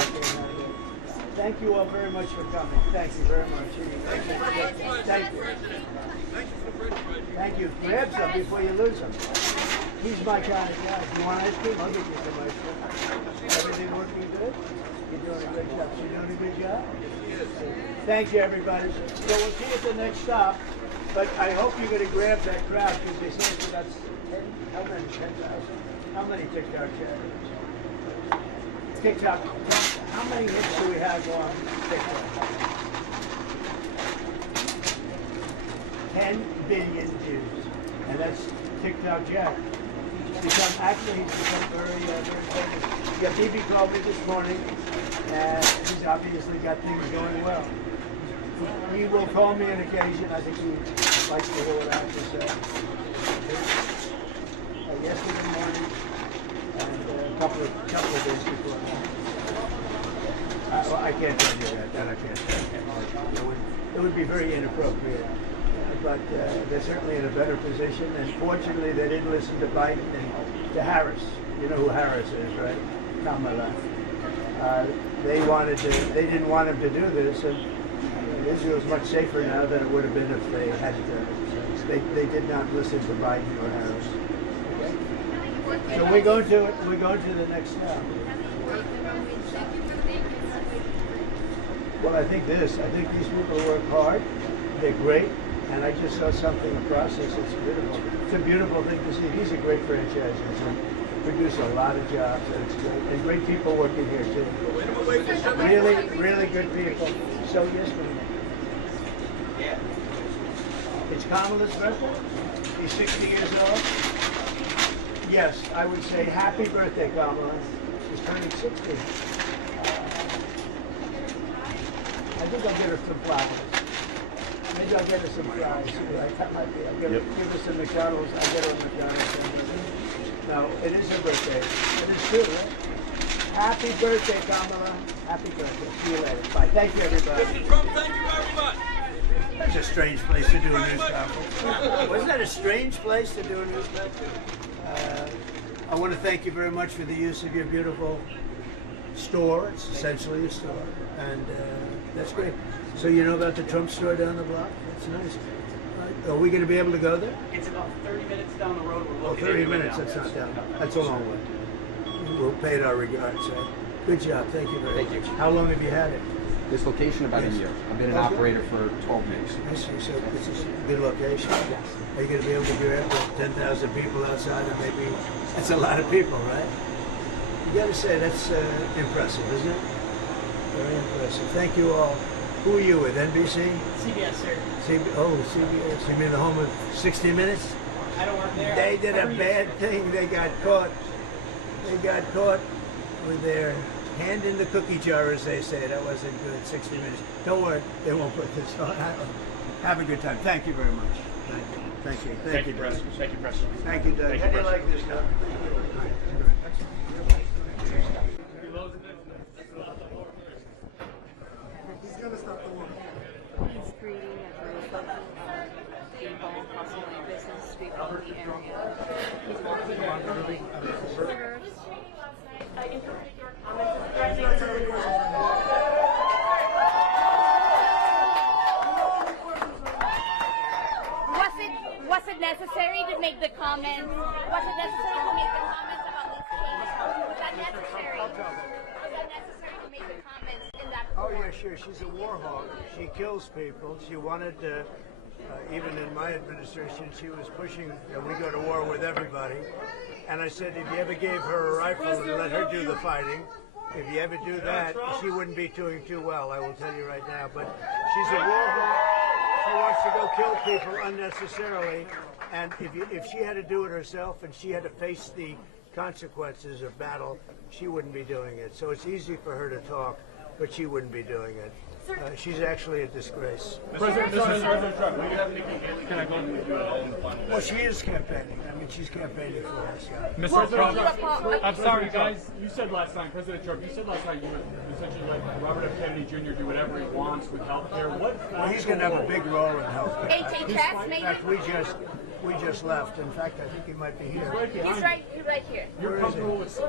Thank you all very much for coming. Thank you very much. Thank you. Thank you. Grab some before you lose them. He's my kind of guy. If you want ice cream, I'll get you some ice cream. Everything working good? You're doing a great job. You're doing a good job? Thank you, everybody. So we'll see you at the next stop. But I hope you're going to grab that crowd because they say it's about 10,000. How many TikTok channels? TikTok. How many hits do we have on TikTok? 10 billion views. And that's TikTok Jack. He's become very, very famous. Yeah, BB called me this morning, and he's obviously got things going well. He will call me on occasion. I think he likes to hear what I have to say. Yesterday morning, and a couple of days before. Well, I can't tell you that I can't tell you. It would be very inappropriate. But they're certainly in a better position, and fortunately they didn't listen to Biden and to Harris. You know who Harris is, right? Kamala. They didn't want him to do this, and Israel is much safer now than it would have been if they had they did not listen to Biden or Harris. Okay? So we're going to the next step. Well, I think these people work hard. They're great. And I just saw something, a process. It's beautiful. It's a beautiful thing to see. He's a great franchise. He's produced a lot of jobs, and it's great. And great people working here too. Really, really good people. So yes, yeah. It's Kamala's birthday. He's 60 years old. Yes, I would say happy birthday, Kamala. She's turning 60. I think I'll get her some flowers. Maybe I'll get her some fries. I'll give her some McDonald's. I'll get her a McDonald's. No, it is her birthday. It is true, right? Happy birthday, Kamala. Happy birthday. See you later. Bye. Thank you, everybody. Mr. Trump, thank you very much. That's a strange place to do a news conference. Wasn't that a strange place to do a news conference? I want to thank you very much for the use of your beautiful store. It's essentially a store. And that's great. So you know about the Trump store down the block? That's nice. Are we going to be able to go there? It's about 30 minutes down the road. We're 30 minutes. That's not down. That's a long way. We'll pay it our regards. Good job. Thank you very much. How long have you had it? This location about a year. I've been an operator for 12 years. I see. So it's a good location? Yes. Are you going to be able to grab 10,000 people outside? And maybe that's a lot of people, right? You got to say that's impressive, isn't it? Very impressive. Thank you all. Who are you with, NBC? CBS, sir. CBS. You mean the home of 60 Minutes? I don't work there. They did a bad thing. They got caught. They got caught with their hand in the cookie jar, as they say. That wasn't good. 60 Minutes. Don't worry. They won't put this on. Have a good time. Thank you very much. Thank you. Thank you, President. Thank you, President. Thank you, Doug. How do you like this stuff? He's gonna stop the war. He's greeting people, hustling business people in the area. He's walking around. Was it necessary to make the comments? Was it necessary to make the comments about these cases? Was that necessary? Was that necessary to make the comments in that form? Oh, yeah, sure. She's a war hawk. She kills people. She wanted to, even in my administration, she was pushing that we go to war with everybody. And I said, if you ever gave her a rifle and let her do the fighting, if you ever do that, she wouldn't be doing too well, I will tell you right now. But she's a war hawk. She wants to go kill people unnecessarily. And if she had to do it herself and she had to face the consequences of battle, she wouldn't be doing it. So it's easy for her to talk, but she wouldn't be doing it. She's actually a disgrace. President Trump, will you have Nikki Haley? Can I go and do it all in one? Well, she is campaigning. I mean, she's campaigning for us. Yeah. Mr. Trump, I'm sorry, guys. You said last time, President Trump, you said last time you would essentially let Robert F. Kennedy Jr. do whatever he wants with health care. Well, he's going to have a big role in health care. HHS, maybe? In fact, we just left. In fact, I think he might be here. He's right here. You're comfortable with his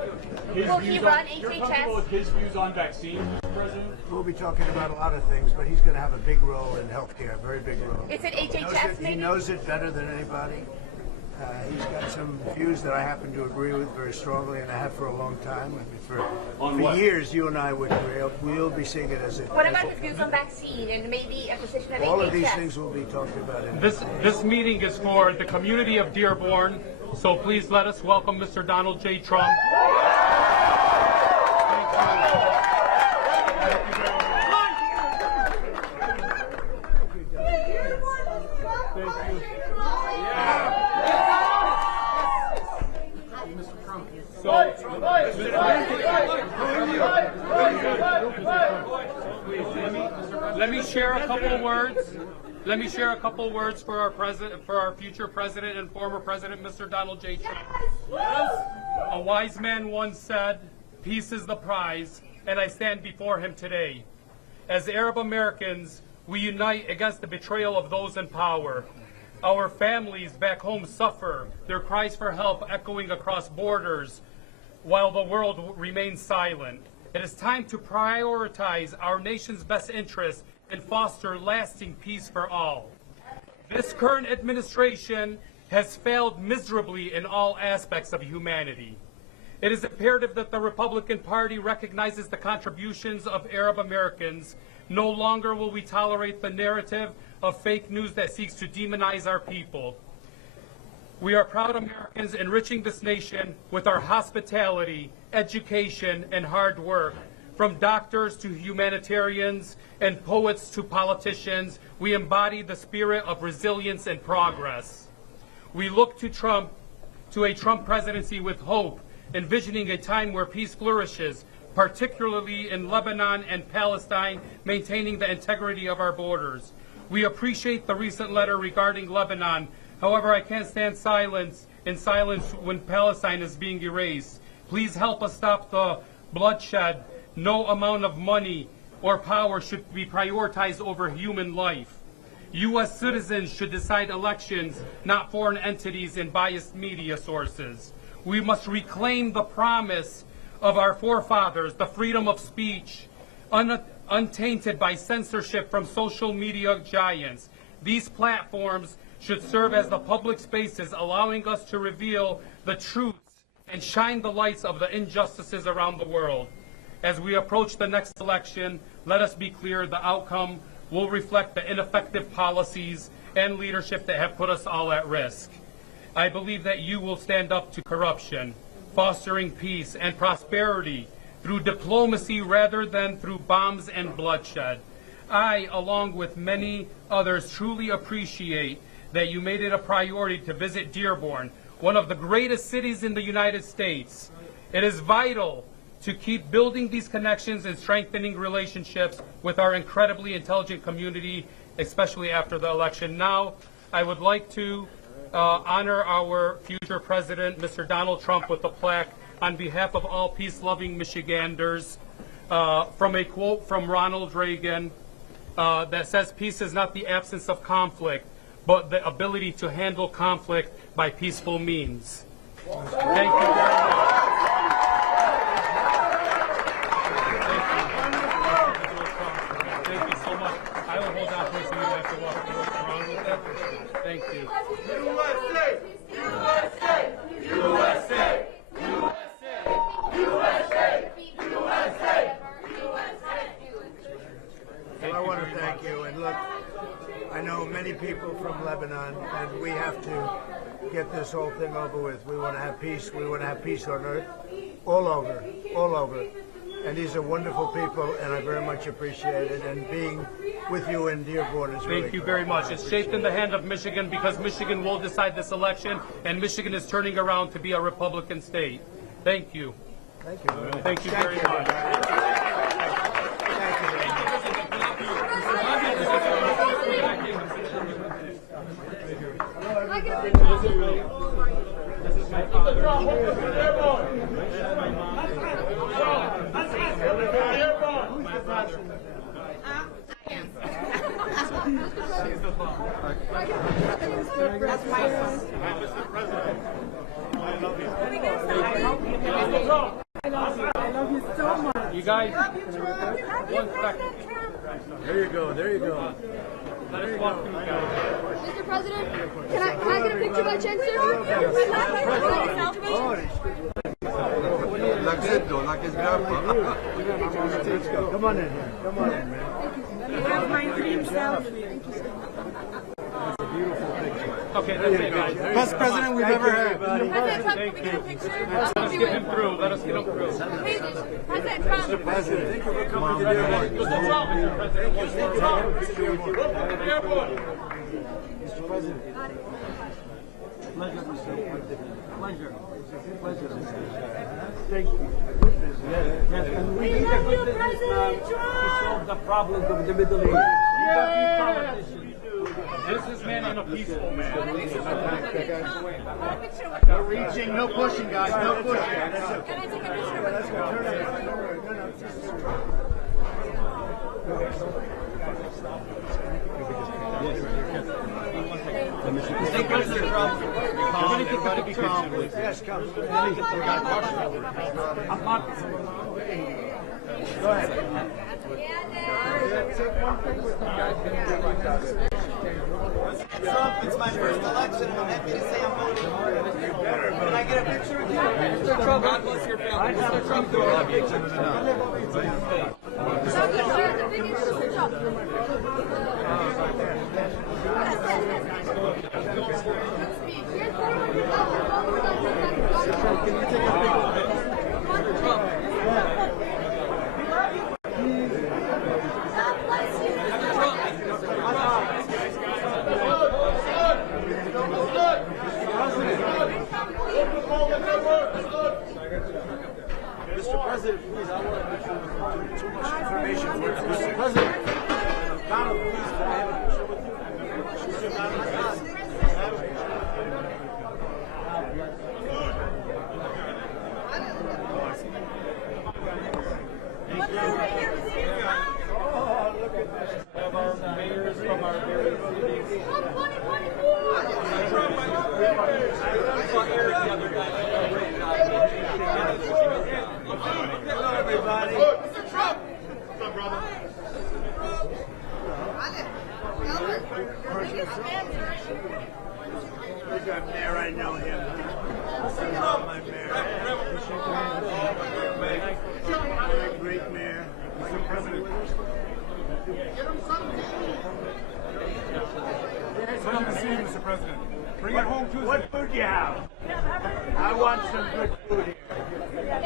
Will he run You're comfortable with his views on vaccines, Mr. President? We'll be talking about a lot of things, but he's going to have a big role in healthcare, a very big role. Is it HHS, He knows it better than anybody. He's got some views that I happen to agree with very strongly, and I have for a long time. I mean, for years, you and I would agree. We'll be seeing it as a... What about his views on vaccine and maybe a position at All HHS? of these things will be talked about. This meeting is for the community of Dearborn, so please let us welcome Mr. Donald J. Trump. Let me share a couple of words. Let me share a couple of words for our future president and former president, Mr. Donald J. Trump. A wise man once said, "Peace is the prize," and I stand before him today. As Arab Americans, we unite against the betrayal of those in power. Our families back home suffer, their cries for help echoing across borders, while the world remains silent. It is time to prioritize our nation's best interests and foster lasting peace for all. This current administration has failed miserably in all aspects of humanity. It is imperative that the Republican Party recognizes the contributions of Arab Americans. No longer will we tolerate the narrative of fake news that seeks to demonize our people. We are proud Americans enriching this nation with our hospitality, education, and hard work. From doctors to humanitarians and poets to politicians, we embody the spirit of resilience and progress. We look to a Trump presidency with hope, envisioning a time where peace flourishes, particularly in Lebanon and Palestine, maintaining the integrity of our borders. We appreciate the recent letter regarding Lebanon. However, I can't stand in silence when Palestine is being erased. Please help us stop the bloodshed. No amount of money or power should be prioritized over human life. U.S. citizens should decide elections, not foreign entities and biased media sources. We must reclaim the promise of our forefathers, the freedom of speech, untainted by censorship from social media giants. These platforms should serve as the public spaces, allowing us to reveal the truths and shine the lights of the injustices around the world. As we approach the next election, let us be clear the outcome will reflect the ineffective policies and leadership that have put us all at risk. I believe that you will stand up to corruption, fostering peace and prosperity through diplomacy rather than through bombs and bloodshed. I, along with many others, truly appreciate that you made it a priority to visit Dearborn, one of the greatest cities in the United States. It is vital to keep building these connections and strengthening relationships with our incredibly intelligent community, especially after the election. Now, I would like to honor our future president, Mr. Donald Trump, with a plaque on behalf of all peace-loving Michiganders, from a quote from Ronald Reagan that says, "Peace is not the absence of conflict, but the ability to handle conflict by peaceful means." Thank you very much. Thank you so much. I will hold on to it so you don't have to walk around with it. Thank you. USA! USA! USA! USA! USA! Well, I want to thank you. And look, I know many people from Lebanon, and we have to get this whole thing over with. We want to have peace. We want to have peace on earth, all over, all over. And these are wonderful people, and I very much appreciate it. And being with you in Dearborn is really Thank you very much. It's shaped in the hand of Michigan because Michigan will decide this election, and Michigan is turning around to be a Republican state. Thank you. Thank you. Thank you very much. Thank you very much. You guys, 1 second. There you go, there you go. Let us walk through, guys. Mr. President, can I get a picture by chance, sir? L'accesso, la che sgrappa. Come on in here. Come on in, man. You have my dream selfie. Okay, that's it, guys. Best president we've ever had. Thank you. Let us get him through. Let us get him through. Mr. President, thank you for coming to Dearborn. Mr. President. Mr. President. Pleasure, Mr. Pleasure. Pleasure. Thank you. Yes. And we need a good businessman to solve the problems of the Middle East. Businessman and a peaceful man. No reaching, no pushing, guys. No pushing. Can I take a picture with Thank you, Mr. Trump. Everybody be calm, please. Yes, come. Go ahead. Trump, it's my first election, and I'm happy to say I'm voting for you. Can I get a picture with you? Mr. Trump, God bless your family. Mr. Trump, go ahead. Mr. President, please, I want to make sure too much information for you. Mr. President, Donald, please, can I have a picture with you? Mr. Donald, oh, look at this. Have our mayors from our various cities. Hello, everybody. Mr. Trump! What's up, brother? Look at Mayor, I know him. My mayor. Great mayor. Mr. President. Come to see you, Mr. President. Bring it home Tuesday. What food do you have? I want some good food here.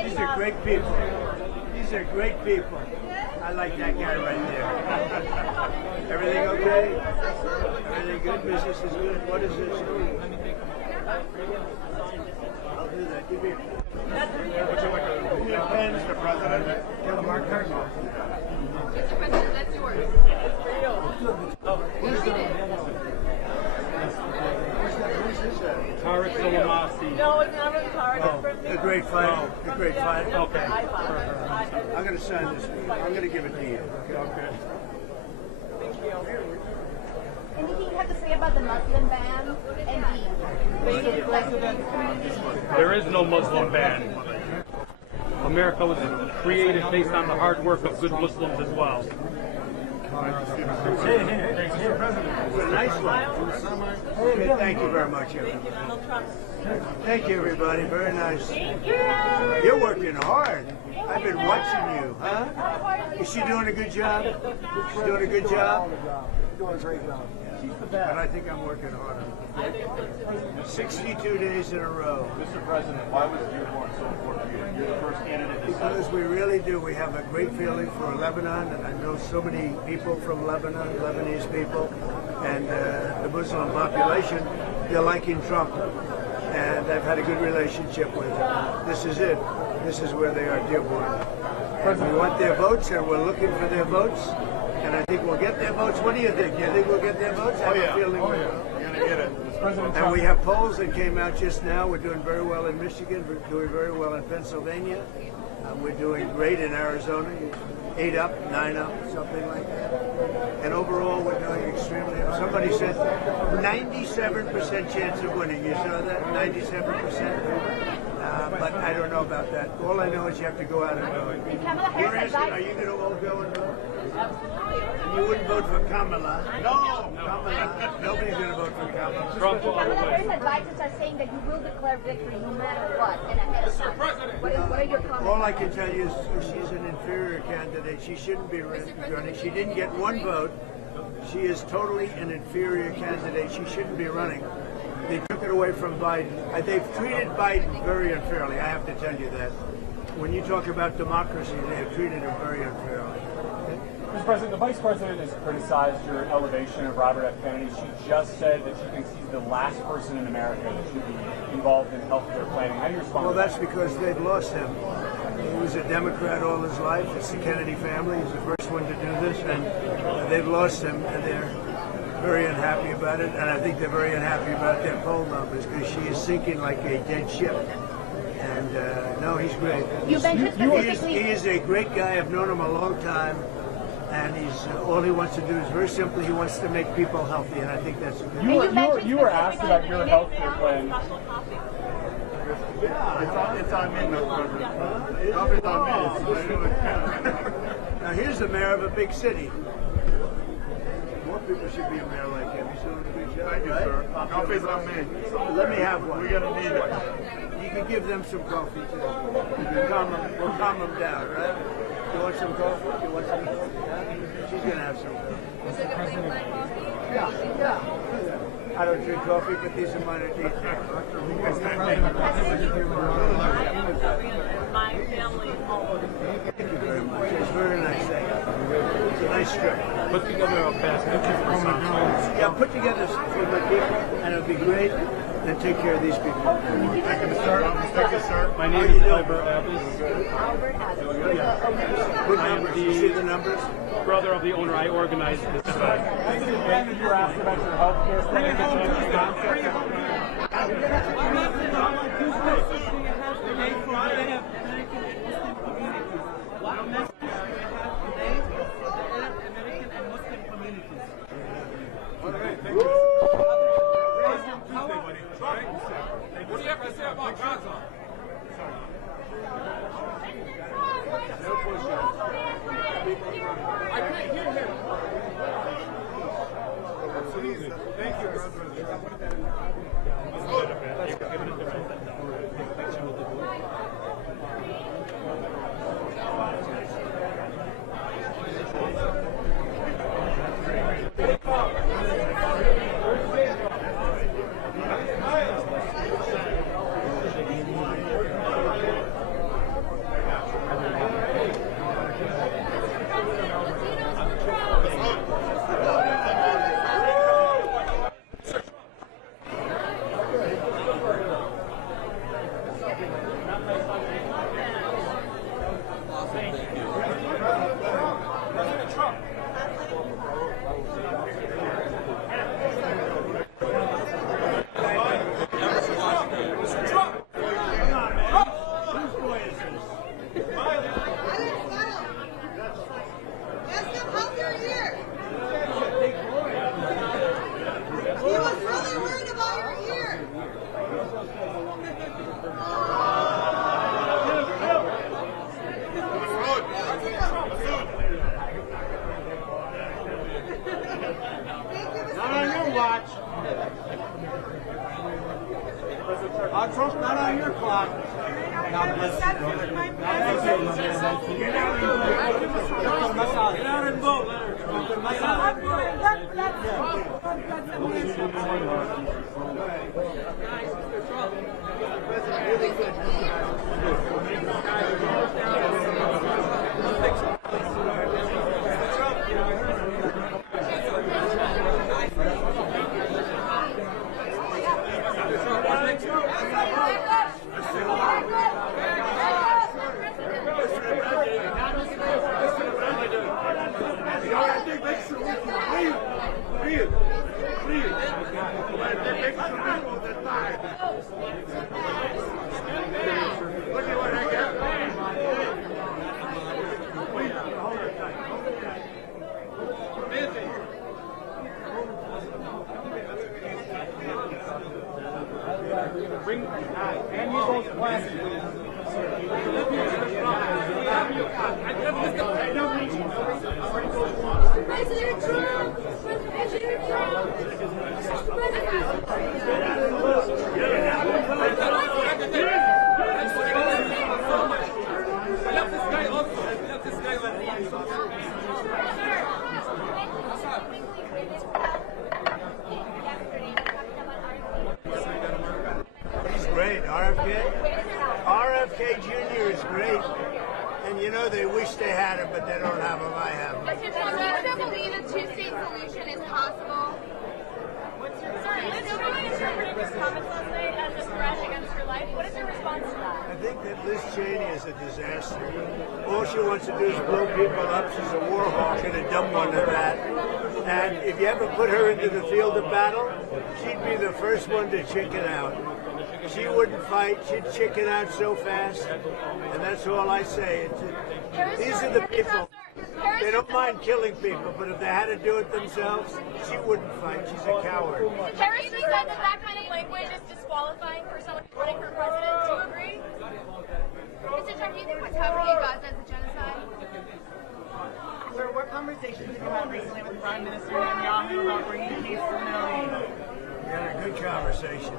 These are great people. These are great people. I like that guy right there. Everything okay? Everything good? Business is good? What is this? I'll do that. Give me a pen. Give me a pen, Mr. President. Give Mark Cardinal. Mr. President, that's yours. Tarek Salamasi. No, it's not really Tarek. It's for me. A great fight. A great fight. Okay. I'm going to sign this. I'm going to give it to you. Okay. Anything you have to say about the Muslim ban and There is no Muslim ban. America was created based on the hard work of good Muslims as well. Nice one. Okay, thank you very much, everybody. Thank you, everybody. Very nice. You're working hard. I've been watching you, huh? Is she doing a good job? She's doing a good job? Doing a great job. But I think I'm working hard. 62 days in a row. Mr. President, why was Dearborn so important to you? You're the first candidate. Because we really do. We have a great feeling for Lebanon, and I know so many people from Lebanon, Lebanese people, and the Muslim population. They're liking Trump, and I've had a good relationship with them. This is it. This is where they are, Dearborn. And we want their votes, and we're looking for their votes. And I think we'll get their votes. What do you think? You think we'll get their votes? I have a feeling You're going to get it. And we have polls that came out just now. We're doing very well in Michigan. We're doing very well in Pennsylvania. We're doing great in Arizona. 8 up, 9 up, something like that. And overall, we're doing extremely well. Somebody said 97% chance of winning. You saw that? 97%? But I don't know about that. All I know is you have to go out and vote. You're asking, are you going to all go and vote? You wouldn't vote for Kamala. No, Kamala. Nobody's going to vote for Kamala. Kamala Harris advisors are saying that you will declare victory no matter what and ahead of time. What are your comments? All I can tell you is she's an inferior candidate. She shouldn't be running. She didn't get one vote. She is totally an inferior candidate. She shouldn't be running. They took it away from Biden. They've treated Biden very unfairly. I have to tell you that. When you talk about democracy, they have treated him very unfairly. Mr. President, the Vice President has criticized your elevation of Robert F. Kennedy. She just said that she thinks he's the last person in America that should be involved in healthcare planning. How do you respond Well, to that? that's because they've lost him. He was a Democrat all his life. It's the Kennedy family. He's the first one to do this, and they've lost him, and they're very unhappy about it. And I think they're very unhappy about their poll numbers because she is sinking like a dead ship. And no, he's great. He is a great guy. I've known him a long time. And all he wants to do is very simply, he wants to make people healthy, and I think that's a good thing. You were asked about your health care plan. Yeah, it's on me, no problem. Now here's the mayor of a big city. More people should be a mayor like him. He's doing a good job. Thank you, sir. Coffee's on me. Let me have one. We're gonna need it. You can give them some coffee too. We'll calm them down, right? You want some coffee? You want some coffee? She's gonna have some coffee. Yeah. I don't drink coffee, but these are minor details. My family home. Thank you very much. It's very nice. It's a nice trip. Put together a basket for McDonald's. Yeah, put together for my people, and it'll be great. And take care of these people. Thank you, sir. My name is Albert Abbas. Good numbers. You see the numbers? Brother of the owner, I organized this event. You were asked about your health care plan. What do you have to say about Gaza? I can't hear him. Absolutely. Thank you, Mr. Trump's not on your clock. God bless you. Get out and vote. Please. Jr. is great. And you know, they wish they had him, but they don't have him. I have him. Does your sister believe a two-state solution is possible? Sorry, Liz Cheney interpreted his comments last night as a threat against her life. What is your response to that? I think that Liz Cheney is a disaster. All she wants to do is blow people up. She's a war hawk and a dumb one at that. And if you ever put her into the field of battle, she'd be the first one to chicken out. She wouldn't fight. She'd chicken out so fast. And that's all I say. These are the people. They don't mind killing people, but if they had to do it themselves, she wouldn't fight. She's a coward. Harrison said that that kind of language is disqualifying for someone running for president. Do you agree? Mr. Trump, do you think what's happening in Gaza is a genocide? Sir, what conversations did you have recently with Prime Minister Netanyahu about bringing peace to the Middle East? We had a good conversation.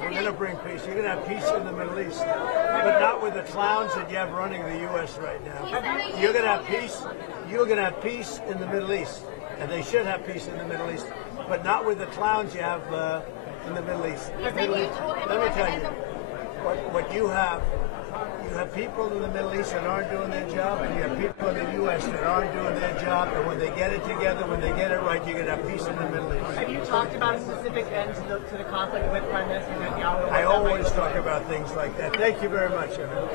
We're going to bring peace. You're going to have peace in the Middle East, but not with the clowns that you have running the U.S. right now. You're going to have peace. You're going to have peace in the Middle East, and they should have peace in the Middle East, but not with the clowns you have in the Middle East. Let me tell you, what you have people in the Middle East that aren't doing their job, and you have people in the U.S. that aren't doing their job, and when they get it together, when they get it right, you're going to have peace in the Middle East. Have you talked about a specific end to the conflict with Prime Minister Netanyahu? I always talk about things like that. Thank you very much, Evan.